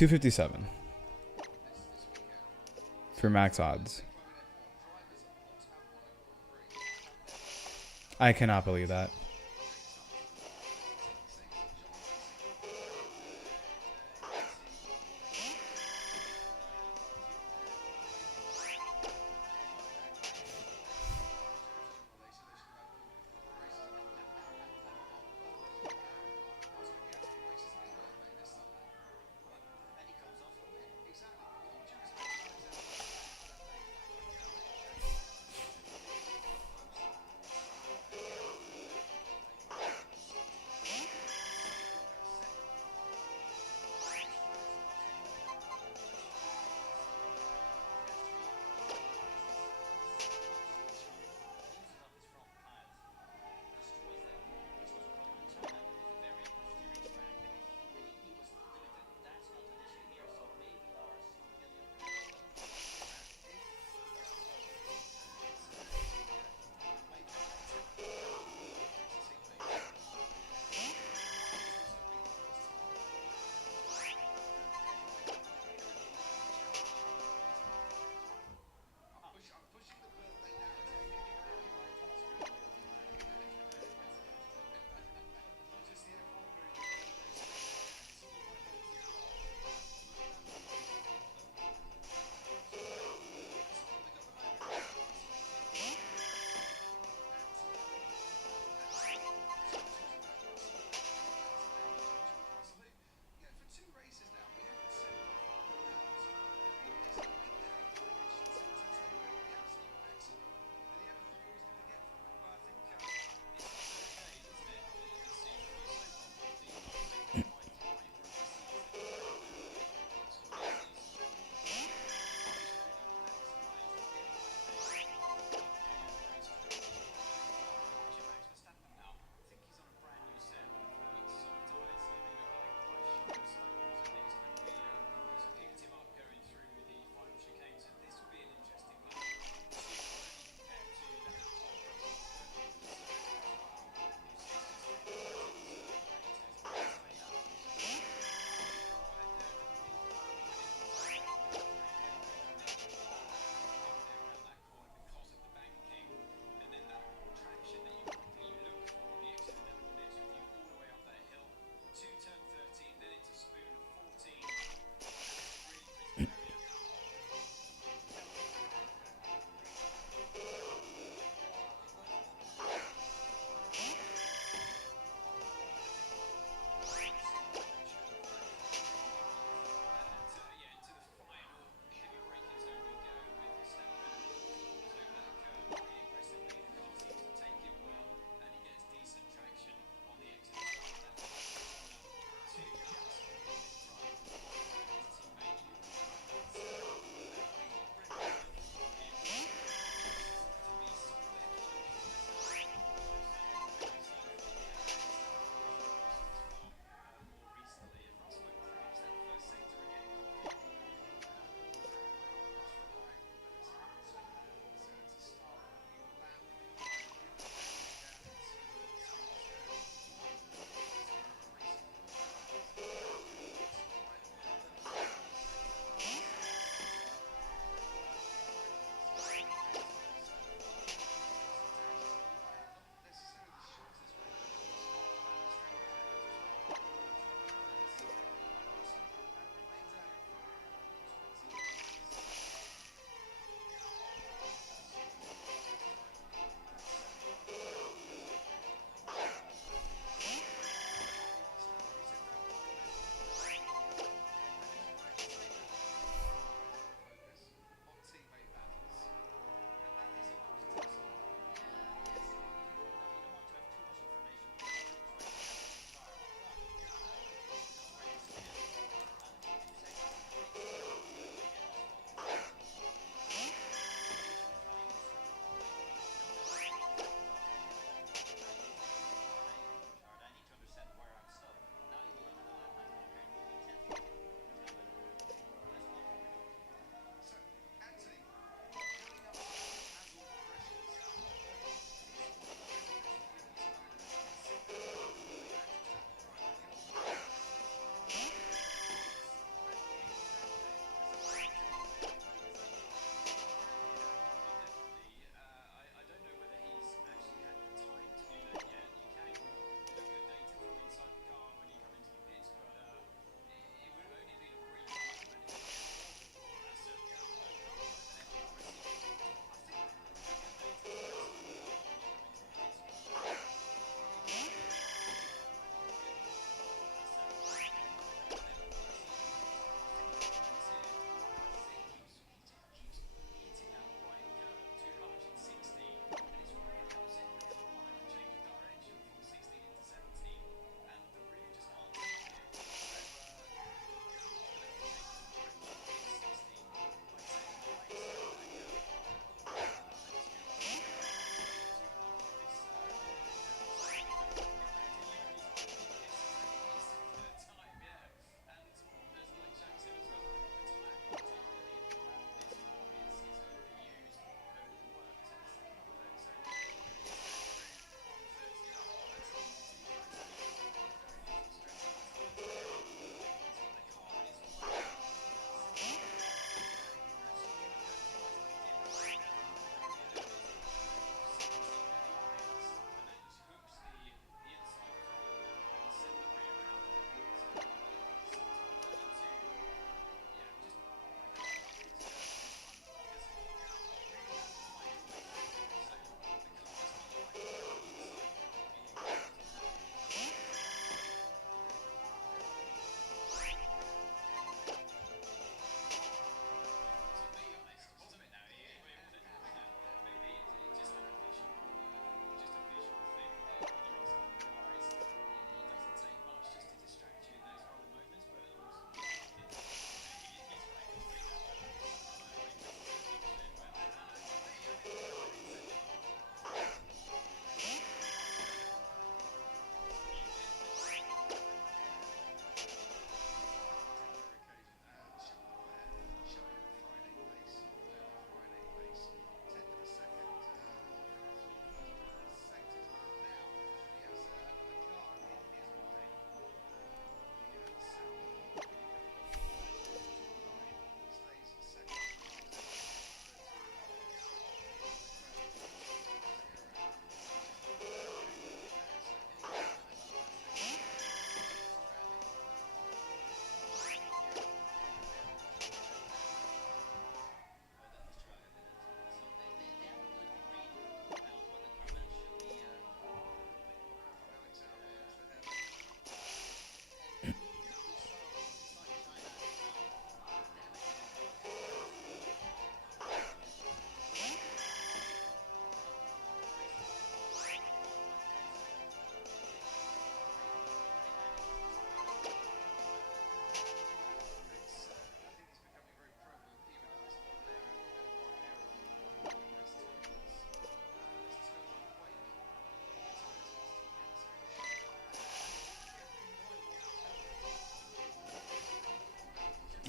257 for max odds. I cannot believe that.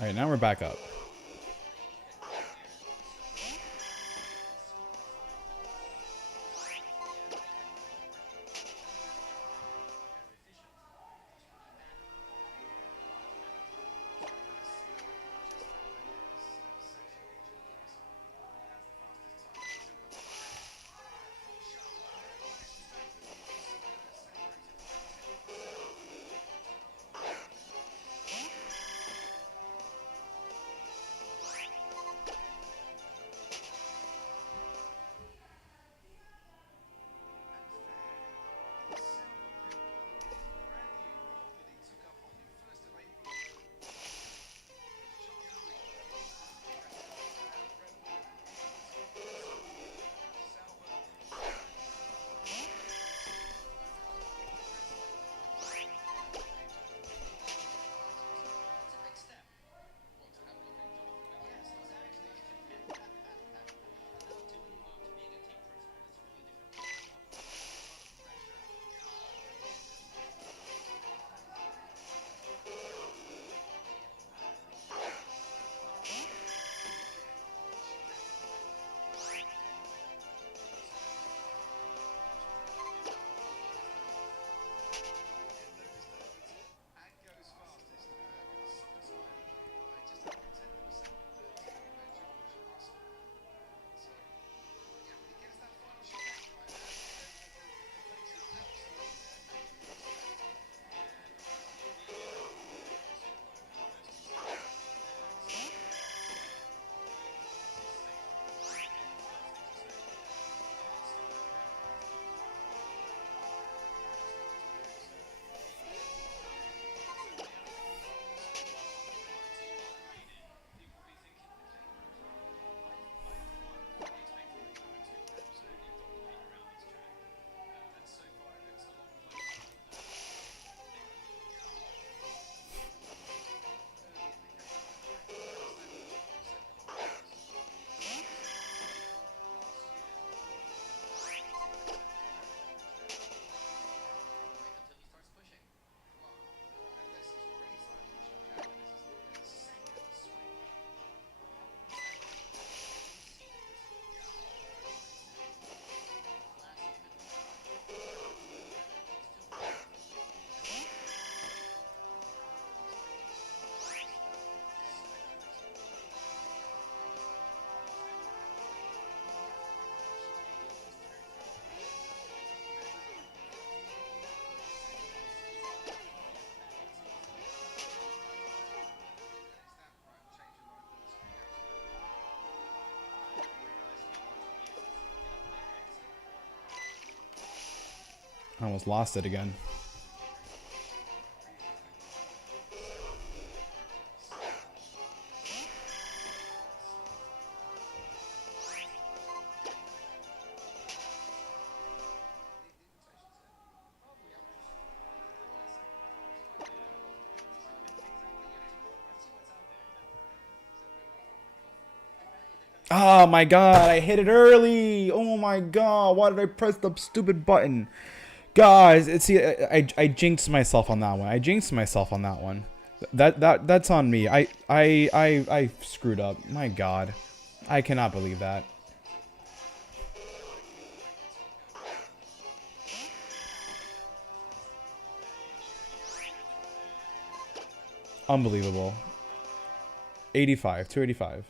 Alright, now we're back up. I almost lost it again. Oh my god, I hit it early. Oh my god, why did I press the stupid button? Guys, see, I jinxed myself on that one. I jinxed myself on that one. That's on me. I screwed up. My god. I cannot believe that. Unbelievable. 85, 285.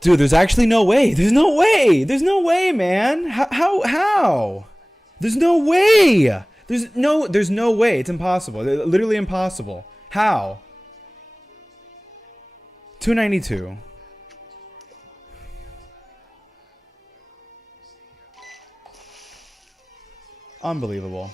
Dude, there's actually no way. There's no way. There's no way, man. How? There's no way. There's no way. It's impossible. Literally impossible. How? 292. Unbelievable.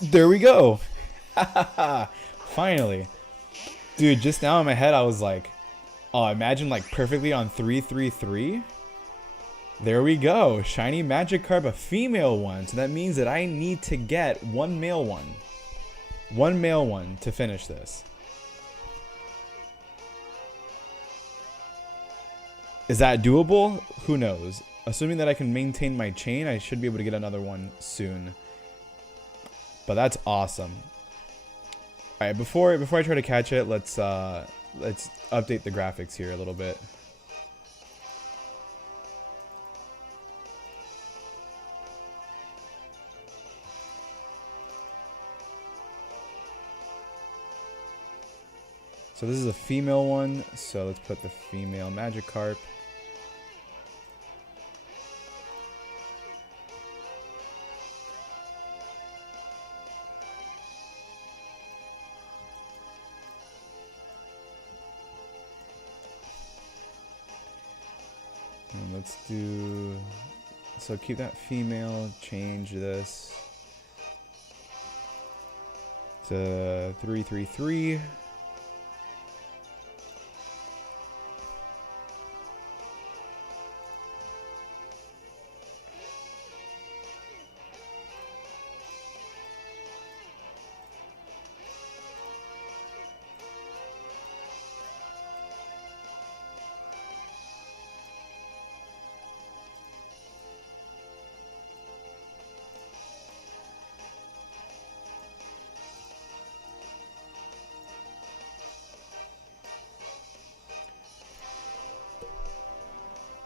There we go. Finally. Dude, just now in my head I was like, oh, imagine like perfectly on 333. There we go. Shiny Magikarp, a female one. So that means that I need to get one male one. One male one to finish this. Is that doable? Who knows? Assuming that I can maintain my chain, I should be able to get another one soon. But that's awesome. All right, before I try to catch it, let's update the graphics here a little bit. So this is a female one, so let's put the female Magikarp. And let's do, so keep that female, change this to 333.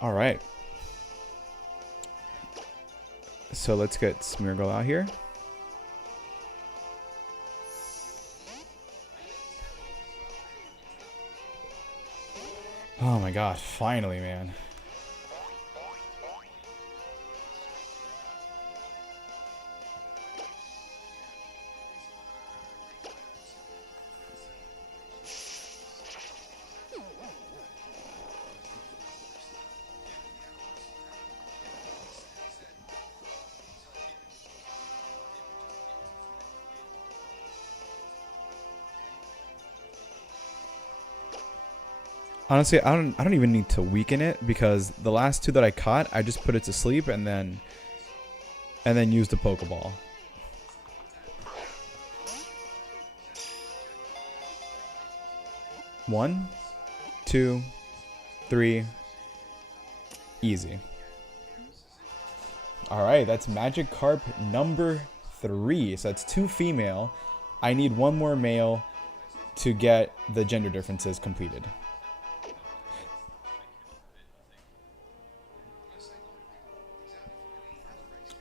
All right. So let's get Smeargle out here. Oh my god, finally, man. Honestly, I don't even need to weaken it because the last two that I caught, I just put it to sleep and then used the Pokeball. One, two, three, easy. All right, that's Magikarp number 3. So that's 2 female. I need 1 more male to get the gender differences completed.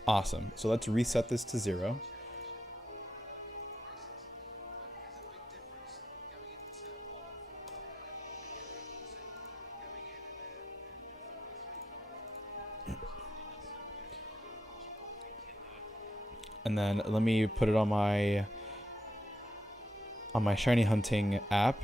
Awesome. So let's reset this to 0. And then let me put it on my shiny hunting app.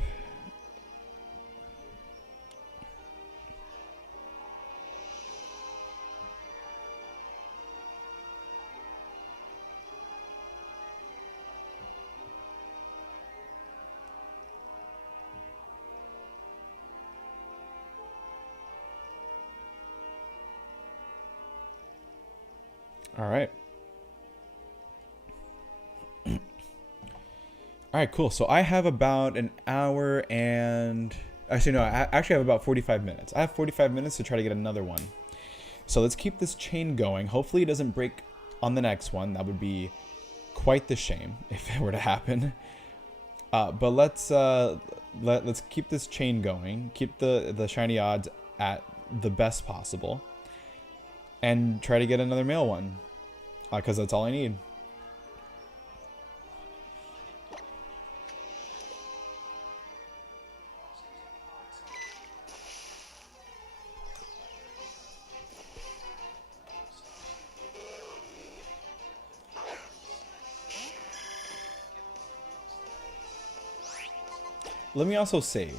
All right. All right, cool. So I have about an hour and actually no, I actually have about 45 minutes. I have 45 minutes to try to get another one. So let's keep this chain going. Hopefully it doesn't break on the next one. That would be quite the shame if it were to happen. But let's keep this chain going. Keep the shiny odds at the best possible, and try to get another male one, because that's all I need. Let me also save.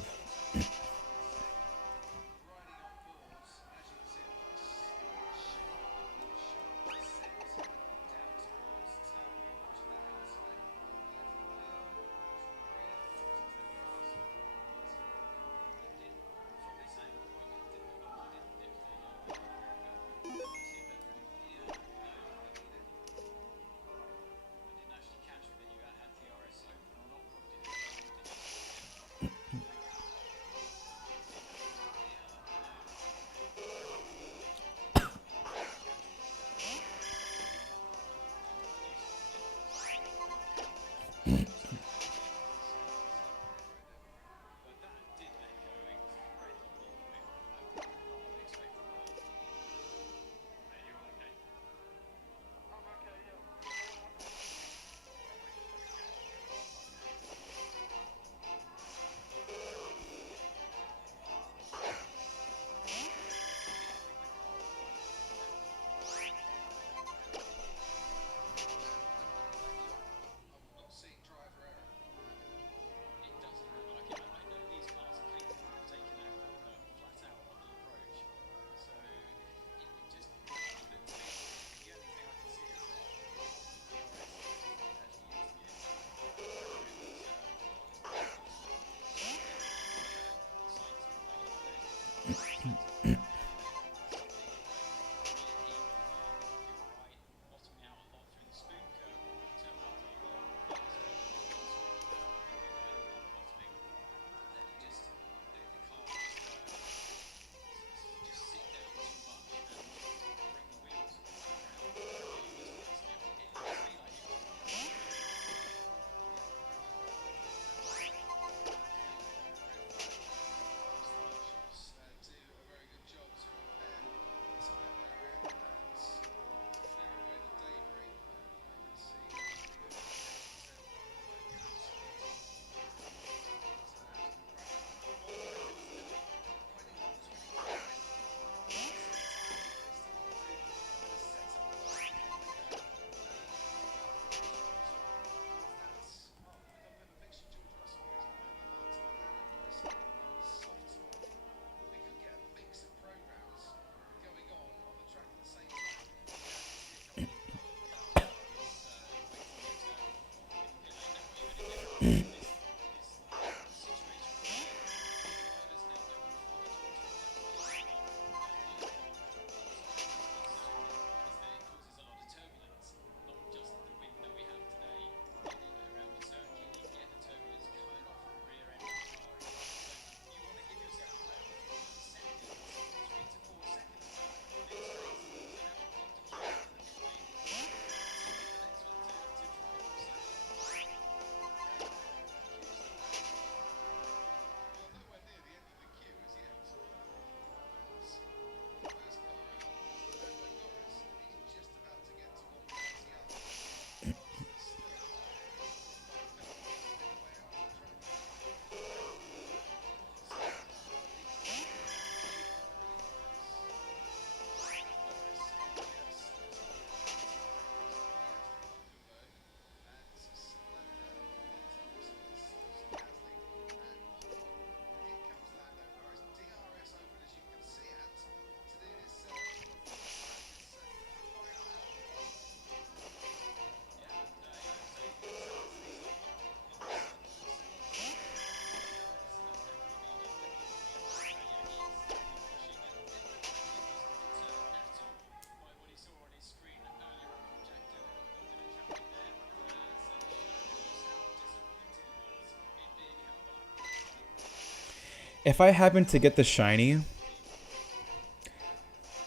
If I happen to get the shiny,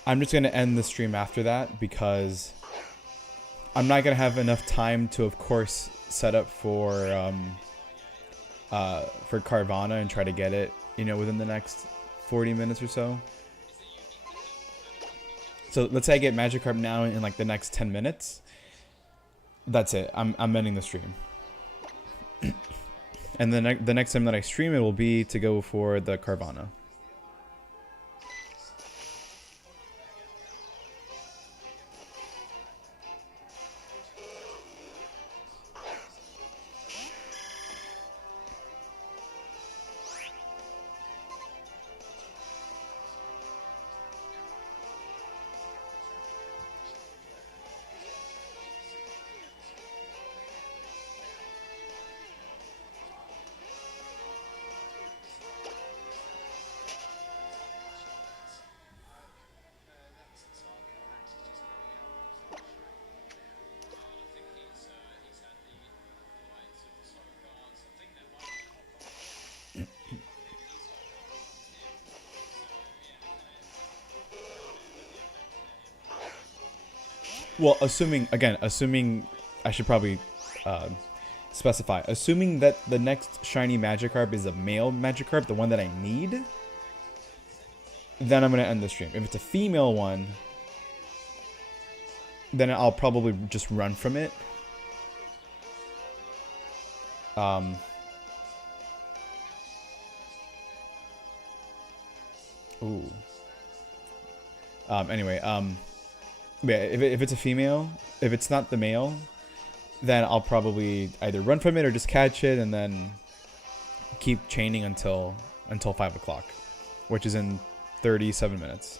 I'm just gonna end the stream after that because I'm not gonna have enough time to, of course, set up for Carvana and try to get it, within the next 40 minutes or so. So let's say I get Magikarp now in like the next 10 minutes. That's it. I'm ending the stream. And the next time that I stream it will be to go for the Carvana. Well, assuming I should probably specify. Assuming that the next shiny Magikarp is a male Magikarp, the one that I need, then I'm going to end the stream. If it's a female one, then I'll probably just run from it. Ooh. Anyway, yeah, if it's a female, if it's not the male, then I'll probably either run from it or just catch it and then keep chaining until 5 o'clock, which is in 37 minutes.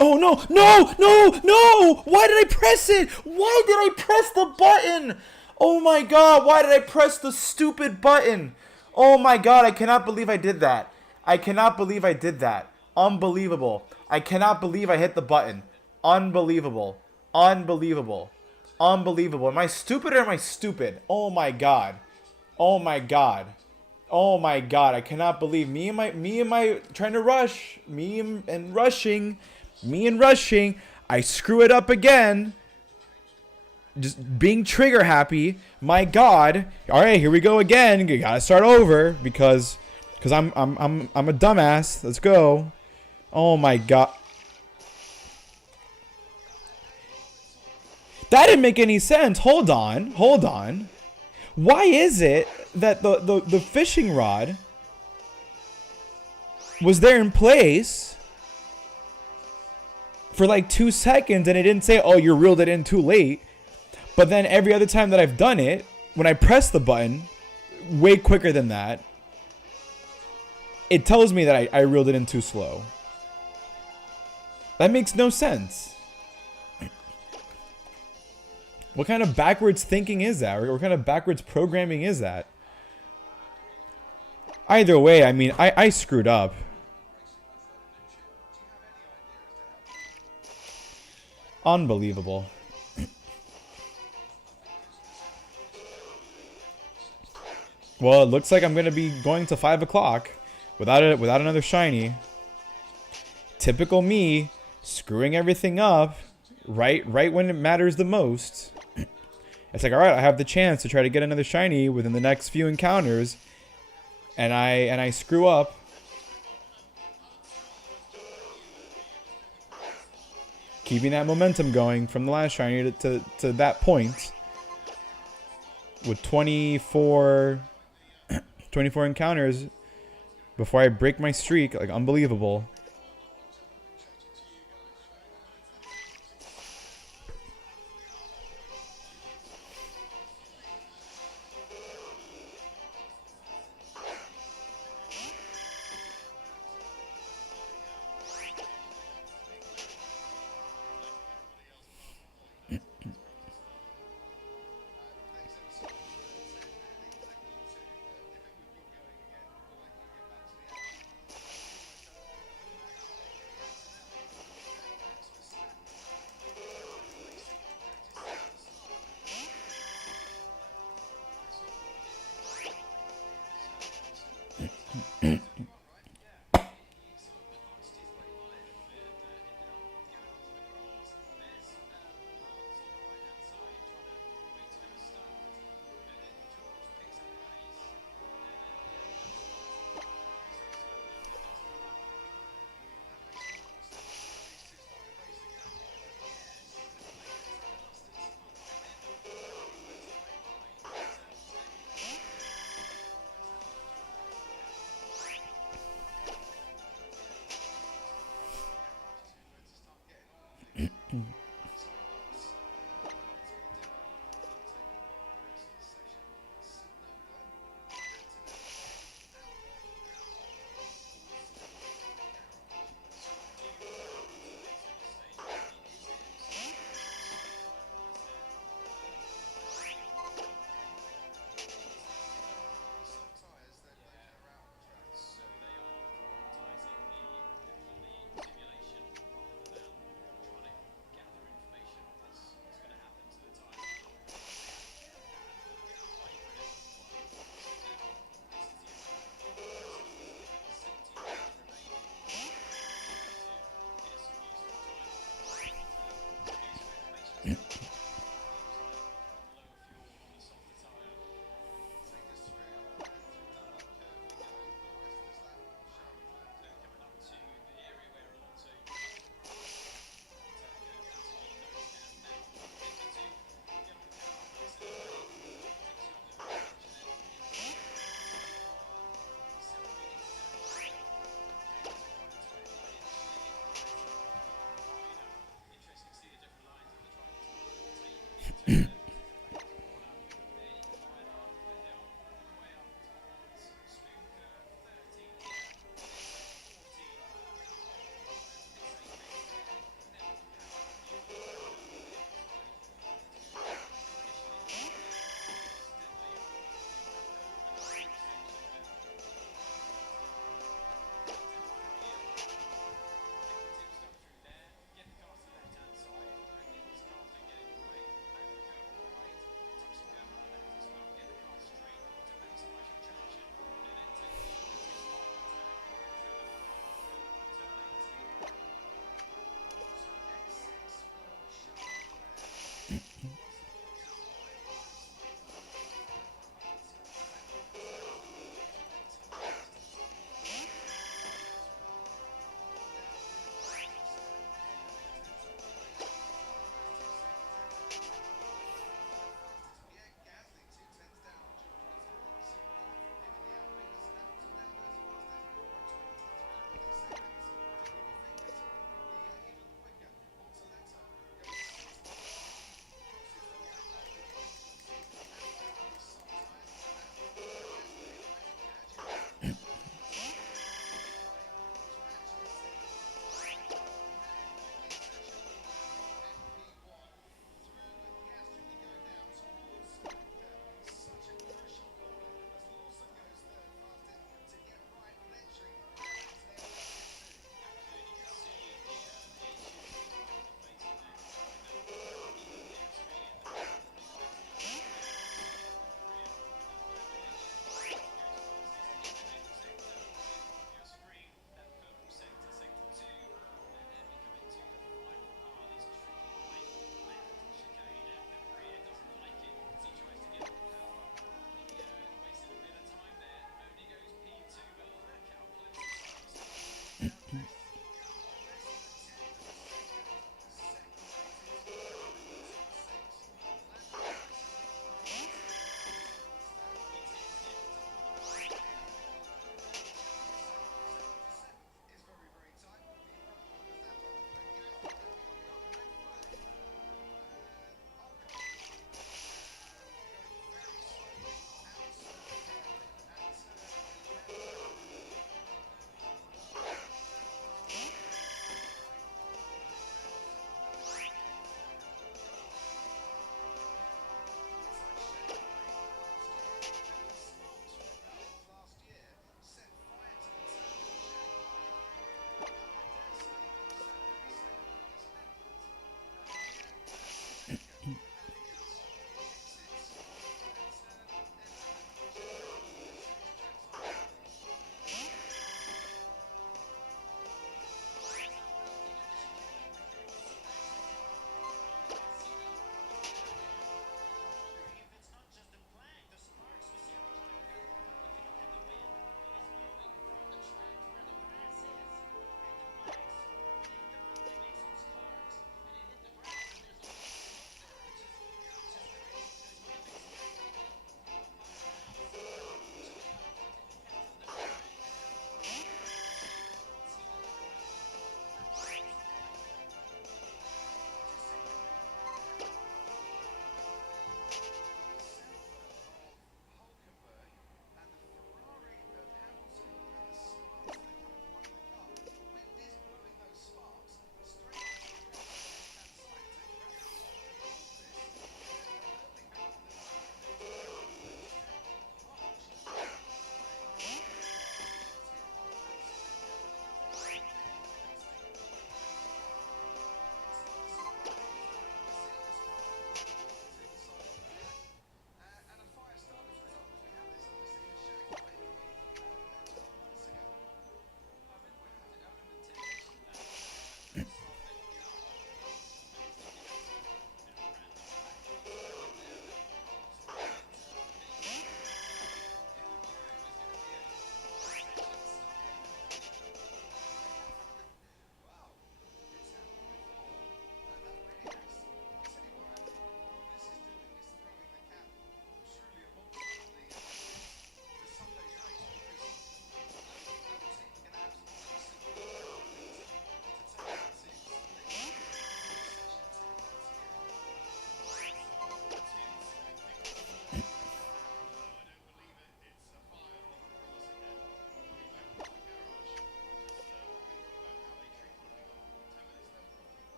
Oh no, no, no, no! Why did I press it? Why did I press the button? Oh my god, why did I press the stupid button? Oh my god, I cannot believe I did that. I cannot believe I did that. Unbelievable. I cannot believe I hit the button. Unbelievable. Unbelievable. Unbelievable. Am I stupid or am I stupid? Oh my god. Oh my god. Oh my god, I cannot believe me and my trying to rush. Me and rushing. I screw it up again. Just being trigger happy. My god. All right, here we go again. You got to start over because I'm a dumbass. Let's go. Oh my god. That didn't make any sense. Hold on. Hold on. Why is it that the fishing rod was there in place for like 2 seconds and it didn't say, oh, you reeled it in too late? But then every other time that I've done it, when I press the button, way quicker than that, it tells me that I reeled it in too slow. That makes no sense. What kind of backwards thinking is that? Or what kind of backwards programming is that? Either way, I mean, I screwed up. Unbelievable. Well, it looks like I'm going to be going to 5 o'clock without another shiny. Typical me, screwing everything up right when it matters the most. It's like, all right, I have the chance to try to get another shiny within the next few encounters, and I screw up. Keeping that momentum going from the last shiny to that point with 24 encounters before I break my streak. Like, unbelievable.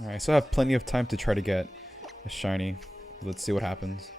Alright, so I have plenty of time to try to get a shiny. Let's see what happens.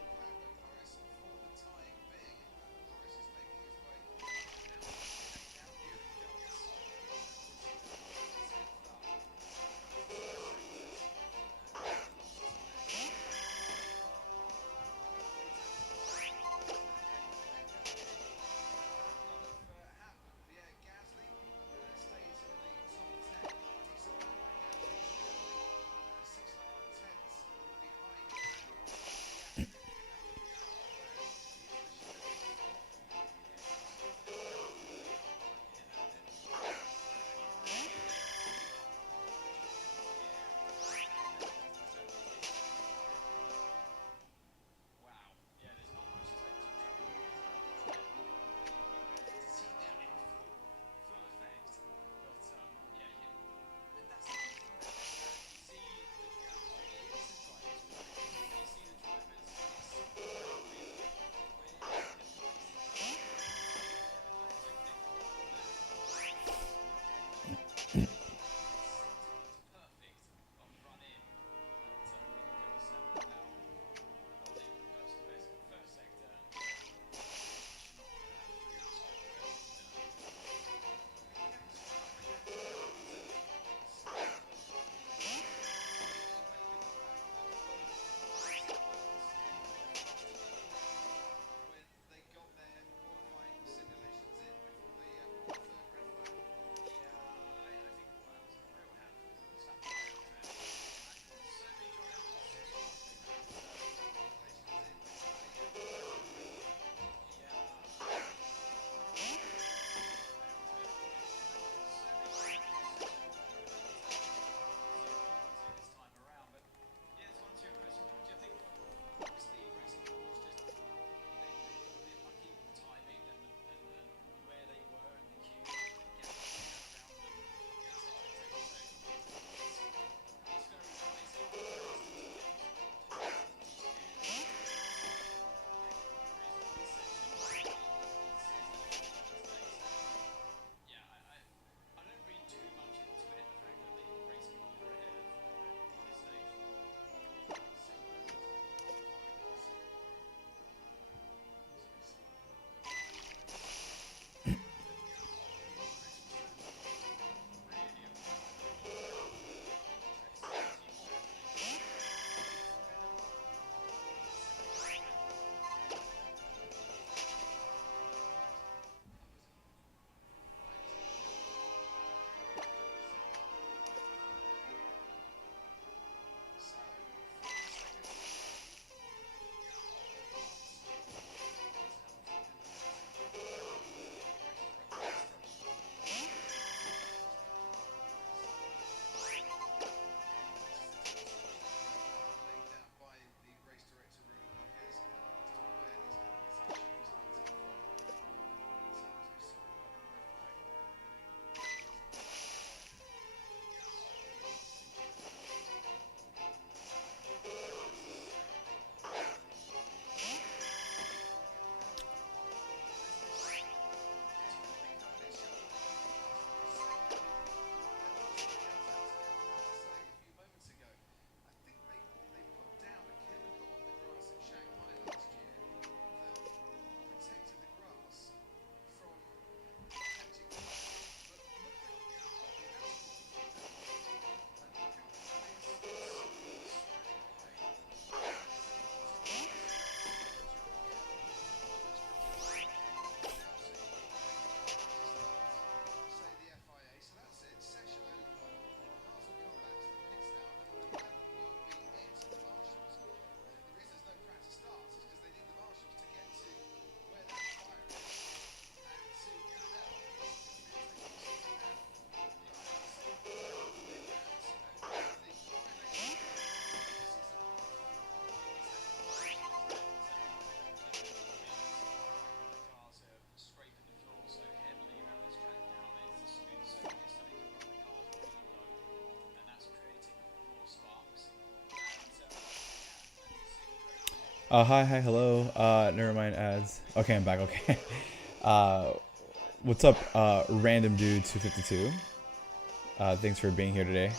Hi, hello. Never mind ads. Okay, I'm back. Okay. Uh, what's up, random dude 252? Thanks for being here today.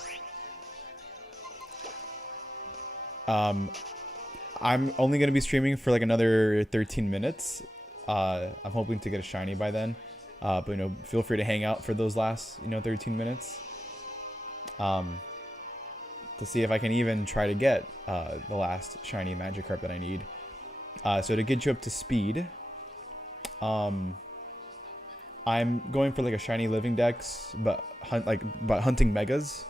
I'm only going to be streaming for like another 13 minutes. I'm hoping to get a shiny by then. But, you know, feel free to hang out for those last, you know, 13 minutes. To see if I can even try to get the last shiny Magikarp that I need. So to get you up to speed, I'm going for like a shiny living dex, but hunting megas.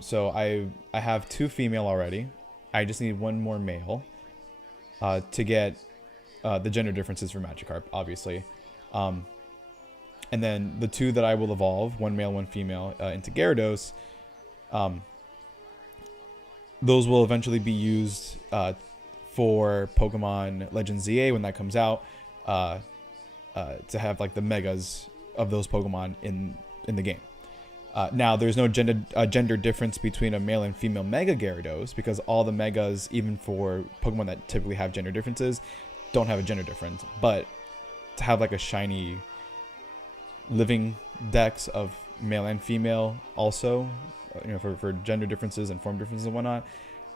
So I have 2 female already. I just need 1 more male to get the gender differences for Magikarp, obviously. And then the 2 that I will evolve, 1 male, 1 female, into Gyarados. Those will eventually be used for Pokemon Legends ZA when that comes out, to have like the megas of those Pokemon in the game. Now, there's no gender difference between a male and female Mega Gyarados, because all the Megas, even for Pokemon that typically have gender differences, don't have a gender difference. But to have like a shiny living dex of male and female also, you know, for gender differences and form differences and whatnot,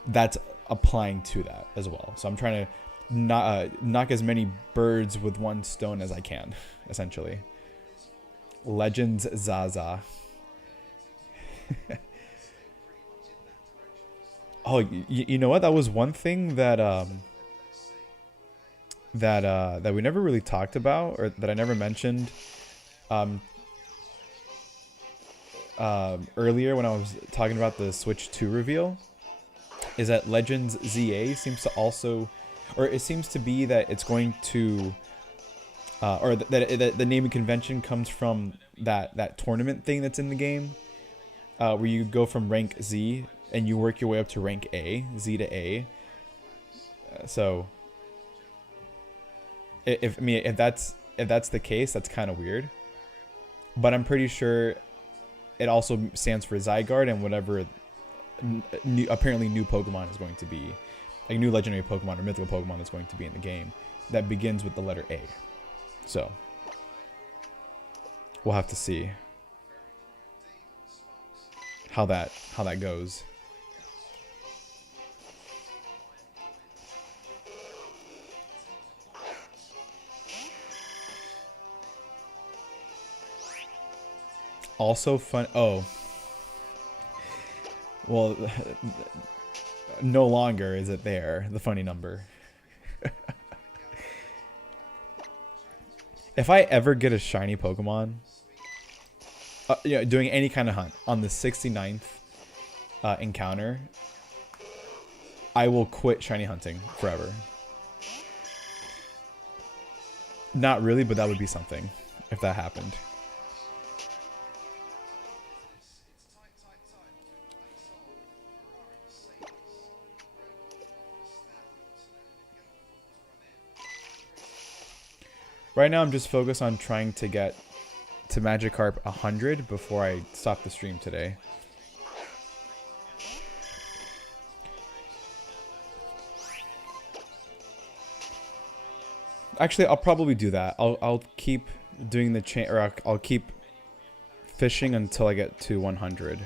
that's applying to that as well. So I'm trying to knock as many birds with one stone as I can, essentially. Legends Zaza. Oh, you know what? That was one thing that that we never really talked about, or that I never mentioned earlier when I was talking about the Switch 2 reveal, is that Legends ZA seems to also, or it seems to be that it's going to, or that the naming convention comes from that tournament thing that's in the game, where you go from rank Z and you work your way up to rank A, Z to A. So, if that's the case, that's kind of weird. But I'm pretty sure it also stands for Zygarde and whatever apparently new Pokemon is going to be, like new legendary Pokemon or mythical Pokemon that's going to be in the game that begins with the letter A. So we'll have to see how that goes. Also fun. Oh, well, no longer is it there, the funny number. If I ever get a shiny Pokemon, doing any kind of hunt on the 69th encounter, I will quit shiny hunting forever. Not really, but that would be something if that happened. Right now, I'm just focused on trying to get to Magikarp 100 before I stop the stream today. Actually, I'll probably do that. I'll keep doing the chain, or I'll keep fishing until I get to 100.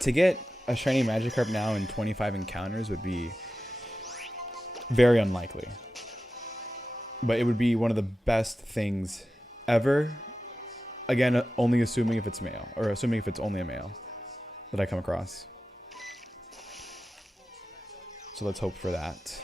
To get a shiny Magikarp now in 25 encounters would be very unlikely. But it would be one of the best things ever. Again, only assuming if it's male, or assuming if it's only a male that I come across. So let's hope for that.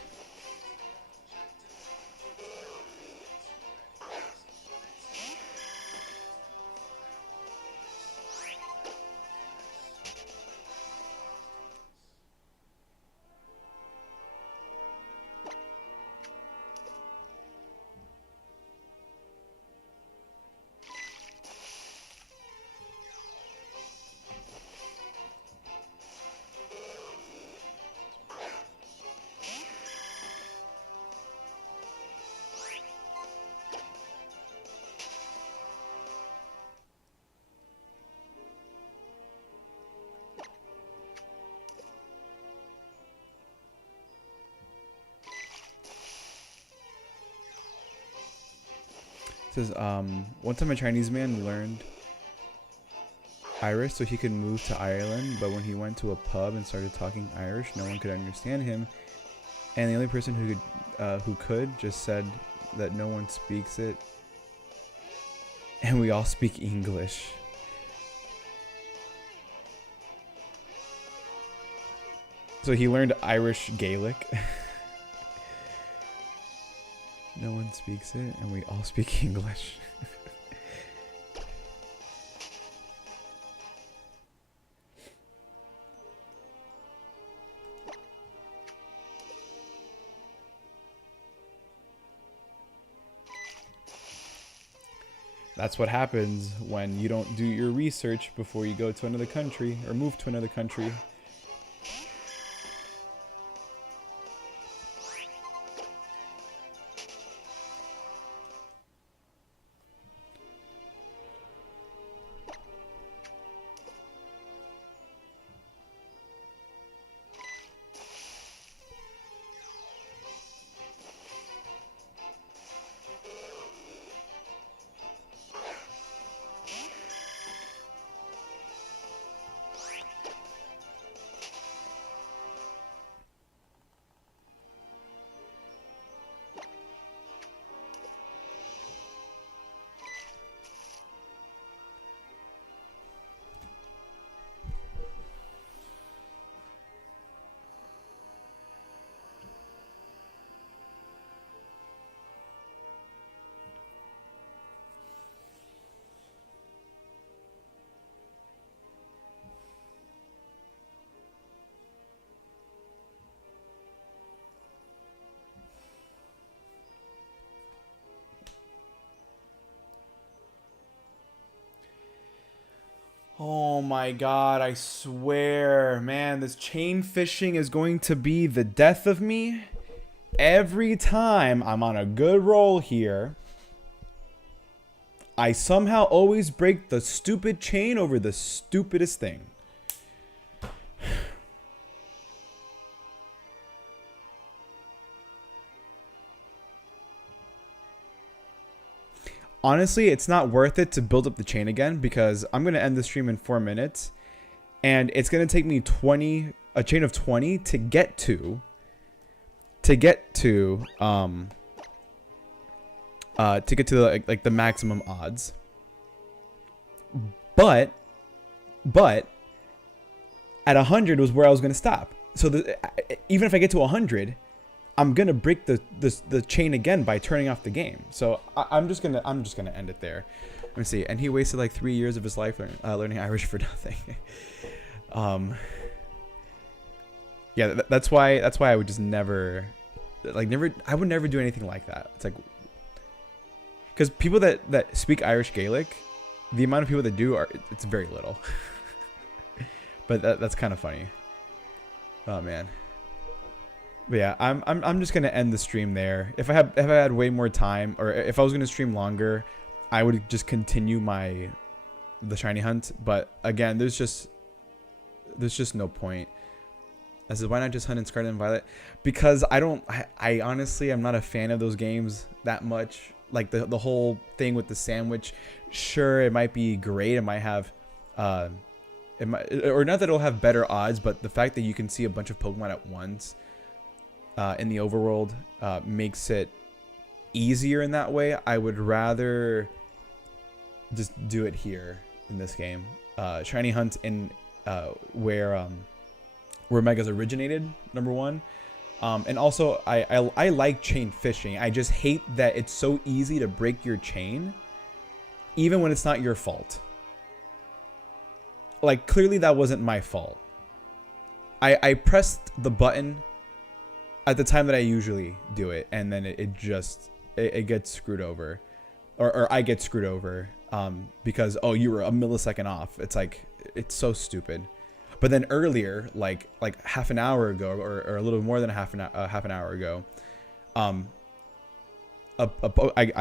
It says, one time a Chinese man learned Irish so he could move to Ireland, but when he went to a pub and started talking Irish, no one could understand him, and the only person who could just said that no one speaks it, and we all speak English. So he learned Irish Gaelic. No one speaks it, and we all speak English. That's what happens when you don't do your research before you go to another country or move to another country. Oh my god, I swear, man, this chain fishing is going to be the death of me. Every time I'm on a good roll here, I somehow always break the stupid chain over the stupidest thing. Honestly, it's not worth it to build up the chain again because I'm going to end the stream in 4 minutes and it's going to take me a chain of 20 to get to like the maximum odds. But at 100 was where I was going to stop. So even if I get to 100, I'm gonna break the chain again by turning off the game. So I'm just gonna end it there. Let me see. And he wasted like 3 years of his life learning Irish for nothing. Yeah, that's why I would just never I would never do anything like that. It's like because people that speak Irish Gaelic, the amount of people that do it's very little. But that's kind of funny. Oh man. But yeah, I'm just gonna end the stream there. If I had way more time, or if I was gonna stream longer, I would just continue the shiny hunt. But again, there's just no point. I said, why not just hunt in Scarlet and Violet? Because I honestly I'm not a fan of those games that much. Like the whole thing with the sandwich. Sure, it might be great. It might have it might, or not that it'll have better odds, but the fact that you can see a bunch of Pokemon at once in the overworld makes it easier in that way. I would rather just do it here in this game. Shiny hunt in where Megas originated, number one. And also, I like chain fishing. I just hate that it's so easy to break your chain, even when it's not your fault. Like, clearly that wasn't my fault. I pressed the button at the time that I usually do it, and then it gets screwed over. Or I get screwed over because, oh, you were a millisecond off. It's like, it's so stupid. But then earlier, like half an hour ago, or a little more than half an hour ago, I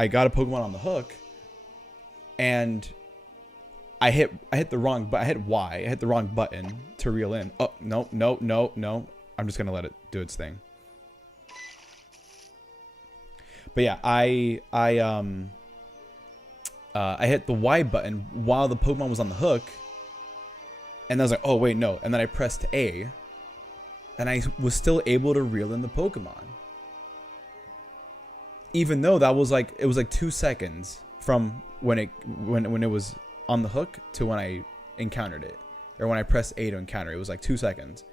got a Pokemon on the hook, and I hit the wrong, but I hit Y. I hit the wrong button to reel in. Oh, no. I'm just gonna let it do its thing. But yeah, I hit the Y button while the Pokemon was on the hook. And I was like, oh, wait, no. And then I pressed A. And I was still able to reel in the Pokemon. Even though that was like, it was like 2 seconds from when it was on the hook to when I encountered it. Or when I pressed A to encounter it. It was like 2 seconds.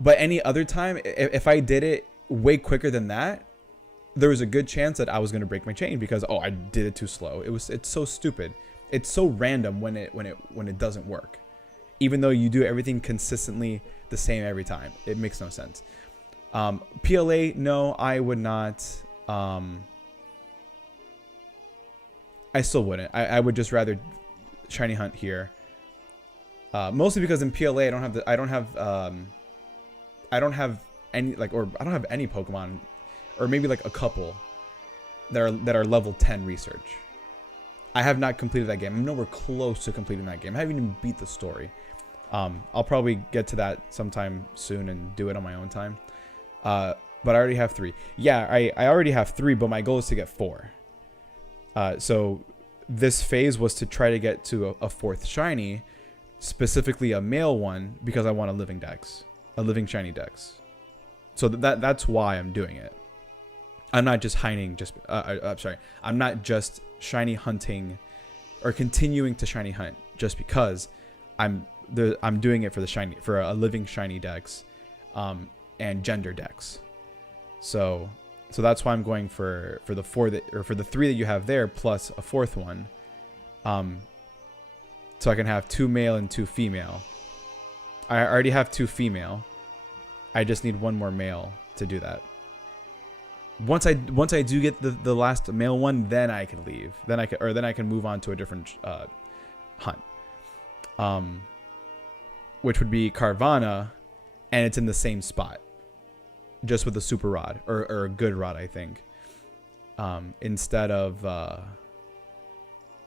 But any other time, if I did it way quicker than that, there was a good chance that I was going to break my chain because, oh, I did it too slow. It's so stupid. It's so random when it doesn't work. Even though you do everything consistently the same every time. It makes no sense. PLA, no, I would not. I still wouldn't. I would just rather shiny hunt here. Mostly because in PLA I don't have any Pokemon, or maybe like a couple that are level 10 research. I have not completed that game. I'm nowhere close to completing that game. I haven't even beat the story. I'll probably get to that sometime soon and do it on my own time. But I already have 3. Yeah, I already have 3, but my goal is to get 4. So this phase was to try to get to a 4th shiny, specifically a male one, because I want a living shiny dex. So that's why I'm doing it. I'm not just hunting. I'm not just shiny hunting, or continuing to shiny hunt just because I'm doing it for a living shiny dex, and gender dex. So that's why I'm going for the 4 for the 3 that you have there plus a 4th one, so I can have 2 male and 2 female. I already have 2 female. I just need 1 more male to do that. Once I do get the last male one, then I can leave. Then I can move on to a different hunt. Which would be Carvana, and it's in the same spot, just with a super rod or a good rod, I think. Instead of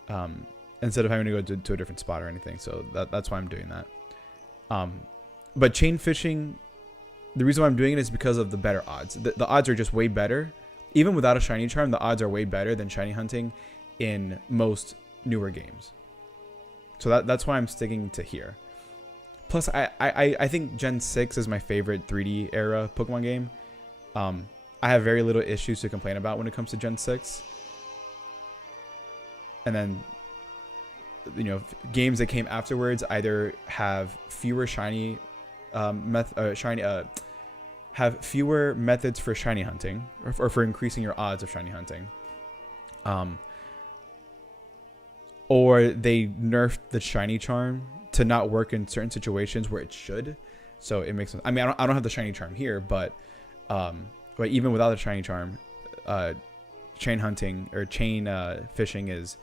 having to go to a different spot or anything. So that's why I'm doing that. But chain fishing, the reason why I'm doing it is because of the better odds. The odds are just way better. Even without a shiny charm, the odds are way better than shiny hunting in most newer games. So that's why I'm sticking to here. Plus, I think Gen 6 is my favorite 3D era Pokemon game. I have very little issues to complain about when it comes to Gen 6. And then, games that came afterwards either have fewer shiny have fewer methods for shiny hunting, or for increasing your odds of shiny hunting, or they nerfed the shiny charm to not work in certain situations where it should. So it makes sense. I mean, I don't have the shiny charm here, but even without the shiny charm, chain hunting or chain fishing is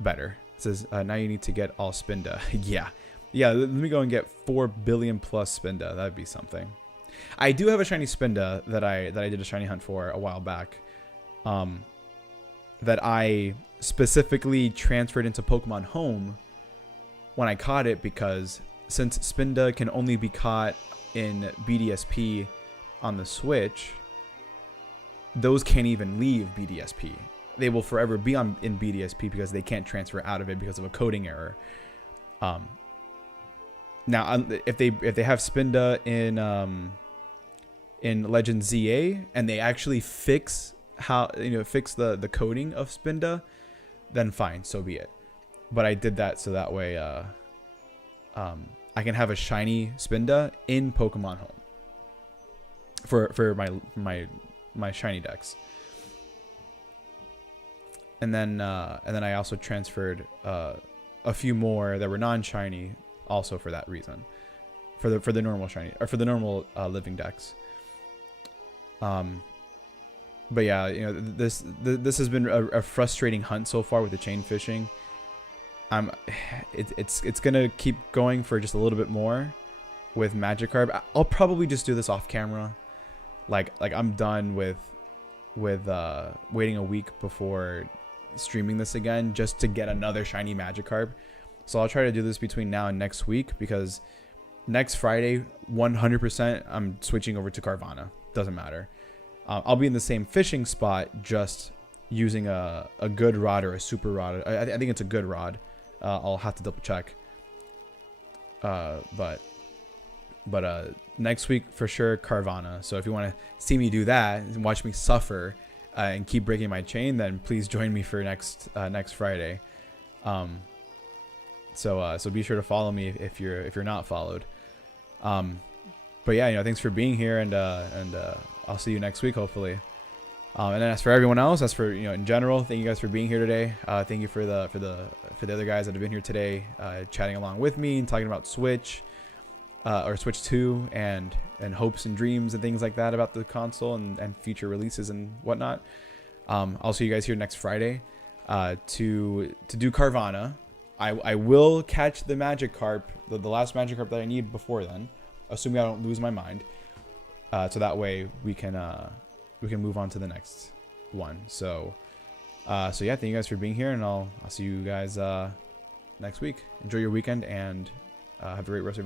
better. It says now you need to get all Spinda. yeah, let me go and get 4 billion plus Spinda. That'd be something. I do have a shiny Spinda that I did a shiny hunt for a while back, that I specifically transferred into Pokemon Home when I caught it, because since Spinda can only be caught in BDSP on the Switch, those can't even leave BDSP. They will forever be in BDSP because they can't transfer out of it because of a coding error. Now, if they have Spinda in Legend ZA and they actually fix the coding of Spinda, then fine, so be it. But I did that so that way I can have a shiny Spinda in Pokemon Home. for my shiny decks. And then I also transferred a few more that were non-shiny, also for that reason, for the normal shiny, or for the normal living decks. But yeah, you know, this has been a frustrating hunt so far with the chain fishing. It's gonna keep going for just a little bit more with Magikarp. I'll probably just do this off camera. Like I'm done with waiting a week before streaming this again just to get another shiny Magikarp. So I'll try to do this between now and next week, because next Friday 100% I'm switching over to Carvana. Doesn't matter. I'll be in the same fishing spot, just using a good rod or a super rod. I think it's a good rod. I'll have to double check. But next week for sure Carvana. So if you want to see me do that and watch me suffer and keep breaking my chain, then please join me for next Friday. So be sure to follow me if you're not followed. But yeah, you know, thanks for being here, and I'll see you next week hopefully. And then as for everyone else, as for, you know, in general, thank you guys for being here today. Thank you for the other guys that have been here today, chatting along with me and talking about Switch, or Switch 2, and hopes and dreams and things like that about the console and future releases and whatnot. I'll see you guys here next Friday to do Carvana. I will catch the Magikarp, the last Magikarp that I need before then, assuming I don't lose my mind. So that way we can move on to the next one. So yeah, thank you guys for being here, and I'll see you guys next week. Enjoy your weekend, and have a great rest of your